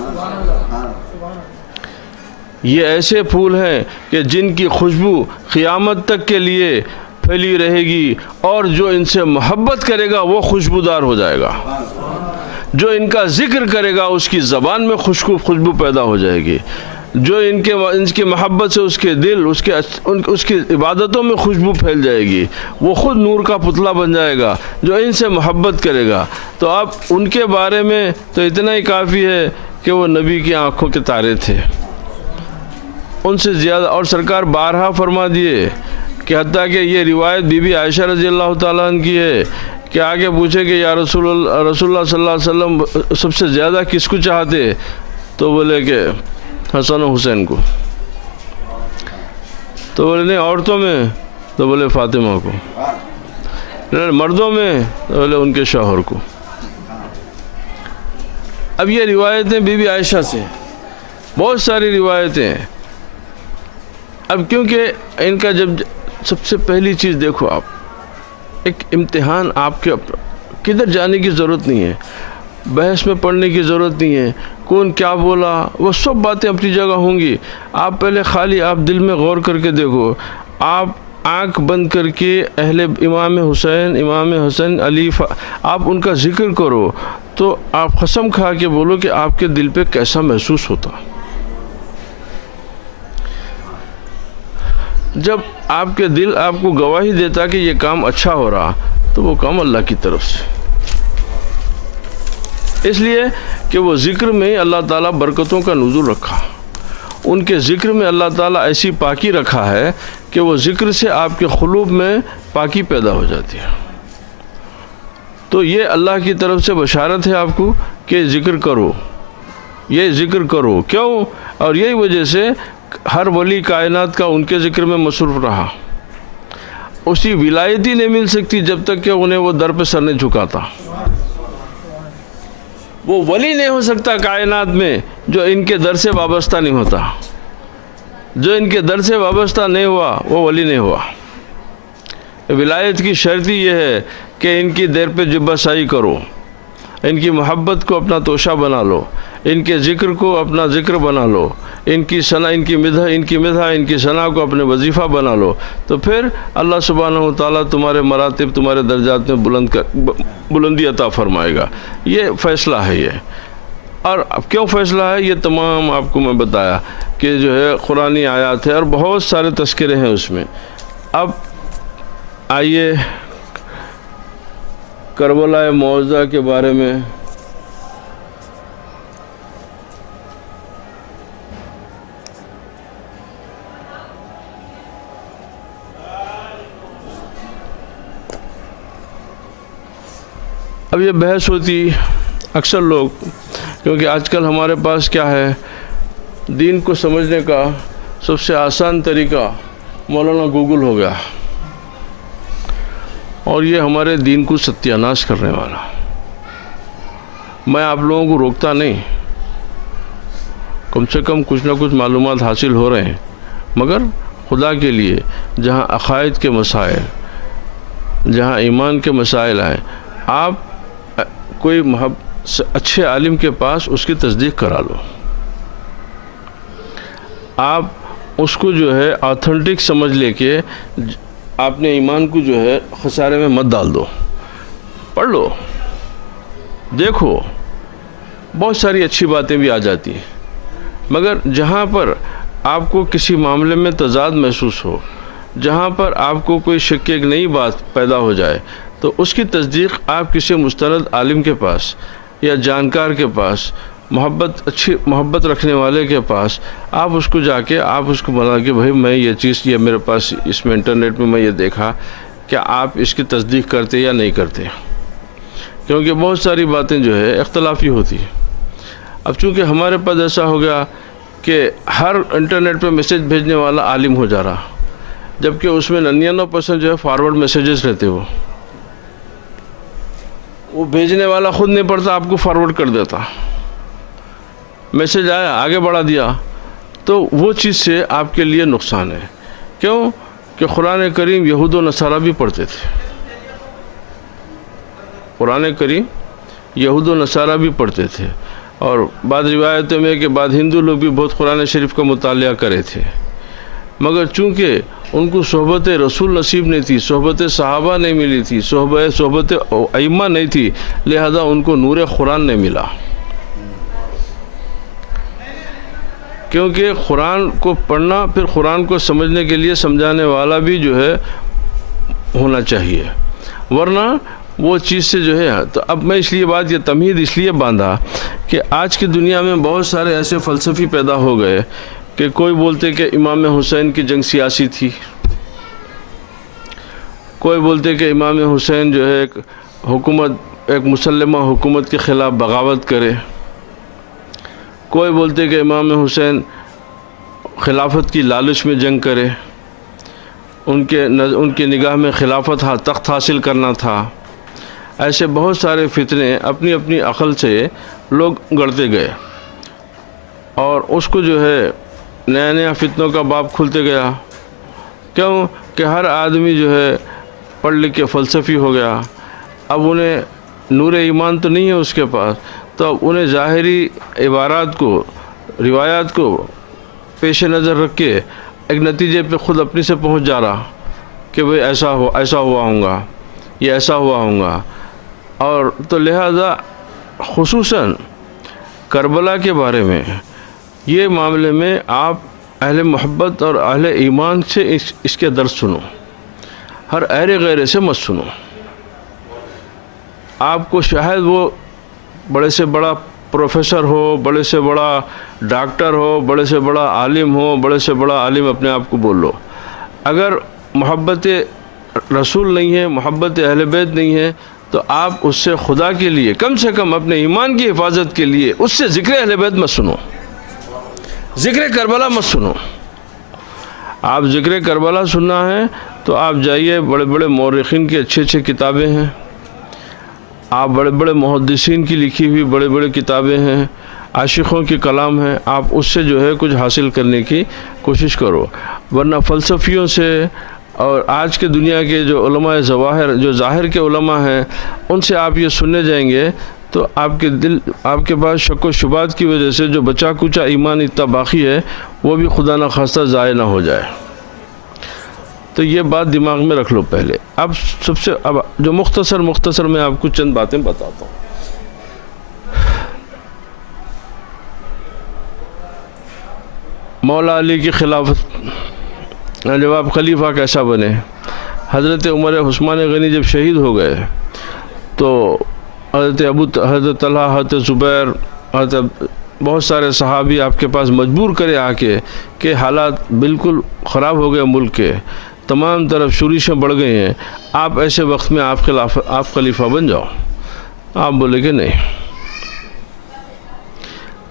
یہ ایسے پھول ہیں کہ جن کی خوشبو قیامت تک کے لیے پھیلی رہے گی، اور جو ان سے محبت کرے گا وہ خوشبودار ہو جائے گا، جو ان کا ذکر کرے گا اس کی زبان میں خوشبو پیدا ہو جائے گی، جو ان کی محبت سے اس کے دل اس کی عبادتوں میں خوشبو پھیل جائے گی، وہ خود نور کا پتلا بن جائے گا جو ان سے محبت کرے گا۔ تو اب ان کے بارے میں تو اتنا ہی کافی ہے کہ وہ نبی کی آنکھوں کے تارے تھے، ان سے زیادہ، اور سرکار بارہا فرما دیے کہ حتیٰ کہ یہ روایت بی بی عائشہ رضی اللہ تعالیٰ عنہ کی ہے کہ آگے پوچھے کہ یا رسول اللہ صلی اللہ علیہ وسلم سب سے زیادہ کس کو چاہتے؟ تو بولے کہ حسن و حسین کو، تو بولے نہیں عورتوں میں؟ تو بولے فاطمہ کو، مردوں میں؟ تو بولے ان کے شوہر کو۔ اب یہ روایتیں بی بی عائشہ سے، بہت ساری روایتیں، اب کیونکہ ان کا جب سب سے پہلی چیز دیکھو آپ، ایک امتحان آپ کے کدھر جانے کی ضرورت نہیں ہے، بحث میں پڑھنے کی ضرورت نہیں ہے، کون کیا بولا وہ سب باتیں اپنی جگہ ہوں گی، آپ پہلے خالی آپ دل میں غور کر کے دیکھو، آپ آنکھ بند کر کے اہل امام حسن علی آپ ان کا ذکر کرو تو آپ قسم کھا کے بولو کہ آپ کے دل پہ کیسا محسوس ہوتا۔ جب آپ کے دل آپ کو گواہی دیتا کہ یہ کام اچھا ہو رہا تو وہ کام اللہ کی طرف سے، اس لیے کہ وہ ذکر میں اللہ تعالیٰ برکتوں کا نزول رکھا، ان کے ذکر میں اللہ تعالیٰ ایسی پاکی رکھا ہے کہ وہ ذکر سے آپ کے قلوب میں پاکی پیدا ہو جاتی ہے۔ تو یہ اللہ کی طرف سے بشارت ہے آپ کو کہ ذکر کرو، یہ ذکر کرو، کیوں؟ اور یہی وجہ سے ہر ولی کائنات کا ان کے ذکر میں مصروف رہا، اسی ولایت ہی نہیں مل سکتی جب تک کہ انہیں وہ در پہ سر نہیں جھکاتا، وہ ولی نہیں ہو سکتا کائنات میں جو ان کے در سے وابستہ نہیں ہوتا، جو ان کے در سے وابستہ نہیں ہوا وہ ولی نہیں ہوا۔ ولایت کی شرط ہی یہ ہے کہ ان کی دیر پہ جبہ سائی کرو، ان کی محبت کو اپنا توشہ بنا لو، ان کے ذکر کو اپنا ذکر بنا لو، ان کی ثنا، ان کی مدح، ان کی ثنا کو اپنے وظیفہ بنا لو، تو پھر اللہ سبحانہ و تعالیٰ تمہارے مراتب، تمہارے درجات میں بلندی عطا فرمائے گا۔ یہ فیصلہ ہے یہ، اور اب کیوں فیصلہ ہے یہ تمام آپ کو میں بتایا کہ جو ہے قرآنی آیات ہے اور بہت سارے تذکرے ہیں اس میں۔ اب آئیے کربلا معوضہ کے بارے میں اب یہ بحث ہوتی اکثر لوگ، کیونکہ آج کل ہمارے پاس کیا ہے، دین کو سمجھنے کا سب سے آسان طریقہ مولانا گوگل ہو گیا، اور یہ ہمارے دین کو ستیہ ناش کرنے والا۔ میں آپ لوگوں کو روکتا نہیں، کم سے کم کچھ نہ کچھ معلومات حاصل ہو رہے ہیں، مگر خدا کے لیے جہاں عقائد کے مسائل، جہاں ایمان کے مسائل ہیں، آپ کوئی اچھے عالم کے پاس اس کی تصدیق کرا لو، آپ اس کو جو ہے آتھنٹک سمجھ لے کے اپنے ایمان کو جو ہے خسارے میں مت ڈال دو، پڑھ لو، دیکھو، بہت ساری اچھی باتیں بھی آ جاتی ہیں، مگر جہاں پر آپ کو کسی معاملے میں تضاد محسوس ہو، جہاں پر آپ کو کوئی شک ایک نئی بات پیدا ہو جائے، تو اس کی تصدیق آپ کسی مستند عالم کے پاس یا جانکار کے پاس، اچھی محبت رکھنے والے کے پاس آپ اس کو جا کے آپ اس کو بنا کہ بھائی میں یہ چیز، یہ میرے پاس اس میں انٹرنیٹ میں یہ دیکھا، کہ آپ اس کی تصدیق کرتے یا نہیں کرتے، کیونکہ بہت ساری باتیں جو ہے اختلافی ہوتی ہیں۔ اب چونکہ ہمارے پاس ایسا ہو گیا کہ ہر انٹرنیٹ پہ میسیج بھیجنے والا عالم ہو جا رہا، جبکہ اس میں 99% جو ہے فارورڈ میسیجز رہتے، وہ بھیجنے والا خود نہیں پڑھتا، آپ کو فارورڈ کر دیتا، میسیج آیا آگے بڑھا دیا، تو وہ چیز سے آپ کے لیے نقصان ہے۔ کیوں کہ قرآن کریم یہود و نصارہ بھی پڑھتے تھے، قرآن کریم یہود و نصارہ بھی پڑھتے تھے، اور بعض روایتوں میں کہ بعض ہندو لوگ بھی بہت قرآن شریف کا مطالعہ کرے تھے، مگر چونکہ ان کو صحبت رسول نصیب نہیں تھی، صحبت صحابہ نہیں ملی تھی، صحبت ائمہ نہیں تھی، لہذا ان کو نور قرآن نہیں ملا۔ کیونکہ قرآن کو پڑھنا، پھر قرآن کو سمجھنے کے لیے سمجھانے والا بھی جو ہے ہونا چاہیے، ورنہ وہ چیز سے جو ہے۔ تو اب میں اس لیے بات یہ تمہید اس لیے باندھا کہ آج کی دنیا میں بہت سارے ایسے فلسفی پیدا ہو گئے کہ کوئی بولتے کہ امام حسین کی جنگ سیاسی تھی، کوئی بولتے کہ امام حسین جو ہے ایک مسلمہ حکومت کے خلاف بغاوت کرے، کوئی بولتے کہ امام حسین خلافت کی لالچ میں جنگ کرے، ان کے نگاہ میں خلافت تخت حاصل کرنا تھا۔ ایسے بہت سارے فتنے اپنی اپنی عقل سے لوگ گڑتے گئے، اور اس کو جو ہے نیا نیا فتنوں کا باب کھلتے گیا۔ کیوں کہ ہر آدمی جو ہے پڑھ لکھ کے فلسفی ہو گیا، اب انہیں نور ایمان تو نہیں ہے اس کے پاس، تو اب انہیں ظاہری عبارات کو، روایات کو پیش نظر رکھ کے ایک نتیجے پہ خود اپنی سے پہنچ جا رہا کہ بھئی ایسا ہوا ہوں گا، یہ ایسا ہوا ہوں گا۔ اور تو لہذا خصوصاً کربلا کے بارے میں یہ معاملے میں آپ اہل محبت اور اہل ایمان سے اس کے درس سنو، ہر اہل غیرے سے مت سنو۔ آپ کو شاید وہ بڑے سے بڑا پروفیسر ہو، بڑے سے بڑا ڈاکٹر ہو، بڑے سے بڑا عالم ہو، بڑے سے بڑا عالم اپنے آپ کو بول لو، اگر محبت رسول نہیں ہے، محبت اہل بیت نہیں ہے، تو آپ اس سے خدا کے لیے، کم سے کم اپنے ایمان کی حفاظت کے لیے اس سے ذکر اہل بیت مت سنو، ذکر کربلا مت سنو۔ آپ ذکر کربلا سننا ہے تو آپ جائیے، بڑے بڑے مورخین کی اچھی کتابیں ہیں، آپ بڑے بڑے محدثین کی لکھی ہوئی بڑے بڑے کتابیں ہیں، عاشقوں کے کلام ہیں، آپ اس سے جو ہے کچھ حاصل کرنے کی کوشش کرو، ورنہ فلسفیوں سے اور آج کے دنیا کے جو علماء ظواہر، جو ظاہر کے علماء ہیں، ان سے آپ یہ سننے جائیں گے تو آپ کے پاس شک و شبہات کی وجہ سے جو بچا کچا ایمان اتنا باقی ہے وہ بھی خدا نہ خواستہ ضائع نہ ہو جائے۔ تو یہ بات دماغ میں رکھ لو پہلے۔ اب جو مختصر میں آپ کو چند باتیں بتاتا ہوں۔ مولا علی کی خلافت، جب آپ خلیفہ کیسا بنے؟ حضرت عمر عثمان غنی جب شہید ہو گئے تو حضرت طلحہ، حضرت زبیر، بہت سارے صحابی آپ کے پاس مجبور کرے آ کے کہ حالات بالکل خراب ہو گئے، ملک کے تمام طرف شورشیں بڑھ گئی ہیں، آپ ایسے وقت میں آپ خلیفہ بن جاؤ۔ آپ بولے کہ نہیں،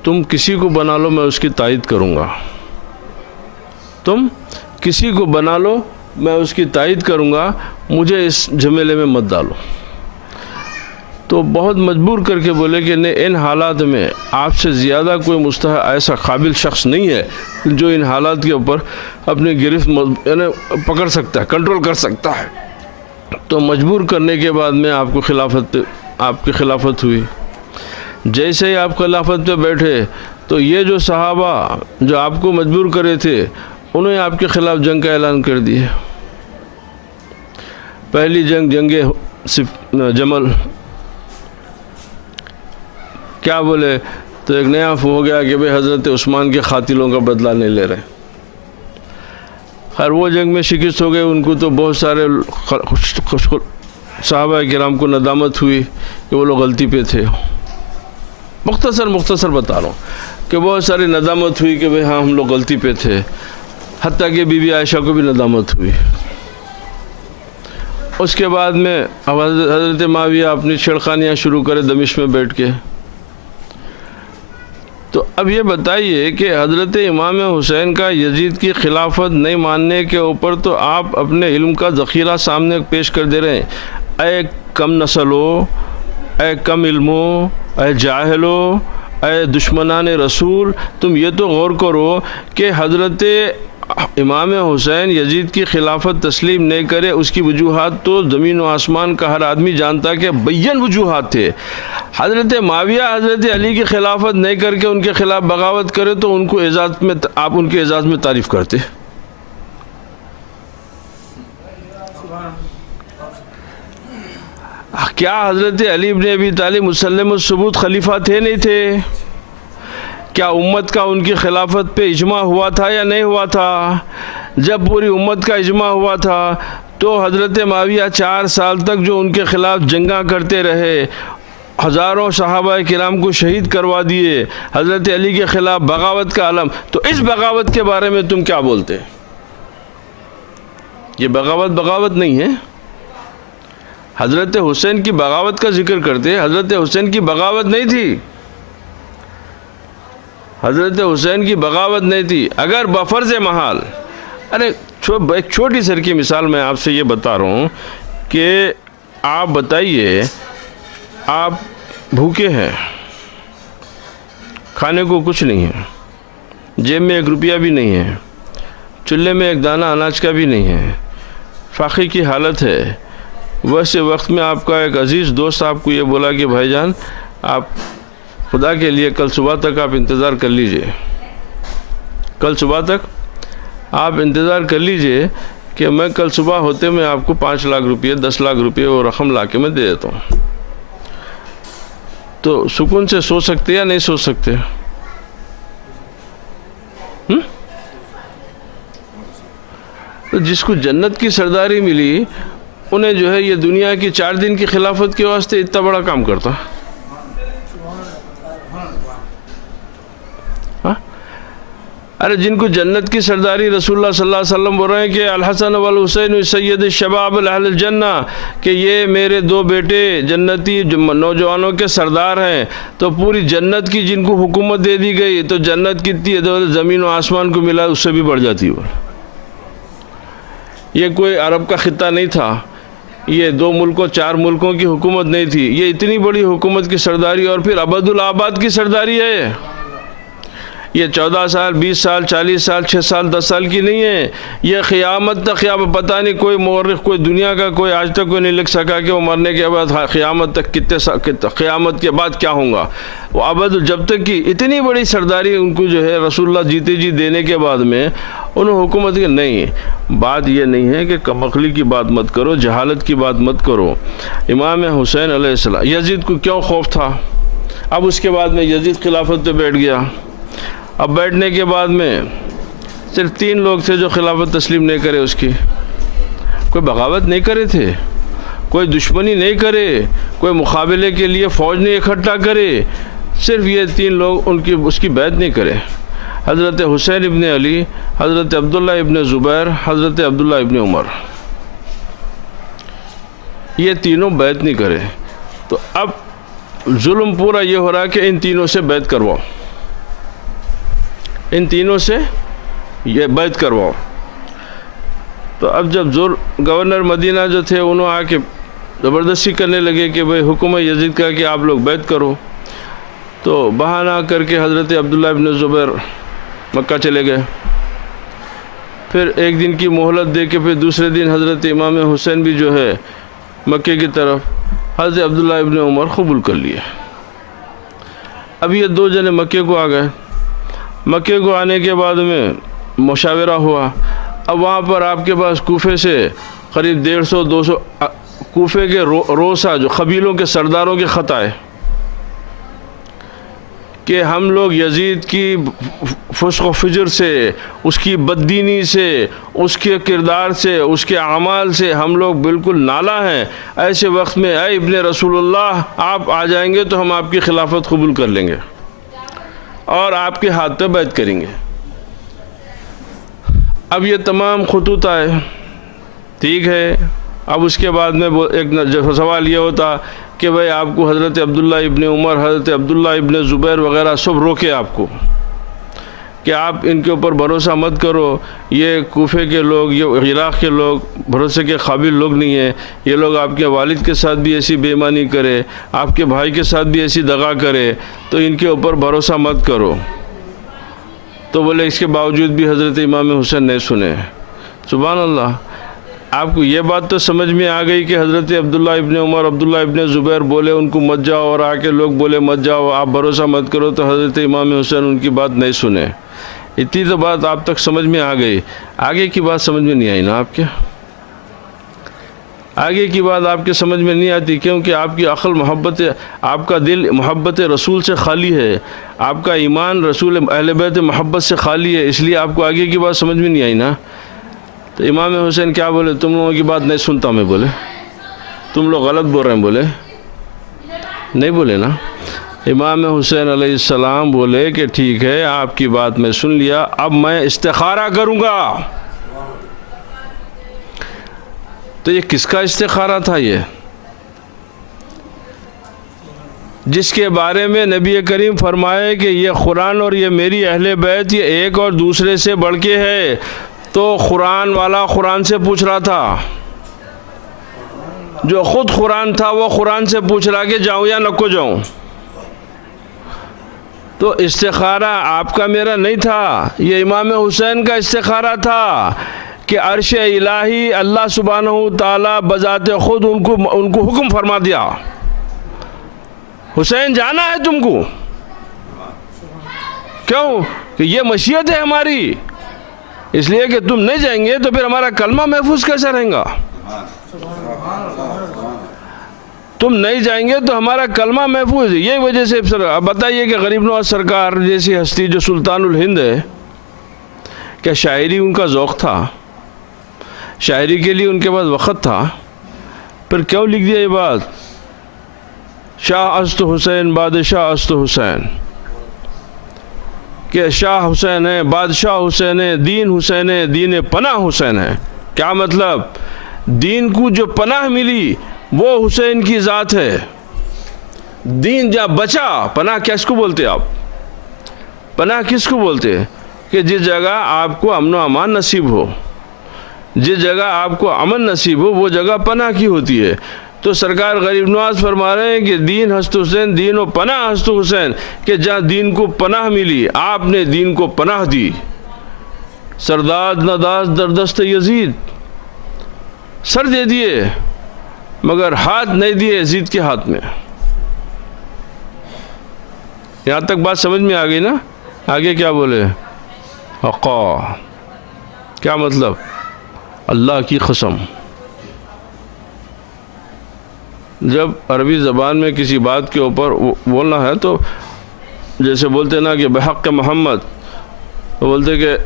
تم کسی کو بنا لو میں اس کی تائید کروں گا، تم کسی کو بنا لو میں اس کی تائید کروں گا، مجھے اس جھمیلے میں مت ڈالو۔ تو بہت مجبور کر کے بولے کہ نہیں، ان حالات میں آپ سے زیادہ کوئی مستحق ایسا قابل شخص نہیں ہے جو ان حالات کے اوپر اپنی گرفت یعنی پکڑ سکتا ہے، کنٹرول کر سکتا ہے۔ تو مجبور کرنے کے بعد میں آپ کی خلافت ہوئی۔ جیسے ہی آپ خلافت پہ بیٹھے تو یہ جو صحابہ جو آپ کو مجبور کرے تھے انہوں نے آپ کے خلاف جنگ کا اعلان کر دیا۔ پہلی جنگ جمل، کیا بولے تو ایک نیا ہو گیا کہ بھئی حضرت عثمان کے قاتلوں کا بدلہ نہیں لے رہے۔ خیر وہ جنگ میں شکست ہو گئے، ان کو تو بہت سارے صحابہ کرام کو ندامت ہوئی کہ وہ لوگ غلطی پہ تھے۔ مختصر بتا رہا ہوں کہ بہت ساری ندامت ہوئی کہ بھئی ہاں ہم لوگ غلطی پہ تھے، حتیٰ کہ بی بی عائشہ کو بھی ندامت ہوئی۔ اس کے بعد میں اب حضرت معاویہ اپنی چھڑخانیاں شروع کرے دمشق میں بیٹھ کے۔ تو اب یہ بتائیے کہ حضرت امام حسین کا یزید کی خلافت نہیں ماننے کے اوپر تو آپ اپنے علم کا ذخیرہ سامنے پیش کر دے رہے ہیں۔ اے کم نسلو، اے کم علمو، اے جاہلو، اے دشمنان رسول، تم یہ تو غور کرو کہ حضرت امام حسین یزید کی خلافت تسلیم نہیں کرے، اس کی وجوہات تو زمین و آسمان کا ہر آدمی جانتا کہ بین وجوہات تھے۔ حضرت معاویہ حضرت علی کی خلافت نہیں کر کے ان کے خلاف بغاوت کرے تو ان کو آپ ان کے اعزاز میں تعریف کرتے۔ کیا حضرت علی ابن ابی طالب مسلم الثبوت خلیفہ تھے نہیں تھے؟ کیا امت کا ان کی خلافت پہ اجماع ہوا تھا یا نہیں ہوا تھا؟ جب پوری امت کا اجماع ہوا تھا تو حضرت معاویہ 4 سال تک جو ان کے خلاف جنگاں کرتے رہے، ہزاروں صحابہ کرام کو شہید کروا دیے، حضرت علی کے خلاف بغاوت کا علم، تو اس بغاوت کے بارے میں تم کیا بولتے؟ یہ بغاوت نہیں ہے۔ حضرت حسین کی بغاوت کا ذکر کرتے، حضرت حسین کی بغاوت نہیں تھی، حضرت حسین کی بغاوت نہیں تھی۔ اگر بفرض محال، ایک چھوٹی سر کی مثال میں آپ سے یہ بتا رہا ہوں کہ آپ بتائیے آپ بھوکے ہیں، کھانے کو کچھ نہیں ہے، جیب میں 1 روپیہ بھی نہیں ہے، چولہے میں 1 دانہ اناج کا بھی نہیں ہے، فاقے کی حالت ہے۔ ویسے وقت میں آپ کا ایک عزیز دوست آپ کو یہ بولا کہ بھائی جان آپ خدا کے لیے کل صبح تک آپ انتظار کر لیجئے، کل صبح تک آپ انتظار کر لیجئے کہ میں کل صبح ہوتے میں آپ کو 5 لاکھ روپئے 10 لاکھ روپئے وہ رقم لا کے میں دے دیتا ہوں۔ تو سکون سے سو سکتے یا نہیں سو سکتے؟ تو جس کو جنت کی سرداری ملی انہیں جو ہے یہ دنیا کی 4 دن کی خلافت کے واسطے اتنا بڑا کام کرتا۔ ارے جن کو جنت کی سرداری رسول اللہ صلی اللہ علیہ وسلم بول رہے ہیں کہ الحسن والحسین سید الشباب اہل الجنہ، کہ یہ میرے 2 بیٹے جنتی نوجوانوں کے سردار ہیں، تو پوری جنت کی جن کو حکومت دے دی گئی تو جنت کتنی زمین و آسمان کو ملا اس سے بھی بڑھ جاتی ہے۔ یہ کوئی عرب کا خطہ نہیں تھا، یہ 2 ملکوں 4 ملکوں کی حکومت نہیں تھی، یہ اتنی بڑی حکومت کی سرداری، اور پھر ابدالآباد کی سرداری ہے۔ یہ 14 سال 20 سال 40 سال 6 سال 10 سال کی نہیں ہے، یہ قیامت تک، یا پتہ نہیں کوئی مورخ کوئی دنیا کا کوئی آج تک کوئی نہیں لکھ سکا کہ وہ مرنے کے بعد قیامت تک قیامت کے بعد کیا ہوں گا۔ وہ ابد جب تک کی اتنی بڑی سرداری ان کو جو ہے رسول اللہ جیتے جی دینے کے بعد میں انہوں حکومت کی نہیں۔ بات یہ نہیں ہے کہ کم عقلی کی بات مت کرو، جہالت کی بات مت کرو۔ امام حسین علیہ السلام، یزید کو کیوں خوف تھا؟ اب اس کے بعد میں یزید خلافت پہ بیٹھ گیا۔ اب بیٹھنے کے بعد میں صرف 3 لوگ تھے جو خلافت تسلیم نہیں کرے، اس کی کوئی بغاوت نہیں کرے تھے، کوئی دشمنی نہیں کرے، کوئی مقابلے کے لیے فوج نہیں اکٹھا کرے، صرف یہ 3 لوگ اس کی بیعت نہیں کرے۔ حضرت حسین ابن علی، حضرت عبداللہ ابن زبیر، حضرت عبداللہ ابن عمر، یہ تینوں بیعت نہیں کرے۔ تو اب ظلم پورا یہ ہو رہا کہ ان تینوں سے بیعت کرواؤ، ان تینوں سے یہ بیعت کرواؤ۔ تو اب جب گورنر مدینہ جو تھے انہوں آ کے زبردستی کرنے لگے کہ بھئی حکم یزید کا کہ آپ لوگ بیعت کرو، تو بہانہ کر کے حضرت عبداللہ ابن زبیر مکہ چلے گئے۔ پھر ایک دن کی مہلت دے کے پھر دوسرے دن حضرت امام حسین بھی جو ہے مکے کی طرف حضرت عبداللہ ابن عمر قبول کر لیے۔ اب یہ دو جنے مکے کو آ گئے۔ مکے کو آنے کے بعد میں مشاورہ ہوا۔ اب وہاں پر آپ کے پاس کوفے سے قریب 150-200 کوفے کے روسا جو قبیلوں کے سرداروں کے خط آئے کہ ہم لوگ یزید کی فسق و فجر سے، اس کی بددینی سے، اس کے کردار سے، اس کے اعمال سے ہم لوگ بالکل نالا ہیں۔ ایسے وقت میں اے ابن رسول اللہ، آپ آ جائیں گے تو ہم آپ کی خلافت قبول کر لیں گے اور آپ کے ہاتھ پہ بیعت کریں گے۔ اب یہ تمام خطوط آئے، ٹھیک ہے۔ اب اس کے بعد میں ایک سوال یہ ہوتا کہ بھئی آپ کو حضرت عبداللہ ابن عمر، حضرت عبداللہ ابن زبیر وغیرہ سب روکے آپ کو کہ آپ ان کے اوپر بھروسہ مت کرو، یہ کوفے کے لوگ، یہ عراق کے لوگ بھروسے کے قابل لوگ نہیں ہیں، یہ لوگ آپ کے والد کے ساتھ بھی ایسی بے ایمانی کرے، آپ کے بھائی کے ساتھ بھی ایسی دغا کرے، تو ان کے اوپر بھروسہ مت کرو۔ تو بولے اس کے باوجود بھی حضرت امام حسین نہیں سنے۔ سبحان اللہ۔ آپ کو یہ بات تو سمجھ میں آ گئی کہ حضرت عبداللہ ابن عمر، عبداللہ ابن زبیر بولے ان کو مت جاؤ، اور آ کے لوگ بولے مت جاؤ، آپ بھروسہ مت کرو، تو حضرت امام حسین ان کی بات نہیں سنے۔ اتنی تو بات آپ تک سمجھ میں آ گئی، آگے کی بات سمجھ میں نہیں آئی نا آپ کے؟ آگے کی بات آپ کے سمجھ میں نہیں آتی، کیونکہ آپ کی عقل محبت، آپ کا دل محبت رسول سے خالی ہے، آپ کا ایمان رسول اہل بیت محبت سے خالی ہے، اس لیے آپ کو آگے کی بات سمجھ میں نہیں آئی نا۔ تو امام حسین کیا بولے؟ تم لوگوں کی بات نہیں سنتا میں، بولے تم لوگ غلط بول رہے ہیں، بولے نہیں بولے نا۔ امام حسین علیہ السلام بولے کہ ٹھیک ہے، آپ کی بات میں سن لیا، اب میں استخارہ کروں گا۔ تو یہ کس کا استخارہ تھا؟ یہ جس کے بارے میں نبی کریم فرمائے کہ یہ قرآن اور یہ میری اہل بیت یہ ایک اور دوسرے سے بڑھ کے ہے، تو قرآن والا قرآن سے پوچھ رہا تھا، جو خود قرآن تھا وہ قرآن سے پوچھ رہا کہ جاؤں یا نکو جاؤں۔ تو استخارہ آپ کا میرا نہیں تھا، یہ امام حسین کا استخارہ تھا کہ عرش الہی اللہ سبحانہ تعالیٰ بذات خود ان کو حکم فرما دیا، حسین جانا ہے تم کو۔ کیوں؟ کہ یہ مشیت ہے ہماری، اس لیے کہ تم نہیں جائیں گے تو پھر ہمارا کلمہ محفوظ کیسے رہیں گا؟ تم نہیں جائیں گے تو ہمارا کلمہ محفوظ ہے۔ یہی وجہ سے اب بتائیے کہ غریب نواز سرکار جیسی ہستی جو سلطان الہند ہے، کیا شاعری ان کا ذوق تھا؟ شاعری کے لیے ان کے پاس وقت تھا؟ پھر کیوں لکھ دیا یہ بات؟ شاہ است حسین بادشاہ است حسین، کہ شاہ حسین ہے، بادشاہ حسین ہے، دین حسین ہے، دین پناہ حسین ہے۔ کیا مطلب؟ دین کو جو پناہ ملی وہ حسین کی ذات ہے۔ دین جب بچا، پناہ کس کو بولتے آپ؟ پناہ کس کو بولتے؟ کہ جس جگہ آپ کو امن و امان نصیب ہو، جس جگہ آپ کو امن نصیب ہو وہ جگہ پناہ کی ہوتی ہے۔ تو سرکار غریب نواز فرما رہے ہیں کہ دین ہست حسین، دین و پناہ ہست حسین، کہ جہاں دین کو پناہ ملی آپ نے دین کو پناہ دی۔ سرداد نداز در دست یزید، سر دے دیے مگر ہاتھ نہیں دیے یزید کے ہاتھ میں۔ یہاں تک بات سمجھ میں آ گئی نا؟ آگے کیا بولے؟ حقا، کیا مطلب؟ اللہ کی قسم۔ جب عربی زبان میں کسی بات کے اوپر بولنا ہے تو جیسے بولتے نا کہ بحق محمد، تو بولتے کہ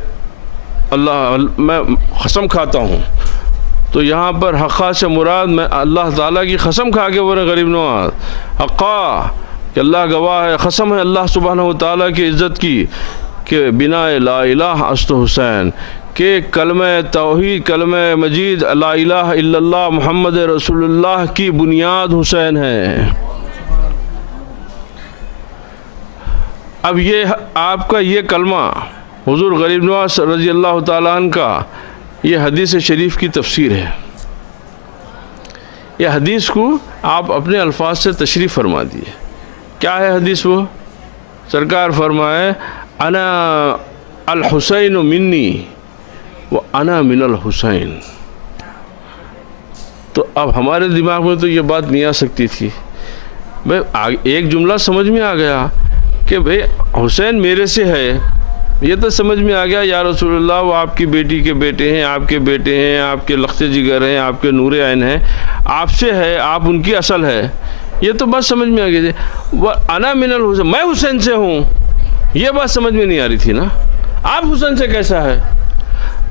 اللہ، میں قسم کھاتا ہوں، تو یہاں پر حقا سے مراد میں اللہ تعالیٰ کی قسم کھا کے بولے غریب نواز حقا، کہ اللہ گواہ ہے، قسم ہے اللہ سبحانہ و تعالیٰ کی عزت کی کہ بنا لا الہ است حسین، کہ کلمہ توحید، کلمہ مجید لا الہ الا اللہ محمد رسول اللہ کی بنیاد حسین ہے۔ اب یہ آپ کا یہ کلمہ حضور غریب نواز رضی اللہ تعالیٰ عنہ کا یہ حدیث شریف کی تفسیر ہے۔ یہ حدیث کو آپ اپنے الفاظ سے تشریح فرما دیے. کیا ہے حدیث؟ وہ سرکار فرمائے انا الحسین منی و انا من الحسین. تو اب ہمارے دماغ میں تو یہ بات نہیں آ سکتی تھی. بھائی ایک جملہ سمجھ میں آ گیا کہ بھئی حسین میرے سے ہے، یہ تو سمجھ میں آ گیا یا رسول اللہ وہ آپ کی بیٹی کے بیٹے ہیں، آپ کے بیٹے ہیں، آپ کے لخت جگر ہیں، آپ کے نور عین ہیں، آپ سے ہے، آپ ان کی اصل ہے. یہ تو بات سمجھ میں آ گئی تھی. وہ انا من الحسین، میں حسین سے ہوں، یہ بات سمجھ میں نہیں آ رہی تھی نا. آپ حسین سے کیسا ہے؟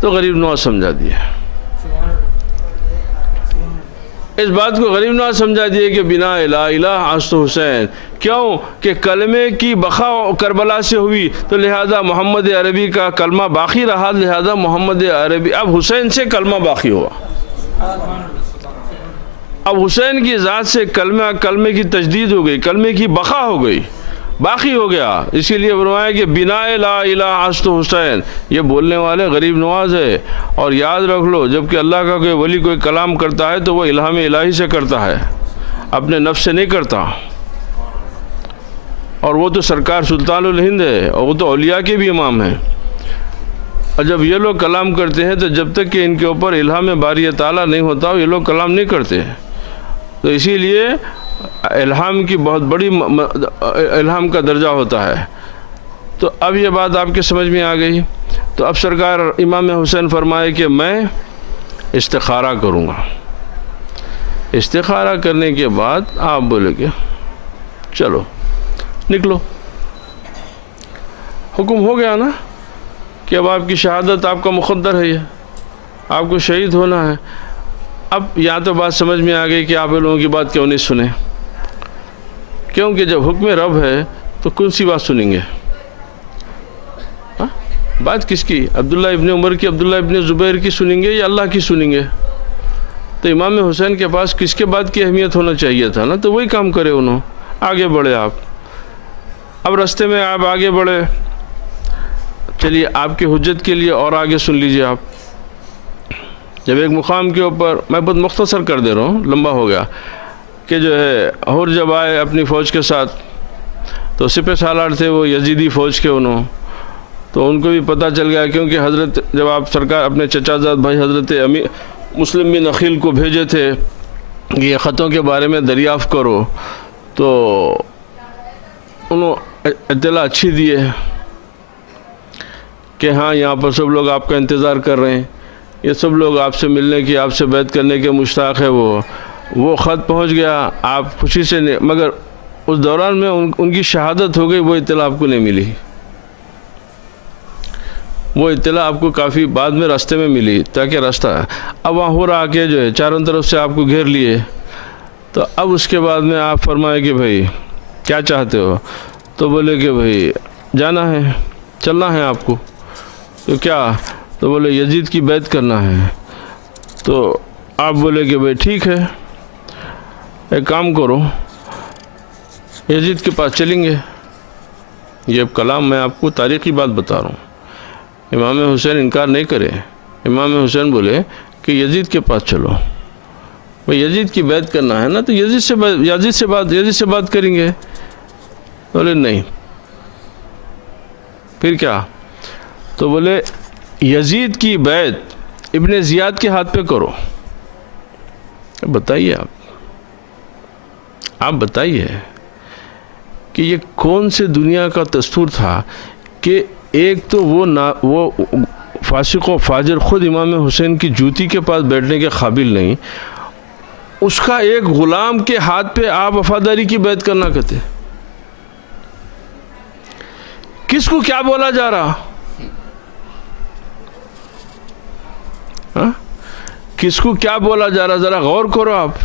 تو غریب نواز سمجھا دیا. اس بات کو غریب نواز سمجھا دیے کہ بنا الہ الہ عشت حسین. کیوں کہ کلمے کی بقا کربلا سے ہوئی تو لہذا محمد عربی کا کلمہ باقی رہا، لہذا محمد عربی اب حسین سے کلمہ باقی ہوا. اب حسین کی ذات سے کلمے کی تجدید ہو گئی، کلمے کی بقا ہو گئی، باقی ہو گیا. اسی لیے فرمایا کہ بنا لا الہ عشت حسین. یہ بولنے والے غریب نواز ہے. اور یاد رکھ لو جب کہ اللہ کا کوئی ولی کوئی کلام کرتا ہے تو وہ الہام الہی سے کرتا ہے، اپنے نفس سے نہیں کرتا. اور وہ تو سرکار سلطان الہند ہے، اور وہ تو اولیاء کے بھی امام ہیں. اور جب یہ لوگ کلام کرتے ہیں تو جب تک کہ ان کے اوپر الہام باری تعالیٰ نہیں ہوتا یہ لوگ کلام نہیں کرتے. تو اسی لیے الہام کی بہت بڑی الہام کا درجہ ہوتا ہے. تو اب یہ بات آپ کے سمجھ میں آ گئی. تو اب سرکار امام حسین فرمائے کہ میں استخارہ کروں گا. استخارہ کرنے کے بعد آپ بولے کہ چلو نکلو. حکم ہو گیا نا کہ اب آپ کی شہادت آپ کا مقدر ہے، یہ آپ کو شہید ہونا ہے. اب یہاں تو بات سمجھ میں آ گئی کہ آپ لوگوں کی بات کیوں نہیں سنیں. کیونکہ جب حکم رب ہے تو کون سی بات سنیں گے؟ بات کس کی؟ عبداللہ ابن عمر کی، عبداللہ ابن زبیر کی سنیں گے یا اللہ کی سنیں گے؟ تو امام حسین کے پاس کس کے بات کی اہمیت ہونا چاہیے تھا نا. تو وہی کام کرے انہوں. آگے بڑھے آپ. اب رستے میں آپ آگے بڑھے. چلیے آپ کی حجت کے لیے اور آگے سن لیجئے آپ. جب ایک مقام کے اوپر، میں بہت مختصر کر دے رہا ہوں، لمبا ہو گیا، کہ جو ہے حر جب آئے اپنی فوج کے ساتھ تو سپہ سالار تھے وہ یزیدی فوج کے انہوں. تو ان کو بھی پتہ چل گیا کیونکہ حضرت جب آپ سرکار اپنے چچا زاد بھائی حضرت مسلم بن عقیل کو بھیجے تھے کہ یہ خطوں کے بارے میں دریافت کرو، تو انہوں اطلاع اچھی دیے کہ ہاں یہاں پر سب لوگ آپ کا انتظار کر رہے ہیں، یہ سب لوگ آپ سے ملنے کی، آپ سے بیعت کرنے کے مشتاق ہے. وہ خط پہنچ گیا، آپ خوشی سے نہیں، مگر اس دوران میں ان کی شہادت ہو گئی، وہ اطلاع آپ کو نہیں ملی. وہ اطلاع آپ کو کافی بعد میں راستے میں ملی، تاکہ راستہ اب وہاں ہو رہا کہ جو ہے چاروں طرف سے آپ کو گھیر لیے. تو اب اس کے بعد میں آپ فرمائے کہ بھائی کیا چاہتے ہو؟ تو بولے کہ بھائی جانا ہے، چلنا ہے آپ کو. تو کیا؟ تو بولے یزید کی بیعت کرنا ہے. تو آپ بولے کہ بھائی ٹھیک ہے، ایک کام کرو، یزید کے پاس چلیں گے. یہ کلام میں آپ کو تاریخی بات بتا رہا ہوں. امام حسین انکار نہیں کرے. امام حسین بولے کہ یزید کے پاس چلو، بھائی یزید کی بیعت کرنا ہے نا، تو یزید سے بات کریں گے. بولے نہیں. پھر کیا؟ تو بولے یزید کی بیعت ابن زیاد کے ہاتھ پہ کرو. بتائیے آپ بتائیے کہ یہ کون سے دنیا کا دستور تھا کہ ایک تو وہ فاسق و فاجر خود امام حسین کی جوتی کے پاس بیٹھنے کے قابل نہیں، اس کا ایک غلام کے ہاتھ پہ آپ وفاداری کی بیعت کرنا کہتے. کس کو کیا بولا جا رہا؟ کس کو کیا بولا جا رہا؟ ذرا غور کرو آپ.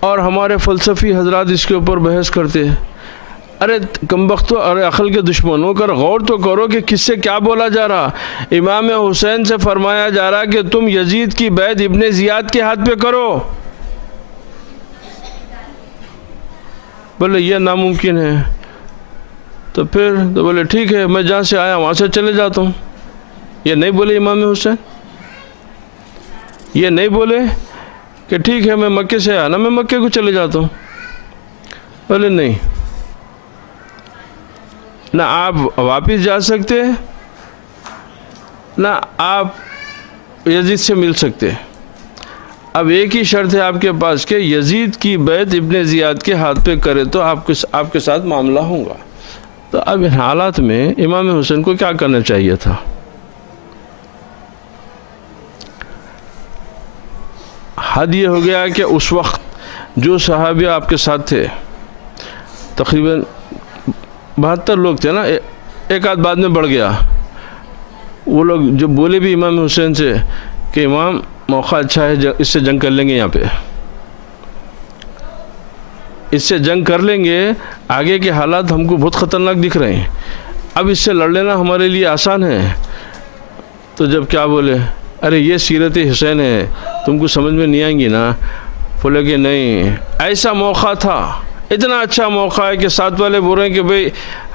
اور ہمارے فلسفی حضرات اس کے اوپر بحث کرتے ہیں. ارے کمبختو، ارے عقل کے دشمنوں کر غور تو کرو کہ کس سے کیا بولا جا رہا. امام حسین سے فرمایا جا رہا کہ تم یزید کی بیعت ابن زیاد کے ہاتھ پہ کرو. بولے یہ ناممکن ہے. تو پھر تو بولے ٹھیک ہے، میں جہاں سے آیا وہاں سے چلے جاتا ہوں. یہ نہیں بولے امام حسین، یہ نہیں بولے کہ ٹھیک ہے میں مکے سے آیا نا، میں مکے کو چلے جاتا ہوں. بولے نہیں، نہ آپ واپس جا سکتے نہ آپ یزید سے مل سکتے. اب ایک ہی شرط ہے آپ کے پاس کہ یزید کی بیعت ابن زیاد کے ہاتھ پہ کرے تو آپ کے ساتھ معاملہ ہوگا. تو اب ان حالات میں امام حسین کو کیا کرنا چاہیے تھا؟ حد یہ ہو گیا کہ اس وقت جو صحابی آپ کے ساتھ تھے، تقریباً 72 لوگ تھے نا، ایک آدھ بعد میں بڑھ گیا، وہ لوگ جو بولے بھی امام حسین سے کہ امام موقع اچھا ہے، اس سے جنگ کر لیں گے، یہاں پہ اس سے جنگ کر لیں گے، آگے کے حالات ہم کو بہت خطرناک دکھ رہے ہیں، اب اس سے لڑ لینا ہمارے لیے آسان ہے. تو جب کیا بولے، ارے یہ سیرت حسین ہے، تم کو سمجھ میں نہیں آئیں گی نا. بولے کہ نہیں، ایسا موقع تھا، اتنا اچھا موقع ہے کہ ساتھ والے بول رہے ہیں کہ بھئی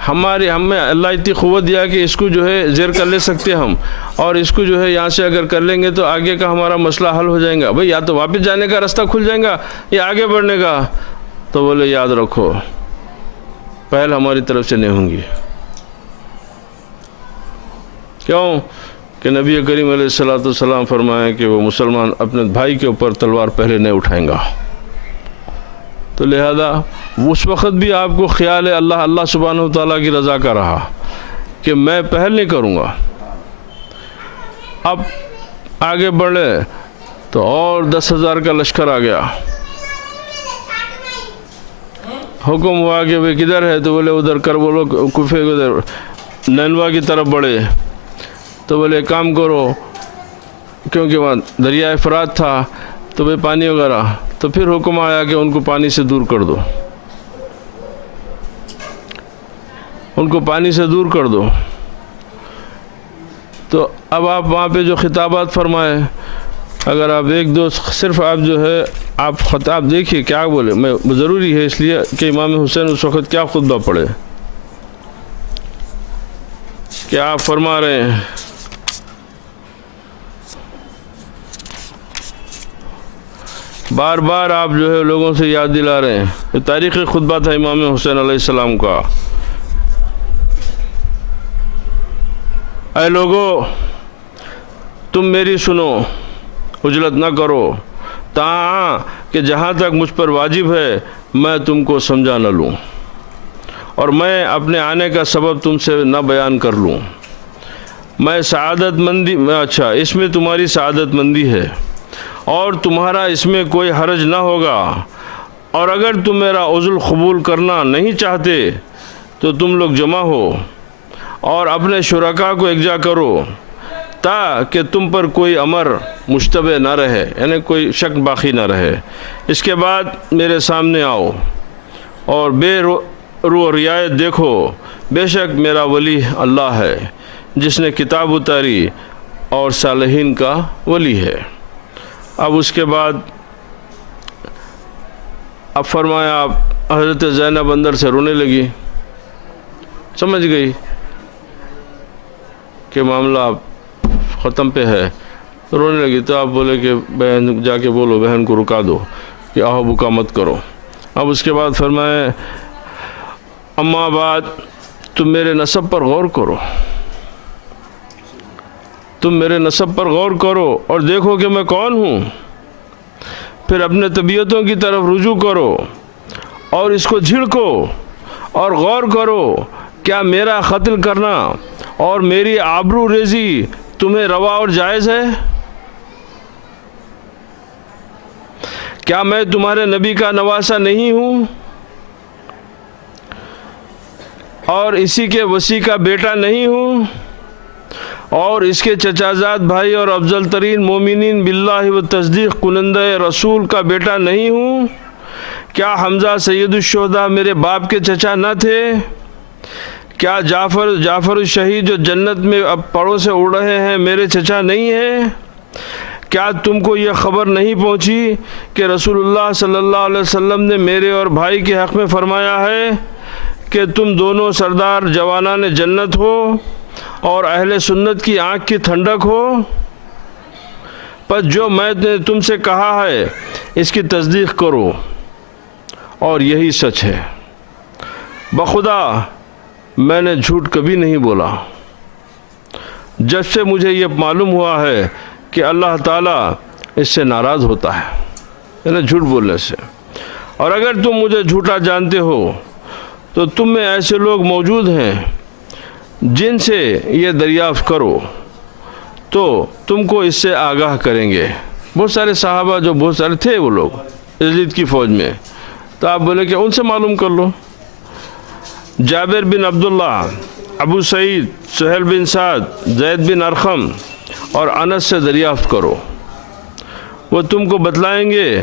ہمیں اللہ اتنی قوت دیا کہ اس کو جو ہے زیر کر لے سکتے ہم، اور اس کو جو ہے یہاں سے اگر کر لیں گے تو آگے کا ہمارا مسئلہ حل ہو جائے گا. بھئی یا تو واپس جانے کا راستہ کھل جائے گا یا آگے بڑھنے کا. تو بولے یاد رکھو، پہل ہماری طرف سے نہیں ہوں گی. کیوں کہ نبی کریم علیہ السلام فرمائے کہ وہ مسلمان اپنے بھائی کے اوپر تلوار پہلے نہیں اٹھائیں گا. تو لہذا اس وقت بھی آپ کو خیال ہے اللہ سبحانہ وتعالیٰ کی رضا کا رہا کہ میں پہل نہیں کروں گا. اب آگے بڑھے تو اور 10,000 کا لشکر آ گیا. حکم ہوا کہ بھئی کدھر ہے؟ تو بولے ادھر کر، بولو کوفے ادھر نینوا کی طرف بڑھے. تو بولے کام کرو، کیونکہ وہاں دریائے فرات تھا تو بھئی پانی وغیرہ. تو پھر حکم آیا کہ ان کو پانی سے دور کر دو، ان کو پانی سے دور کر دو. تو اب آپ وہاں پہ جو خطابات فرمائے، اگر آپ ایک دو صرف آپ جو ہے آپ خطاب دیکھیے کیا بولے. میں ضروری ہے اس لیے کہ امام حسین اس وقت کیا خطبہ پڑھے. کیا آپ فرما رہے ہیں؟ بار بار آپ جو ہے لوگوں سے یاد دلا رہے ہیں. یہ تاریخی خطبہ تھا امام حسین علیہ السلام کا. اے لوگو، تم میری سنو، عجلت نہ کرو، تاں کہ جہاں تک مجھ پر واجب ہے میں تم کو سمجھا نہ لوں، اور میں اپنے آنے کا سبب تم سے نہ بیان کر لوں. میں سعادت مندی، اچھا اس میں تمہاری سعادت مندی ہے اور تمہارا اس میں کوئی حرج نہ ہوگا، اور اگر تم میرا عزل قبول کرنا نہیں چاہتے تو تم لوگ جمع ہو اور اپنے شرکاء کو اکجا کرو تاکہ تم پر کوئی امر مشتبہ نہ رہے، یعنی کوئی شک باقی نہ رہے. اس کے بعد میرے سامنے آؤ اور بے رو رعایت دیکھو. بے شک میرا ولی اللہ ہے جس نے کتاب اتاری اور صالحین کا ولی ہے. اب اس کے بعد اب فرمایا، آپ حضرت زینب اندر سے رونے لگی، سمجھ گئی کہ معاملہ ختم پہ ہے، رونے لگی. تو آپ بولے کہ بہن جا کے بولو، بہن کو رکا دو کہ آہو بکا مت کرو. اب اس کے بعد فرمائے، اما بعد تم میرے نسب پر غور کرو، تم میرے نسب پر غور کرو اور دیکھو کہ میں کون ہوں. پھر اپنے طبیعتوں کی طرف رجوع کرو اور اس کو جھڑکو اور غور کرو، کیا میرا قتل کرنا اور میری آبرو ریزی تمہیں روا اور جائز ہے؟ کیا میں تمہارے نبی کا نواسہ نہیں ہوں اور اسی کے وصی کا بیٹا نہیں ہوں اور اس کے چچازاد بھائی اور افضل ترین مومنین باللہ و تصدیق کنندہ رسول کا بیٹا نہیں ہوں؟ کیا حمزہ سید الشہداء میرے باپ کے چچا نہ تھے؟ کیا جعفر الشہید جو جنت میں اب پروں سے اڑ رہے ہیں میرے چچا نہیں ہیں؟ کیا تم کو یہ خبر نہیں پہنچی کہ رسول اللہ صلی اللہ علیہ وسلم نے میرے اور بھائی کے حق میں فرمایا ہے کہ تم دونوں سردار جوانان جنت ہو اور اہل سنت کی آنکھ کی ٹھنڈک ہو؟ پر جو میں نے تم سے کہا ہے اس کی تصدیق کرو اور یہی سچ ہے۔ بخدا میں نے جھوٹ کبھی نہیں بولا جب سے مجھے یہ معلوم ہوا ہے کہ اللہ تعالیٰ اس سے ناراض ہوتا ہے، یعنی جھوٹ بولنے سے۔ اور اگر تم مجھے جھوٹا جانتے ہو تو تم میں ایسے لوگ موجود ہیں جن سے یہ دریافت کرو تو تم کو اس سے آگاہ کریں گے۔ بہت سارے صحابہ جو بہت سارے تھے وہ لوگ یزید کی فوج میں، تو آپ بولے کہ ان سے معلوم کر لو۔ جابر بن عبداللہ، ابو سعید، سہیل بن سعد، زید بن ارقم اور انس سے دریافت کرو، وہ تم کو بتلائیں گے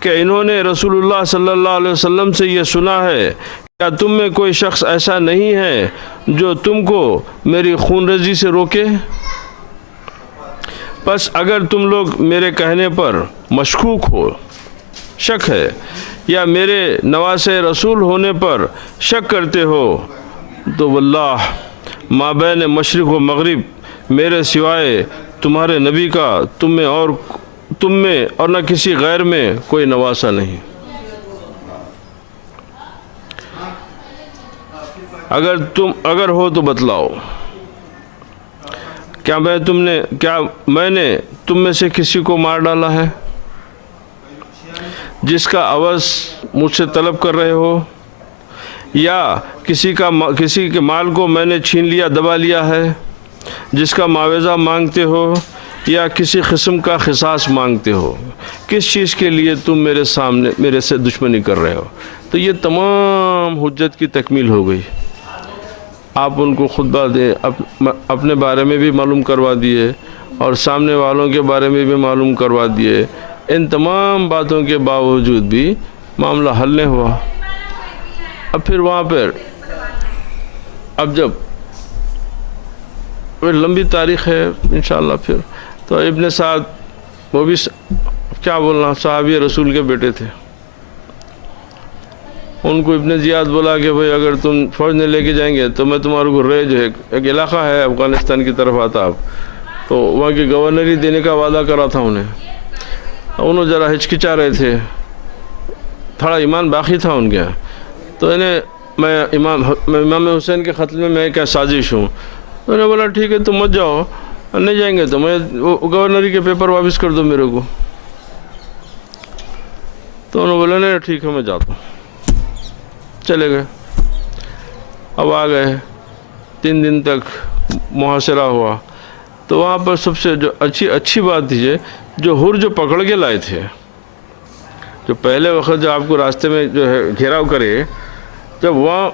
کہ انہوں نے رسول اللہ صلی اللہ علیہ وسلم سے یہ سنا ہے، کیا تم میں کوئی شخص ایسا نہیں ہے جو تم کو میری خون ریزی سے روکے؟ پس اگر تم لوگ میرے کہنے پر مشکوک ہو، شک ہے، یا میرے نواسے رسول ہونے پر شک کرتے ہو تو واللہ مابین مشرق و مغرب میرے سوائے تمہارے نبی کا تم میں اور نہ کسی غیر میں کوئی نواسا نہیں۔ اگر ہو تو بتلاؤ، کیا میں نے تم میں سے کسی کو مار ڈالا ہے جس کا عوض مجھ سے طلب کر رہے ہو، یا کسی کے مال کو میں نے چھین لیا، دبا لیا ہے جس کا معاوضہ مانگتے ہو، یا کسی قسم کا قصاص مانگتے ہو؟ کس چیز کے لیے تم میرے سے دشمنی کر رہے ہو؟ تو یہ تمام حجت کی تکمیل ہو گئی۔ آپ ان کو خطبہ دیں، اپنے بارے میں بھی معلوم کروا دیے اور سامنے والوں کے بارے میں بھی معلوم کروا دیے۔ ان تمام باتوں کے باوجود بھی معاملہ حل نہیں ہوا۔ اب پھر وہاں پر جب لمبی تاریخ ہے انشاءاللہ، پھر تو ابن سعد، وہ بھی کیا بولنا، صحابی رسول کے بیٹے تھے، ان کو ابن زیاد بولا کہ بھئی اگر تم فوج نہیں لے کے جائیں گے تو میں تمہارے کو جو ہے ایک علاقہ ہے افغانستان کی طرف آتا، آپ تو وہاں کی گورنری دینے کا وعدہ کرا تھا انہوں ذرا ہچکچا رہے تھے، تھوڑا ایمان باقی تھا ان کے، تو میں امام حسین کے قتل میں کیا سازش ہوں۔ تو انہوں نے بولا ٹھیک ہے تم مت جاؤ، نہیں جائیں گے تو میں گورنری کے پیپر واپس کر دو میرے کو۔ تو انہوں نے بولا نہیں ٹھیک ہے میں جاتا ہوں، چلے گئے۔ اب آ گئے، 3 دن تک محاصرہ ہوا، تو وہاں پر سب سے جو اچھی بات تھی، جو پکڑ کے لائے تھے، جو پہلے وقت جو آپ کو راستے میں جو ہے گھیراؤ کرے، جب وہاں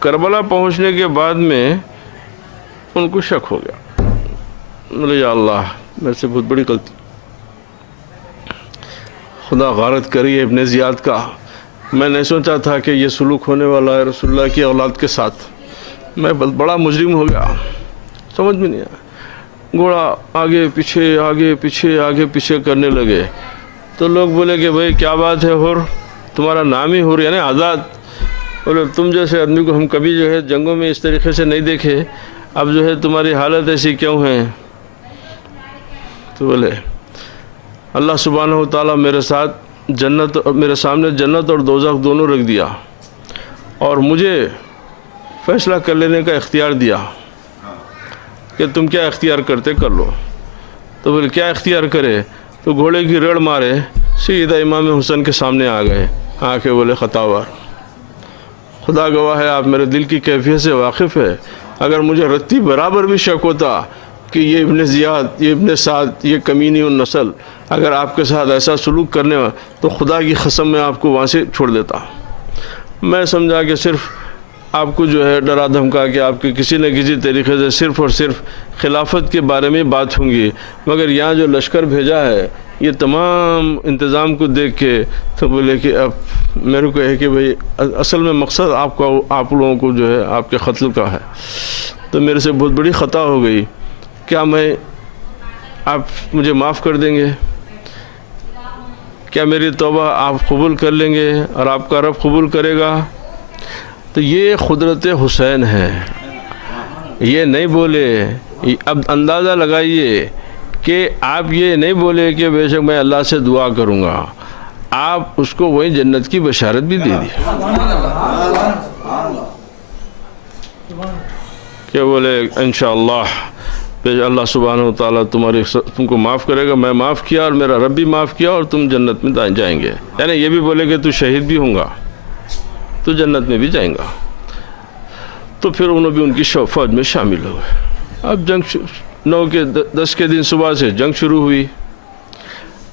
کربلا پہنچنے کے بعد میں ان کو شک ہو گیا، بولے یا اللہ میرے سے بہت بڑی غلطی، خدا غارت کری ہے ابن زیاد کا، میں نہیں سوچا تھا کہ یہ سلوک ہونے والا ہے رسول اللہ کی اولاد کے ساتھ، میں بڑا مجرم ہو گیا، سمجھ میں نہیں آیا۔ گھوڑا آگے پیچھے کرنے لگے، تو لوگ بولے کہ بھئی کیا بات ہے حر، تمہارا نام ہی حر یعنی آزاد، بولے تم جیسے آدمی کو ہم کبھی جو ہے جنگوں میں اس طریقے سے نہیں دیکھے، اب جو ہے تمہاری حالت ایسی کیوں ہے؟ تو بولے اللہ سبحانہ و تعالیٰ میرے سامنے جنت اور دوزخ دونوں رکھ دیا اور مجھے فیصلہ کر لینے کا اختیار دیا کہ تم کیا اختیار کرتے کر لو۔ تو بولے کیا اختیار کرے؟ تو گھوڑے کی ریڑ مارے سیدھا امام حسین کے سامنے آ گئے، آ کے بولے خطاوار، خدا گواہ ہے آپ میرے دل کی کیفیت سے واقف ہے، اگر مجھے رتی برابر بھی شک ہوتا کہ یہ ابن زیاد، یہ ابن سعد، یہ کمینی النسل اگر آپ کے ساتھ ایسا سلوک کرنے تو خدا کی قسم میں آپ کو وہاں سے چھوڑ دیتا۔ میں سمجھا کہ صرف آپ کو جو ہے ڈرا دھمکا کہ آپ کے کسی نہ کسی طریقے سے صرف اور صرف خلافت کے بارے میں بات ہوں گی، مگر یہاں جو لشکر بھیجا ہے یہ تمام انتظام کو دیکھ کے تو بولے کہ اب میرے کو ہے کہ بھئی اصل میں مقصد آپ لوگوں کو جو ہے آپ کے قتل کا ہے، تو میرے سے بہت بڑی خطا ہو گئی، کیا آپ مجھے معاف کر دیں گے؟ کیا میری توبہ آپ قبول کر لیں گے اور آپ کا رب قبول کرے گا؟ تو یہ قدرت حسین ہے، یہ نہیں بولے۔ اب اندازہ لگائیے کہ آپ یہ نہیں بولے کہ بے شک میں اللہ سے دعا کروں گا، آپ اس کو وہی جنت کی بشارت بھی دے دی کہ بولے انشاءاللہ اللہ سبحانہ و تعالیٰ تم کو معاف کرے گا، میں معاف کیا اور میرا رب بھی معاف کیا اور تم جنت میں جائیں گے. یعنی یہ بھی بولے کہ تو شہید بھی ہوں گا تو جنت میں بھی جائیں گا. تو پھر انہوں بھی ان کی فوج میں شامل ہو گئے. اب جنگ 10 کے دن صبح سے جنگ شروع ہوئی.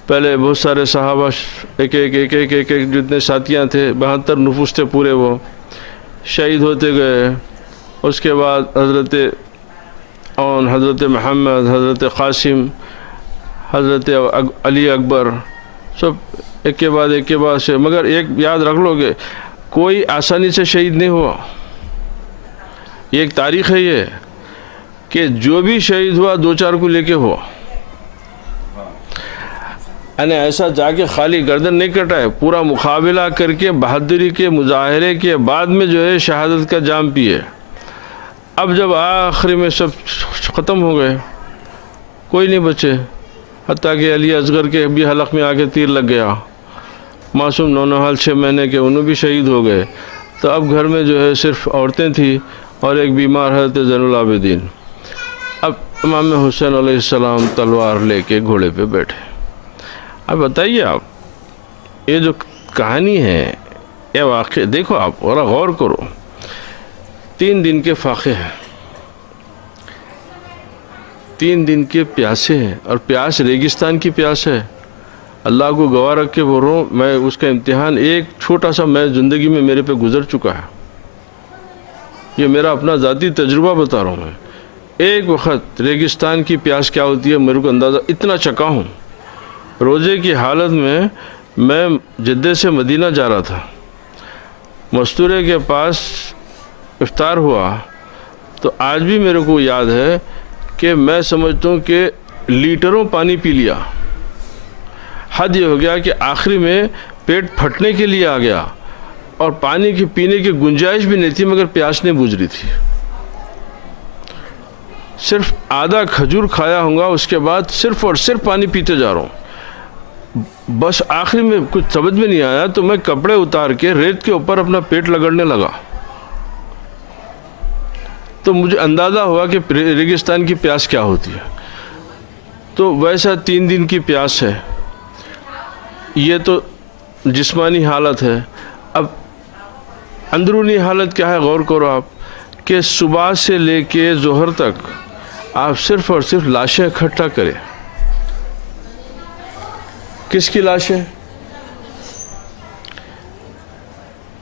پہلے بہت سارے صحابہ ایک ایک جتنے ساتھیاں تھے 72 نفوس تھے پورے، وہ شہید ہوتے گئے. اس کے بعد حضرت اون، حضرت محمد، حضرت قاسم، حضرت علی اکبر، سب ایک کے بعد سے. مگر ایک یاد رکھ لو گے، کوئی آسانی سے شہید نہیں ہوا. یہ ایک تاریخ ہے یہ کہ جو بھی شہید ہوا 2-4 کو لے کے ہوا. یعنی ایسا جا کے خالی گردن نہیں کٹائے، پورا مقابلہ کر کے بہادری کے مظاہرے کے بعد میں جو ہے شہادت کا جام پیے. اب جب آخری میں سب ختم ہو گئے، کوئی نہیں بچے، حتیٰ کہ علی اصغر کے بھی حلق میں آ کے تیر لگ گیا. معصوم نونہال 6 مہینے کے، انہوں بھی شہید ہو گئے. تو اب گھر میں جو ہے صرف عورتیں تھیں اور ایک بیمار حضرت زین العابدین. اب امام حسین علیہ السلام تلوار لے کے گھوڑے پہ بیٹھے. اب بتائیے آپ، یہ جو کہانی ہے، یہ واقعہ دیکھو آپ اور غور کرو. 3 دن کے فاقے ہیں، 3 دن کے پیاسے ہیں، اور پیاس ریگستان کی پیاس ہے. اللہ کو گواہ رکھ کے بول رہا ہوں، میں اس کا امتحان ایک چھوٹا سا میں زندگی میں میرے پہ گزر چکا ہے. یہ میرا اپنا ذاتی تجربہ بتا رہا ہوں. میں ایک وقت ریگستان کی پیاس کیا ہوتی ہے میرے کو اندازہ، اتنا چکا ہوں. روزے کی حالت میں جدہ سے مدینہ جا رہا تھا. مستورے کے پاس افطار ہوا تو آج بھی میرے کو یاد ہے کہ میں سمجھتا ہوں کہ لیٹروں پانی پی لیا. حد یہ ہو گیا کہ آخری میں پیٹ پھٹنے کے لیے آ گیا اور پانی کی پینے کی گنجائش بھی نہیں تھی، مگر پیاس نہیں بجھ رہی تھی. صرف آدھا کھجور کھایا ہوں گا، اس کے بعد صرف اور صرف پانی پیتے جا رہا ہوں. بس آخری میں کچھ سمجھ میں نہیں آیا تو میں کپڑے اتار کے ریت کے اوپر اپنا پیٹ لگڑنے لگا. تو مجھے اندازہ ہوا کہ ریگستان کی پیاس کیا ہوتی ہے. تو ویسا 3 دن کی پیاس ہے. یہ تو جسمانی حالت ہے. اب اندرونی حالت کیا ہے غور کرو آپ، کہ صبح سے لے کے ظہر تک آپ صرف اور صرف لاشیں اکٹھا کریں. کس کی لاشیں؟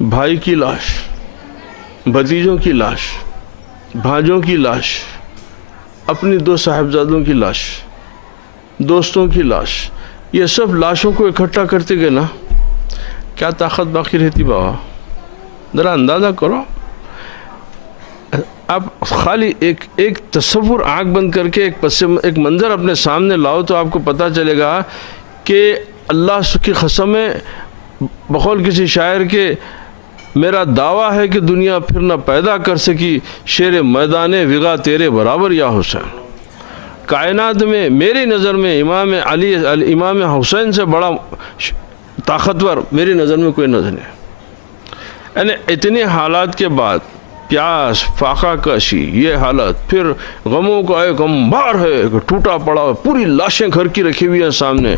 بھائی کی لاش، بھتیجوں کی لاش، بھانجوں کی لاش، اپنی 2 صاحبزادوں کی لاش، دوستوں کی لاش. یہ سب لاشوں کو اکٹھا کرتے گئے نا، کیا طاقت باقی رہتی بابا؟ ذرا اندازہ کرو. آپ خالی ایک تصور آنکھ بند کر کے ایک منظر اپنے سامنے لاؤ تو آپ کو پتہ چلے گا کہ اللہ کی قسم ہے، بقول کسی شاعر کے، میرا دعویٰ ہے کہ دنیا پھر نہ پیدا کر سکی شیر میدان وغا تیرے برابر یا حسین. کائنات میں میری نظر میں امام حسین سے بڑا طاقتور میری نظر میں کوئی نظر نہیں. یعنی اتنے حالات کے بعد پیاس، فاقہ کشی، یہ حالت، پھر غموں کا ایک انبار ہے کہ ٹوٹا پڑا، پوری لاشیں گھر کی رکھی ہوئی ہیں سامنے.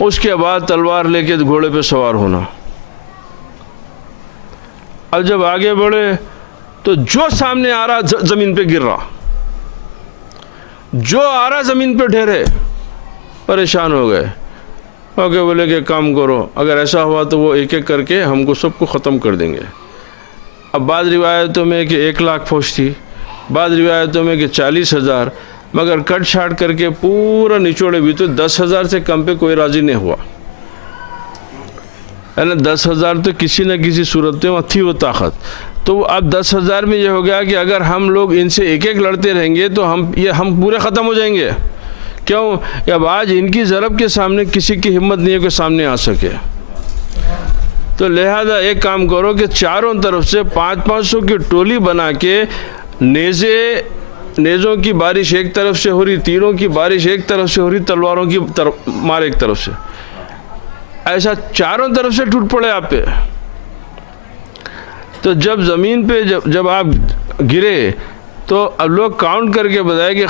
اس کے بعد تلوار لے کے گھوڑے پہ سوار ہونا. اب جب آگے بڑھے تو جو سامنے آ رہا زمین پہ گر رہا، جو آ رہا زمین پہ ڈھیرے. پریشان ہو گئے. اوکے بولے کہ کام کرو، اگر ایسا ہوا تو وہ ایک ایک کر کے ہم کو سب کو ختم کر دیں گے. اب بعض روایتوں میں کہ 1 لاکھ فوج تھی، بعض روایتوں میں کہ 40,000، مگر کٹ چھاٹ کر کے پورا نچوڑے بھی تو 10,000 سے کم پہ کوئی راضی نہیں ہوا. یعنی 10,000 تو کسی نہ کسی صورت میں تھی وہ طاقت. تو اب 10,000 میں یہ ہو گیا کہ اگر ہم لوگ ان سے ایک ایک لڑتے رہیں گے تو ہم پورے ختم ہو جائیں گے. کیوں؟ اب آج ان کی ضرب کے سامنے کسی کی ہمت نہیں ہے کہ سامنے آ سکے. تو لہذا ایک کام کرو کہ چاروں طرف سے 500-500 کی ٹولی بنا کے نیزے نیزوں کی بارش ایک طرف سے ہو رہی، تیروں کی بارش ایک طرف سے ہو رہی، تلواروں کی مار ایک طرف سے، ایسا چاروں طرف سے ٹوٹ پڑے آپ پہ. تو جب زمین پہ جب آپ گرے تو اب لوگ کاؤنٹ کر کے بتائے کہ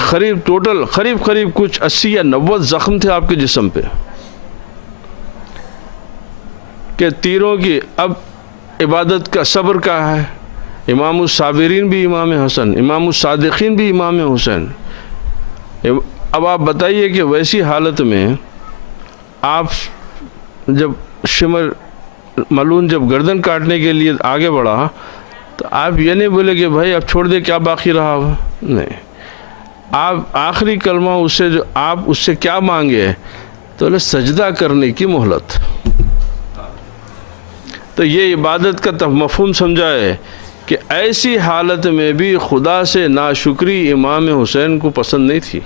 قریب کچھ 80 یا 90 زخم تھے آپ کے جسم پہ کہ تیروں کی. اب عبادت کا صبر کا ہے. امام الصابرین بھی امام حسن، امام الصادقین بھی امام حسین. اب آپ بتائیے کہ ویسی حالت میں آپ جب شمر ملون جب گردن کاٹنے کے لیے آگے بڑھا تو آپ یہ نہیں بولے کہ بھائی اب چھوڑ دے، کیا باقی رہا. نہیں، آپ آخری کلمہ اس سے کیا مانگے تو سجدہ کرنے کی مہلت. تو یہ عبادت کا مفہوم سمجھائے کہ ایسی حالت میں بھی خدا سے ناشکری امام حسین کو پسند نہیں تھی.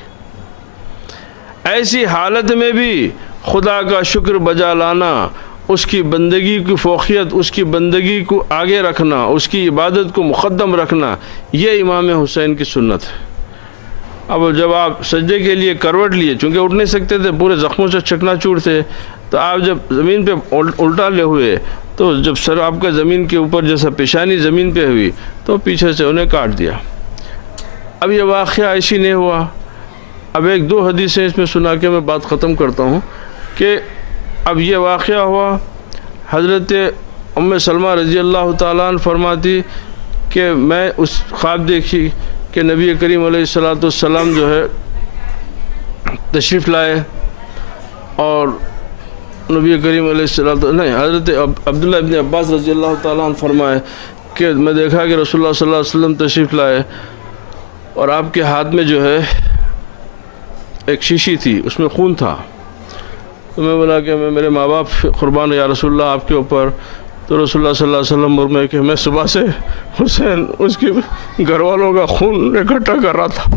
ایسی حالت میں بھی خدا کا شکر بجا لانا، اس کی بندگی کی فوقیت، اس کی بندگی کو آگے رکھنا، اس کی عبادت کو مقدم رکھنا، یہ امام حسین کی سنت ہے. اب جب آپ سجدے کے لیے کروٹ لیے، چونکہ اٹھ نہیں سکتے تھے، پورے زخموں سے چکنا چور تھے، تو آپ جب زمین پہ الٹا لے ہوئے تو جب سر آپ کا زمین کے اوپر جیسا پیشانی زمین پہ ہوئی تو پیچھے سے انہیں کاٹ دیا. اب یہ واقعہ ایسی نہیں ہوا. اب ایک دو حدیثیں اس میں سنا کے میں بات ختم کرتا ہوں کہ اب یہ واقعہ ہوا. حضرت ام سلمہ رضی اللہ تعالیٰ عنہ فرماتی کہ میں اس خواب دیکھی کہ نبی کریم علیہ السلام جو ہے تشریف لائے، اور نبی کریم علیہ السلام نہیں، حضرت عبداللہ ابن عباس رضی اللہ تعالیٰ عنہ فرمائے کہ میں دیکھا کہ رسول اللہ صلی اللہ علیہ وسلم تشریف لائے اور آپ کے ہاتھ میں جو ہے ایک شیشی تھی، اس میں خون تھا. تو میں بولا کہ میں میرے ماں باپ قربان یا رسول اللہ آپ کے اوپر. تو رسول اللہ صلی اللہ علیہ وسلم اور کہ میں صبح سے حسین اس کے گھر والوں کا خون اکٹھا کر رہا تھا.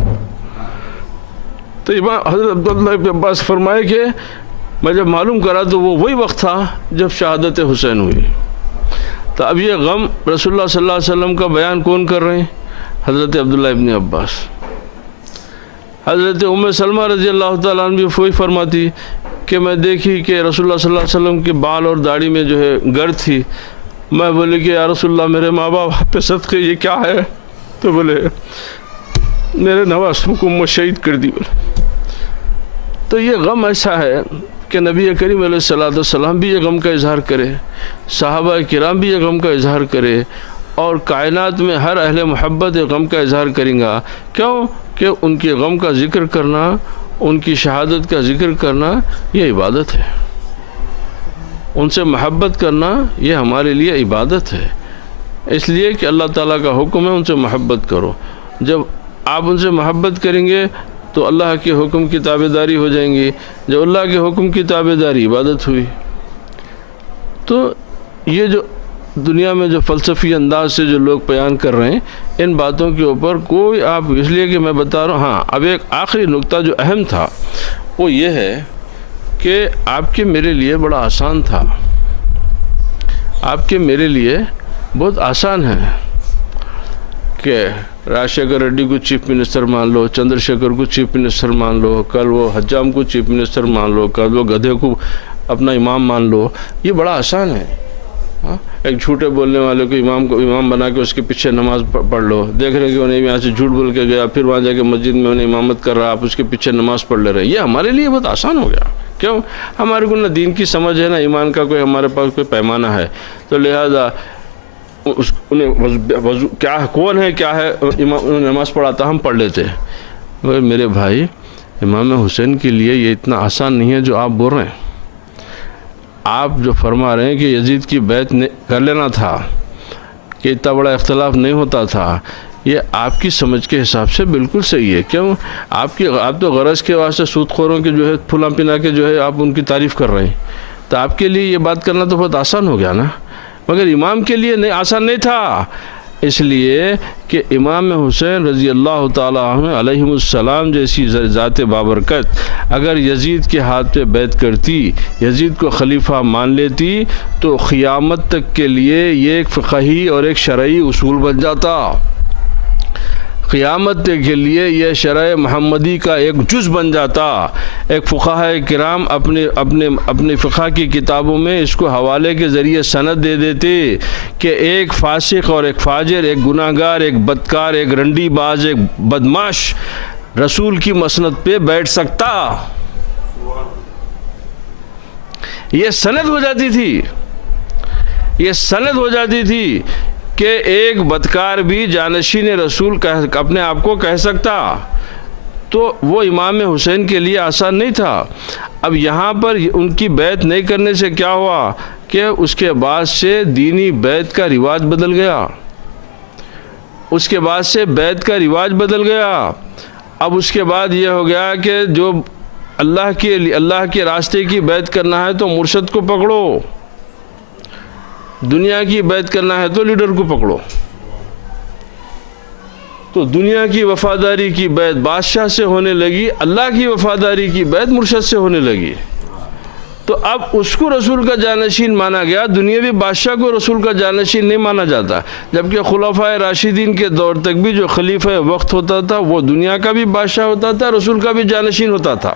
تو امام حضرت عبداللہ ابن عباس فرمائے کہ میں جب معلوم کرا تو وہ وہی وقت تھا جب شہادت حسین ہوئی. تو اب یہ غم رسول اللہ صلی اللہ علیہ وسلم کا بیان کون کر رہے ہیں؟ حضرت عبداللہ ابن عباس. حضرت ام سلمہ رضی اللہ تعالیٰ عنہ بھی وہی فرماتی کہ میں دیکھی کہ رسول اللہ صلی اللہ علیہ وسلم کے بال اور داڑھی میں جو ہے گرد تھی. میں بولے کہ یا رسول اللہ میرے ماں باپ پہ صدقے یہ کیا ہے؟ تو بولے میرے نواسوں کو میں شہید کر دی. تو یہ غم ایسا ہے کہ نبی کریم علیہ السلام بھی یہ غم کا اظہار کرے، صحابہ کرام بھی یہ غم کا اظہار کرے، اور کائنات میں ہر اہل محبت یہ غم کا اظہار کریں گا. کیوں کہ ان کے غم کا ذکر کرنا، ان کی شہادت کا ذکر کرنا یہ عبادت ہے. ان سے محبت کرنا یہ ہمارے لیے عبادت ہے. اس لیے کہ اللہ تعالیٰ کا حکم ہے ان سے محبت کرو. جب آپ ان سے محبت کریں گے تو اللہ کے حکم کی تابعداری ہو جائیں گی. جب اللہ کے حکم کی تابعداری عبادت ہوئی. تو یہ جو دنیا میں جو فلسفی انداز سے جو لوگ بیان کر رہے ہیں، ان باتوں کے اوپر کوئی آپ، اس لیے کہ میں بتا رہا ہوں. ہاں، اب ایک آخری نقطہ جو اہم تھا وہ یہ ہے کہ آپ کے میرے لیے بڑا آسان تھا. آپ کے میرے لیے بہت آسان ہے کہ راجشیکھر ریڈی کو چیف منسٹر مان لو، چندر شیکھر کو چیف منسٹر مان لو، کل وہ حجام کو چیف منسٹر مان لو، کل وہ گدھے کو اپنا امام مان لو. یہ بڑا آسان ہے. ایک جھوٹے بولنے والے کو امام بنا کے اس کے پیچھے نماز پڑھ لو. دیکھ رہے کہ انہیں یہاں سے جھوٹ بول کے گیا، پھر وہاں جا کے مسجد میں انہیں امامت کر رہا، آپ اس کے پیچھے نماز پڑھ لے رہے. یہ ہمارے لیے بہت آسان ہو گیا. کیوں؟ ہمارے کو نہ دین کی سمجھ ہے، نہ ایمان کا کوئی ہمارے پاس کوئی پیمانہ ہے. تو لہذا انہیں کیا کون ہے کیا ہے نماز پڑھاتا ہم پڑھ لیتے. مگر میرے بھائی، امام حسین کے لیے یہ اتنا آسان نہیں ہے جو آپ بول رہے ہیں. آپ جو فرما رہے ہیں کہ یزید کی بیعت کر لینا تھا، کہ اتنا بڑا اختلاف نہیں ہوتا تھا، یہ آپ کی سمجھ کے حساب سے بالکل صحیح ہے. کیوں؟ آپ تو غرض کے واسطے سود خوروں کے جو ہے پھلا پنا کے جو ہے آپ ان کی تعریف کر رہے ہیں. تو آپ کے لیے یہ بات کرنا تو بہت آسان ہو گیا نا. مگر امام کے لیے نہیں آسان نہیں تھا، اس لیے کہ امام حسین رضی اللہ تعالیٰ عنہ علیہ السلام جیسی ذات بابرکت اگر یزید کے ہاتھ پہ بیعت کرتی، یزید کو خلیفہ مان لیتی، تو قیامت تک کے لیے یہ ایک فقہی اور ایک شرعی اصول بن جاتا. قیامت کے لیے یہ شرع محمدی کا ایک جز بن جاتا. ایک فقہائے کرام اپنے فقہ کی کتابوں میں اس کو حوالے کے ذریعے سند دے دیتے کہ ایک فاسق اور ایک فاجر، ایک گناہگار، ایک بدکار، ایک رنڈی باز، ایک بدماش رسول کی مسند پہ بیٹھ سکتا. یہ سند ہو جاتی تھی، یہ سند ہو جاتی تھی کہ ایک بدکار بھی جانشین رسول اپنے آپ کو کہہ سکتا. تو وہ امام حسین کے لیے آسان نہیں تھا. اب یہاں پر ان کی بیعت نہیں کرنے سے کیا ہوا کہ اس کے بعد سے دینی بیعت کا رواج بدل گیا. اس کے بعد سے بیعت کا رواج بدل گیا. اب اس کے بعد یہ ہو گیا کہ جو اللہ کے راستے کی بیعت کرنا ہے تو مرشد کو پکڑو، دنیا کی بیعت کرنا ہے تو لیڈر کو پکڑو. تو دنیا کی وفاداری کی بیعت بادشاہ سے ہونے لگی، اللہ کی وفاداری کی بیعت مرشد سے ہونے لگی. تو اب اس کو رسول کا جانشین مانا گیا، دنیاوی بادشاہ کو رسول کا جانشین نہیں مانا جاتا. جبکہ خلفائے راشدین کے دور تک بھی جو خلیفہ وقت ہوتا تھا وہ دنیا کا بھی بادشاہ ہوتا تھا، رسول کا بھی جانشین ہوتا تھا.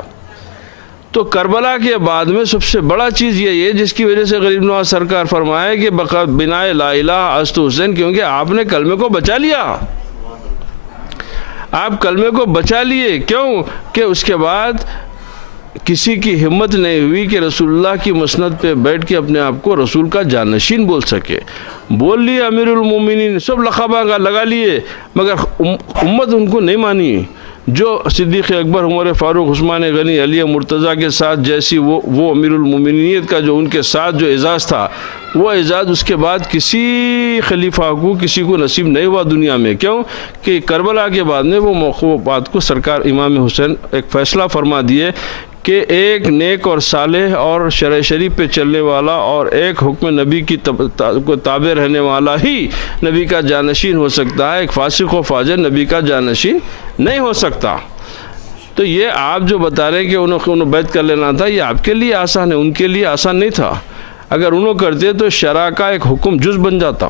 تو کربلا کے بعد میں سب سے بڑا چیز یہ ہے جس کی وجہ سے غریب نواز سرکار فرمائے کہ بنائے لا الہ است حسین، کیونکہ آپ نے کلمے کو بچا لیا. آپ کلمے کو بچا لیے. کیوں کہ اس کے بعد کسی کی ہمت نہیں ہوئی کہ رسول اللہ کی مسند پہ بیٹھ کے اپنے آپ کو رسول کا جانشین بول سکے. بول لیے امیر المومنین، سب لقبہ لگا لیے، مگر امت ان کو نہیں مانی. جو صدیق اکبر، عمر فاروق، عثمان غنی، علی مرتضیٰ کے ساتھ جیسی وہ امیر المومنیت کا جو ان کے ساتھ جو اعزاز تھا، وہ اعزاز اس کے بعد کسی خلیفہ کو، کسی کو نصیب نہیں ہوا دنیا میں. کیوں کہ کربلا کے بعد میں وہ موقع بات کو سرکار امام حسین ایک فیصلہ فرما دیے کہ ایک نیک اور صالح اور شرع شریف پہ چلنے والا اور ایک حکم نبی کی کو تابع رہنے والا ہی نبی کا جانشین ہو سکتا ہے. ایک فاسق و فاجر نبی کا جانشین نہیں ہو سکتا. تو یہ آپ جو بتا رہے ہیں کہ انہوں بیعت کر لینا تھا، یہ آپ کے لیے آسان ہے، ان کے لیے آسان نہیں تھا. اگر انہوں کرتے تو شرع کا ایک حکم جز بن جاتا،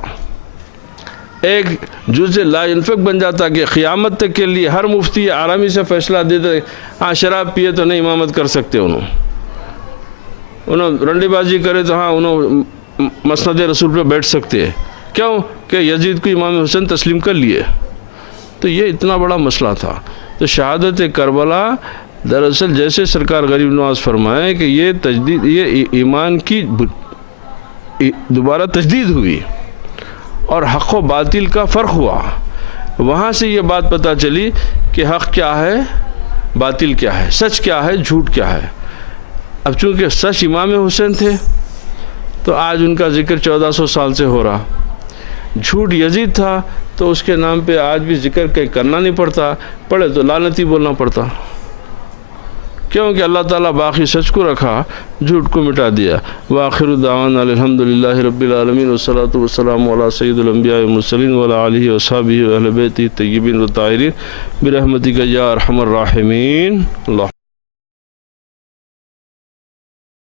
ایک جز لا ينفق بن جاتا کہ قیامت تک کے لیے ہر مفتی آرامی سے فیصلہ دیتے. ہاں شراب پیے تو نہیں امامت کر سکتے، انہوں رنڈی بازی کرے تو ہاں انہوں مسند رسول پہ بیٹھ سکتے. کیوں کہ یزید کو امام حسین تسلیم کر لیے. تو یہ اتنا بڑا مسئلہ تھا. تو شہادت کربلا دراصل جیسے سرکار غریب نواز فرمائے کہ یہ تجدید، یہ ایمان کی دوبارہ تجدید ہوئی اور حق و باطل کا فرق ہوا. وہاں سے یہ بات پتہ چلی کہ حق کیا ہے، باطل کیا ہے، سچ کیا ہے، جھوٹ کیا ہے. اب چونکہ سچ امام حسین تھے تو آج ان کا ذکر 1400 سال سے ہو رہا. جھوٹ یزید تھا تو اس کے نام پہ آج بھی ذکر کرنا نہیں پڑتا، پڑھے تو لعنتی بولنا پڑتا. کیونکہ اللہ تعالیٰ باقی سچ کو رکھا، جھوٹ کو مٹا دیا. وآخر دعوانا الحمدللہ رب العالمین والصلاة والسلام علی سید الانبیاء والمرسلین وعلی آلہ وصحبہ واہل بیتہ الطیبین الطاہرین برحمتک یا ارحم الراحمین. اللہ